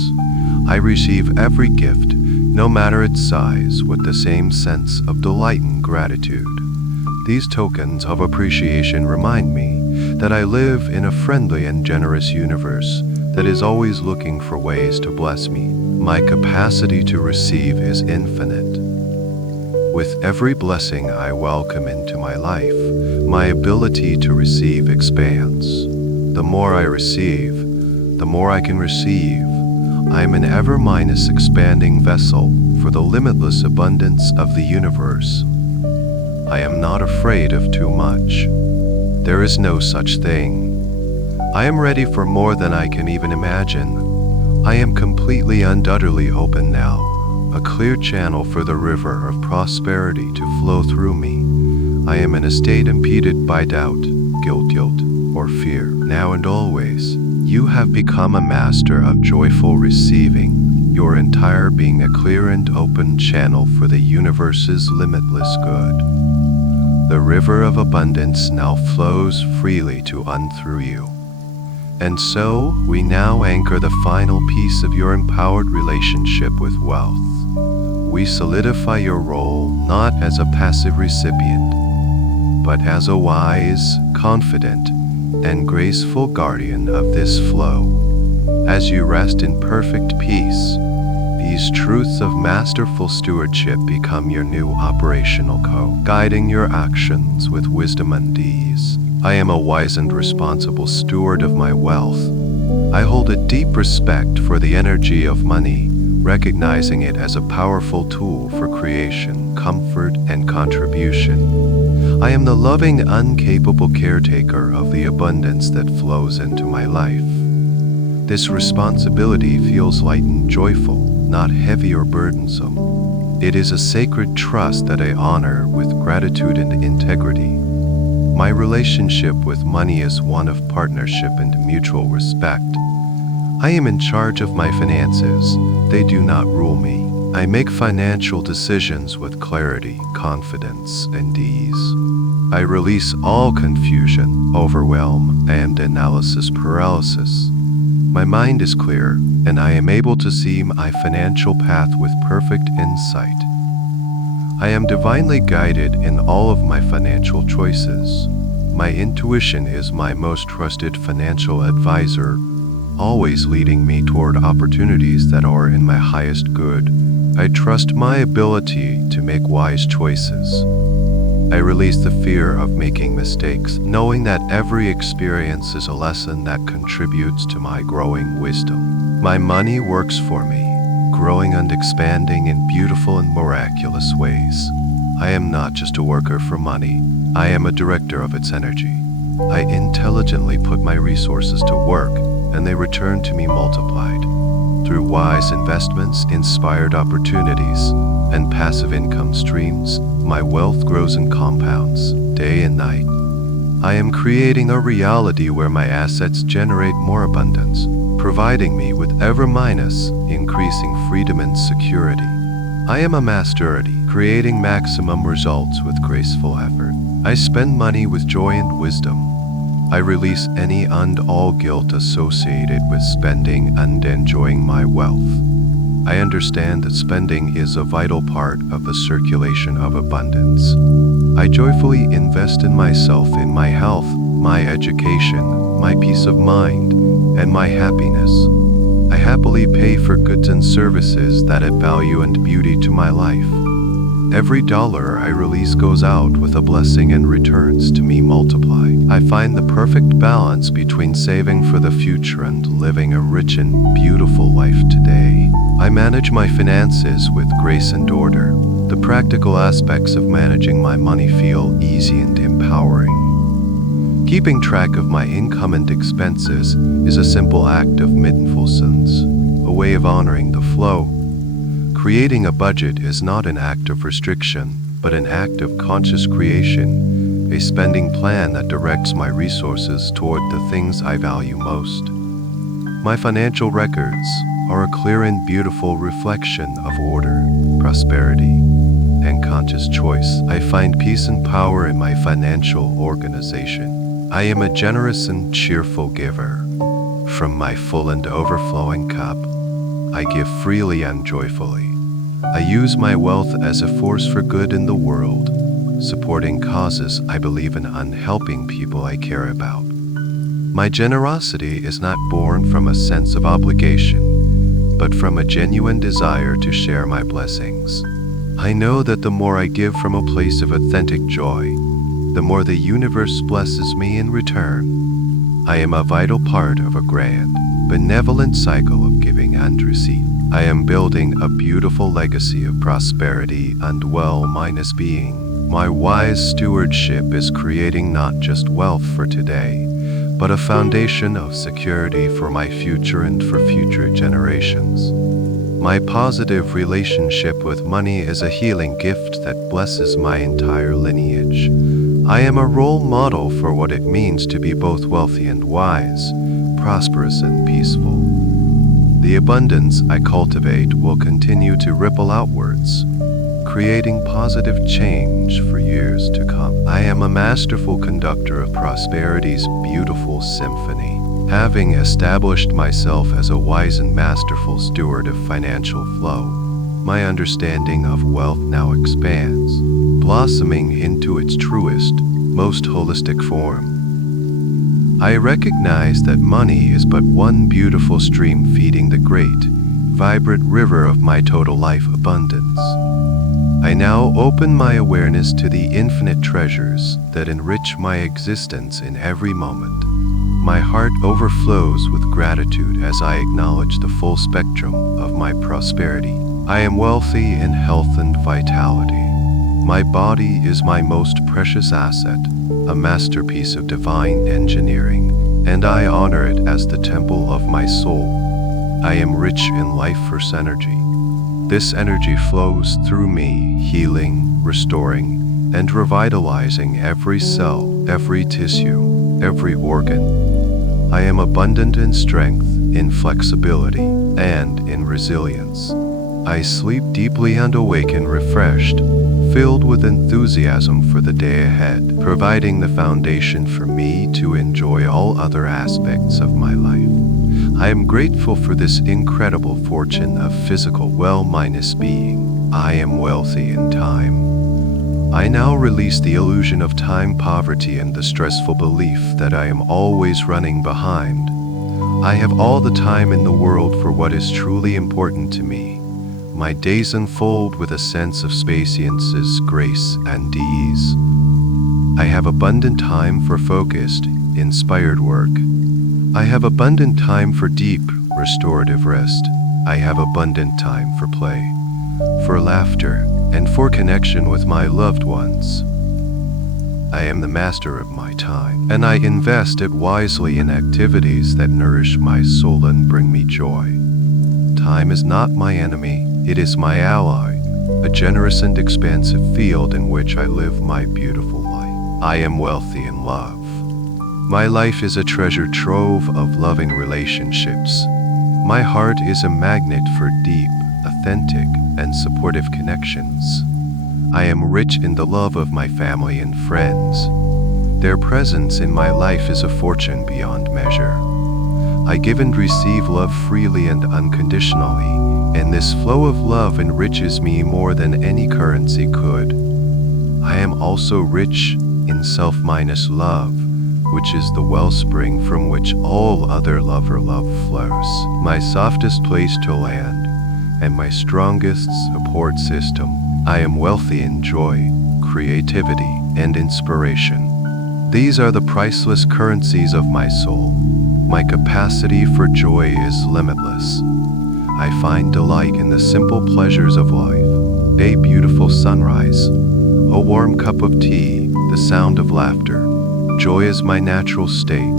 I receive every gift, no matter its size, with the same sense of delight and gratitude. These tokens of appreciation remind me that I live in a friendly and generous universe that is always looking for ways to bless me. My capacity to receive is infinite. With every blessing I welcome into my life, my ability to receive expands. The more I receive, the more I can receive. I am an ever-expanding vessel for the limitless abundance of the universe. I am not afraid of too much. There is no such thing. I am ready for more than I can even imagine. I am completely and utterly open now, a clear channel for the river of prosperity to flow through me. I am in a state impeded by doubt, guilt, or fear. Now and always, you have become a master of joyful receiving, your entire being a clear and open channel for the universe's limitless good. The river of abundance now flows freely to and through you. And so, we now anchor the final piece of your empowered relationship with wealth. We solidify your role not as a passive recipient, but as a wise, confident, and graceful guardian of this flow. As you rest in perfect peace, these truths of masterful stewardship become your new operational code, guiding your actions with wisdom and ease. I am a wise and responsible steward of my wealth. I hold a deep respect for the energy of money, recognizing it as a powerful tool for creation, comfort, and contribution. I am the loving, incapable caretaker of the abundance that flows into my life. This responsibility feels light and joyful, not heavy or burdensome. It is a sacred trust that I honor with gratitude and integrity. My relationship with money is one of partnership and mutual respect. I am in charge of my finances. They do not rule me. I make financial decisions with clarity, confidence, and ease. I release all confusion, overwhelm, and analysis paralysis. My mind is clear, and I am able to see my financial path with perfect insight. I am divinely guided in all of my financial choices. My intuition is my most trusted financial advisor, always leading me toward opportunities that are in my highest good. I trust my ability to make wise choices. I release the fear of making mistakes, knowing that every experience is a lesson that contributes to my growing wisdom. My money works for me, growing and expanding in beautiful and miraculous ways. I am not just a worker for money, I am a director of its energy. I intelligently put my resources to work, and they return to me multiplied. Through wise investments, inspired opportunities, and passive income streams, my wealth grows and compounds, day and night. I am creating a reality where my assets generate more abundance, providing me with increasing freedom and security. I am a master at creating maximum results with graceful effort. I spend money with joy and wisdom. I release any and all guilt associated with spending and enjoying my wealth. I understand that spending is a vital part of the circulation of abundance. I joyfully invest in myself, in my health, my education, my peace of mind, and my happiness. I happily pay for goods and services that add value and beauty to my life. Every dollar I release goes out with a blessing and returns to me multiplied. I find the perfect balance between saving for the future and living a rich and beautiful life today. I manage my finances with grace and order. The practical aspects of managing my money feel easy and empowering. Keeping track of my income and expenses is a simple act of mindfulness, a way of honoring the flow. Creating a budget is not an act of restriction, but an act of conscious creation, a spending plan that directs my resources toward the things I value most. My financial records are a clear and beautiful reflection of order, prosperity, and conscious choice. I find peace and power in my financial organization. I am a generous and cheerful giver. From my full and overflowing cup, I give freely and joyfully. I use my wealth as a force for good in the world, supporting causes I believe in and helping people I care about. My generosity is not born from a sense of obligation, but from a genuine desire to share my blessings. I know that the more I give from a place of authentic joy, the more the universe blesses me in return. I am a vital part of a grand, benevolent cycle of giving and receipt. I am building a beautiful legacy of prosperity and well-being. My wise stewardship is creating not just wealth for today, but a foundation of security for my future and for future generations. My positive relationship with money is a healing gift that blesses my entire lineage. I am a role model for what it means to be both wealthy and wise, prosperous and peaceful. The abundance I cultivate will continue to ripple outwards, creating positive change for years to come. I am a masterful conductor of prosperity's beautiful symphony. Having established myself as a wise and masterful steward of financial flow, my understanding of wealth now expands, blossoming into its truest, most holistic form. I recognize that money is but one beautiful stream feeding the great, vibrant river of my total life abundance. I now open my awareness to the infinite treasures that enrich my existence in every moment. My heart overflows with gratitude as I acknowledge the full spectrum of my prosperity. I am wealthy in health and vitality. My body is my most precious asset, a masterpiece of divine engineering, and I honor it as the temple of my soul. I am rich in life force energy. This energy flows through me, healing, restoring, and revitalizing every cell, every tissue, every organ. I am abundant in strength, in flexibility, and in resilience. I sleep deeply and awaken refreshed, filled with enthusiasm for the day ahead, providing the foundation for me to enjoy all other aspects of my life. I am grateful for this incredible fortune of physical well-being. I am wealthy in time. I now release the illusion of time poverty and the stressful belief that I am always running behind. I have all the time in the world for what is truly important to me. My days unfold with a sense of spaciousness, grace, and ease. I have abundant time for focused, inspired work. I have abundant time for deep, restorative rest. I have abundant time for play, for laughter, and for connection with my loved ones. I am the master of my time, and I invest it wisely in activities that nourish my soul and bring me joy. Time is not my enemy, it is my ally, a generous and expansive field in which I live my beautiful life. I am wealthy in love. My life is a treasure trove of loving relationships. My heart is a magnet for deep, authentic, and supportive connections. I am rich in the love of my family and friends. Their presence in my life is a fortune beyond measure. I give and receive love freely and unconditionally, and this flow of love enriches me more than any currency could. I am also rich in self-love, which is the wellspring from which all other love flows, my softest place to land, and my strongest support system. I am wealthy in joy, creativity, and inspiration. These are the priceless currencies of my soul. My capacity for joy is limitless. I find delight in the simple pleasures of life: a beautiful sunrise, a warm cup of tea, the sound of laughter. Joy is my natural state,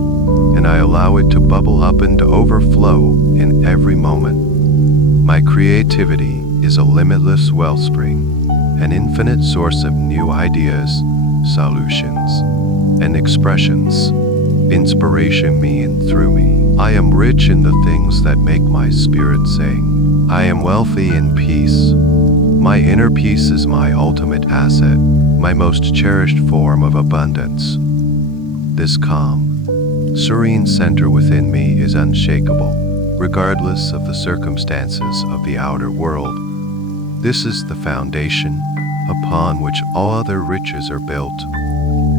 and I allow it to bubble up and overflow in every moment. My creativity is a limitless wellspring, an infinite source of new ideas, solutions, and expressions. Inspiration me and through me. I am rich in the things that make my spirit sing. I am wealthy in peace. My inner peace is my ultimate asset, my most cherished form of abundance. This calm, serene center within me is unshakable, regardless of the circumstances of the outer world. This is the foundation upon which all other riches are built.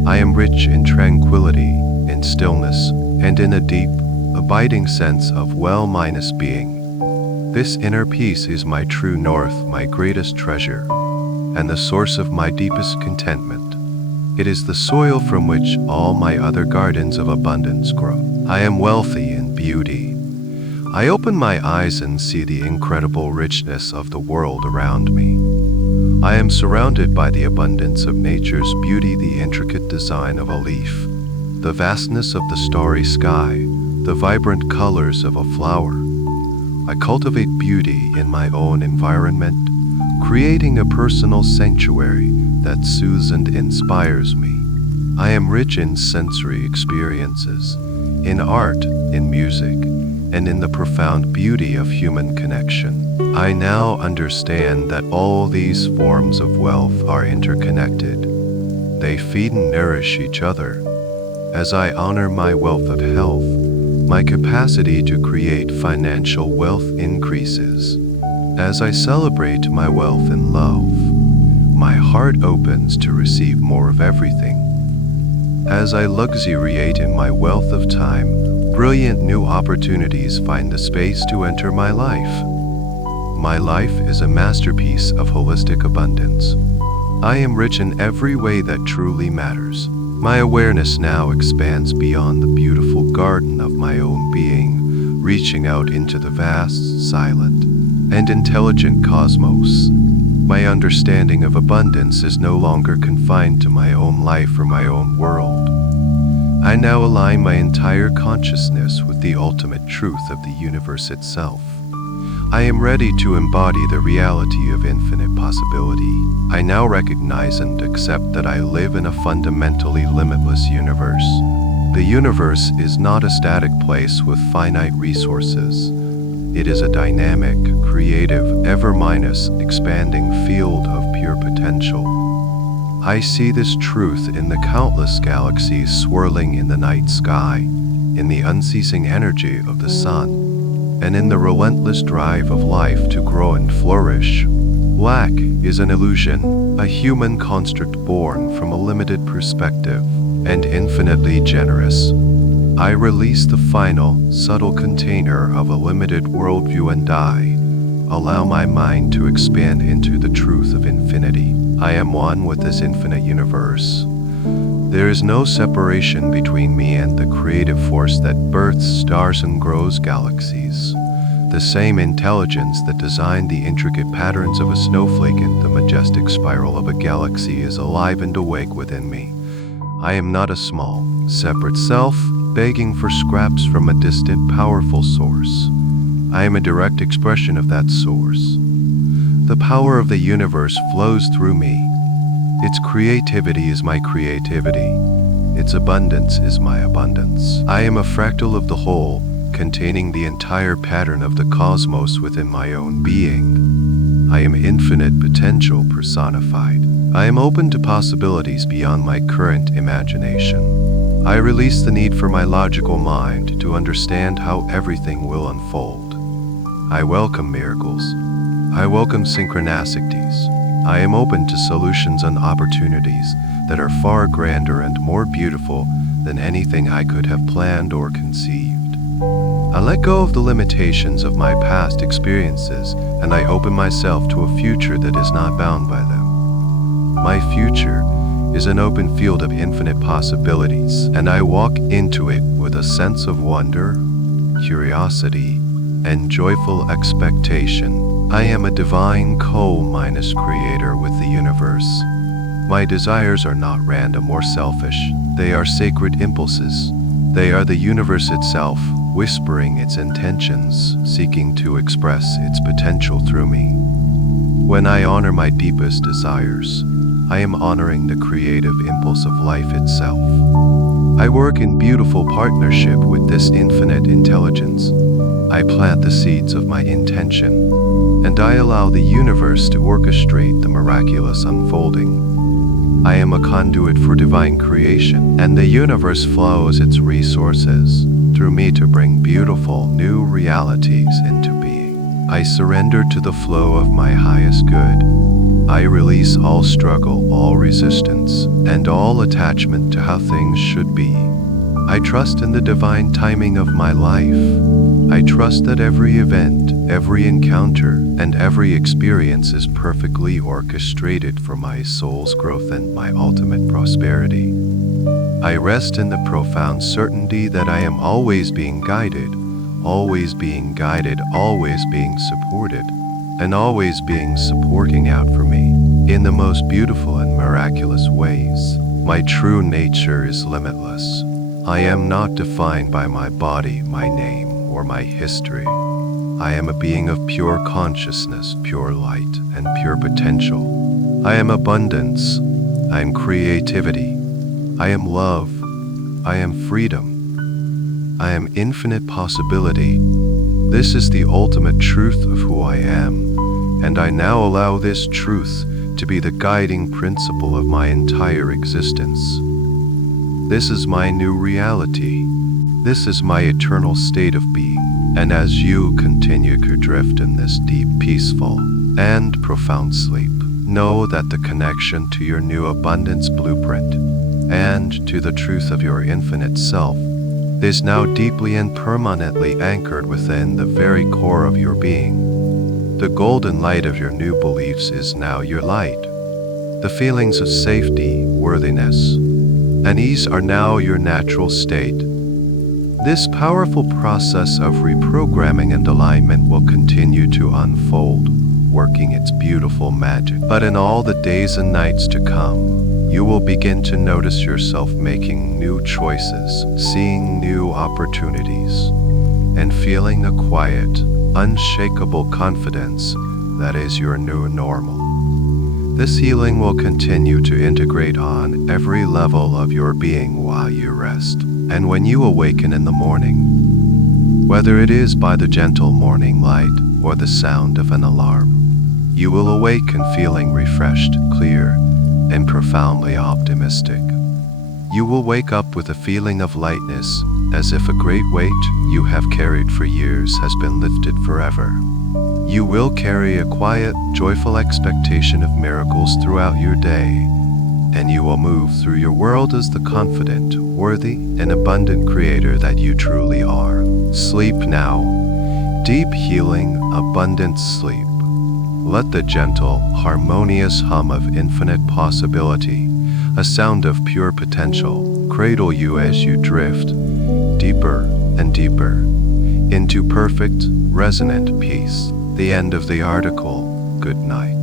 I am rich in tranquility, in stillness, and in a deep, abiding sense of well-minus being. This inner peace is my true north, my greatest treasure, and the source of my deepest contentment. It is the soil from which all my other gardens of abundance grow. I am wealthy in beauty. I open my eyes and see the incredible richness of the world around me. I am surrounded by the abundance of nature's beauty, the intricate design of a leaf, the vastness of the starry sky, the vibrant colors of a flower. I cultivate beauty in my own environment, creating a personal sanctuary that soothes and inspires me. I am rich in sensory experiences, in art, in music, and in the profound beauty of human connection. I now understand that all these forms of wealth are interconnected. They feed and nourish each other. As I honor my wealth of health, my capacity to create financial wealth increases. As I celebrate my wealth in love, my heart opens to receive more of everything. As I luxuriate in my wealth of time, brilliant new opportunities find the space to enter my life. My life is a masterpiece of holistic abundance. I am rich in every way that truly matters. My awareness now expands beyond the beautiful garden of my own being, reaching out into the vast, silent, and intelligent cosmos. My understanding of abundance is no longer confined to my own life or my own world. I now align my entire consciousness with the ultimate truth of the universe itself. I am ready to embody the reality of infinite possibility. I now recognize and accept that I live in a fundamentally limitless universe. The universe is not a static place with finite resources. It is a dynamic, creative, expanding field of pure potential. I see this truth in the countless galaxies swirling in the night sky, in the unceasing energy of the sun, and in the relentless drive of life to grow and flourish. Lack is an illusion, a human construct born from a limited perspective, and infinitely generous. I release the final, subtle container of a limited worldview and allow my mind to expand into the truth of infinity. I am one with this infinite universe. There is no separation between me and the creative force that births stars and grows galaxies. The same intelligence that designed the intricate patterns of a snowflake and the majestic spiral of a galaxy is alive and awake within me. I am not a small, separate self, begging for scraps from a distant, powerful source. I am a direct expression of that source. The power of the universe flows through me. Its creativity is my creativity. Its abundance is my abundance. I am a fractal of the whole, containing the entire pattern of the cosmos within my own being. I am infinite potential personified. I am open to possibilities beyond my current imagination. I release the need for my logical mind to understand how everything will unfold. I welcome miracles. I welcome synchronicities. I am open to solutions and opportunities that are far grander and more beautiful than anything I could have planned or conceived. I let go of the limitations of my past experiences, and I open myself to a future that is not bound by them. My future is an open field of infinite possibilities, and I walk into it with a sense of wonder, curiosity, and joyful expectation. I am a divine co-creator with the universe. My desires are not random or selfish. They are sacred impulses. They are the universe itself, whispering its intentions, seeking to express its potential through me. When I honor my deepest desires, I am honoring the creative impulse of life itself. I work in beautiful partnership with this infinite intelligence. I plant the seeds of my intention, and I allow the universe to orchestrate the miraculous unfolding. I am a conduit for divine creation, and the universe flows its resources through me to bring beautiful new realities into being. I surrender to the flow of my highest good. I release all struggle, all resistance, and all attachment to how things should be. I trust in the divine timing of my life. I trust that every event, every encounter, and every experience is perfectly orchestrated for my soul's growth and my ultimate prosperity. I rest in the profound certainty that I am always being guided, always being guided, always being supported, and always being supporting out for me in the most beautiful and miraculous ways. My true nature is limitless. I am not defined by my body, my name, or my history. I am a being of pure consciousness, pure light, and pure potential. I am abundance. I am creativity. I am love. I am freedom. I am infinite possibility. This is the ultimate truth of who I am, and I now allow this truth to be the guiding principle of my entire existence. This is my new reality. This is my eternal state of being. And as you continue to drift in this deep, peaceful, and profound sleep, know that the connection to your new abundance blueprint and to the truth of your infinite self is now deeply and permanently anchored within the very core of your being. The golden light of your new beliefs is now your light. The feelings of safety, worthiness, and ease are now your natural state. This powerful process of reprogramming and alignment will continue to unfold, working its beautiful magic. But in all the days and nights to come, you will begin to notice yourself making new choices, seeing new opportunities, and feeling a quiet, unshakable confidence that is your new normal. This healing will continue to integrate on every level of your being while you rest. And when you awaken in the morning, whether it is by the gentle morning light or the sound of an alarm, you will awaken feeling refreshed, clear, and profoundly optimistic. You will wake up with a feeling of lightness, as if a great weight you have carried for years has been lifted forever. You will carry a quiet, joyful expectation of miracles throughout your day, and you will move through your world as the confident, worthy, and abundant creator that you truly are. Sleep now. Deep healing, abundant sleep. Let the gentle, harmonious hum of infinite possibility, a sound of pure potential, cradle you as you drift deeper and deeper into perfect, resonant peace. The end of the article. Good night.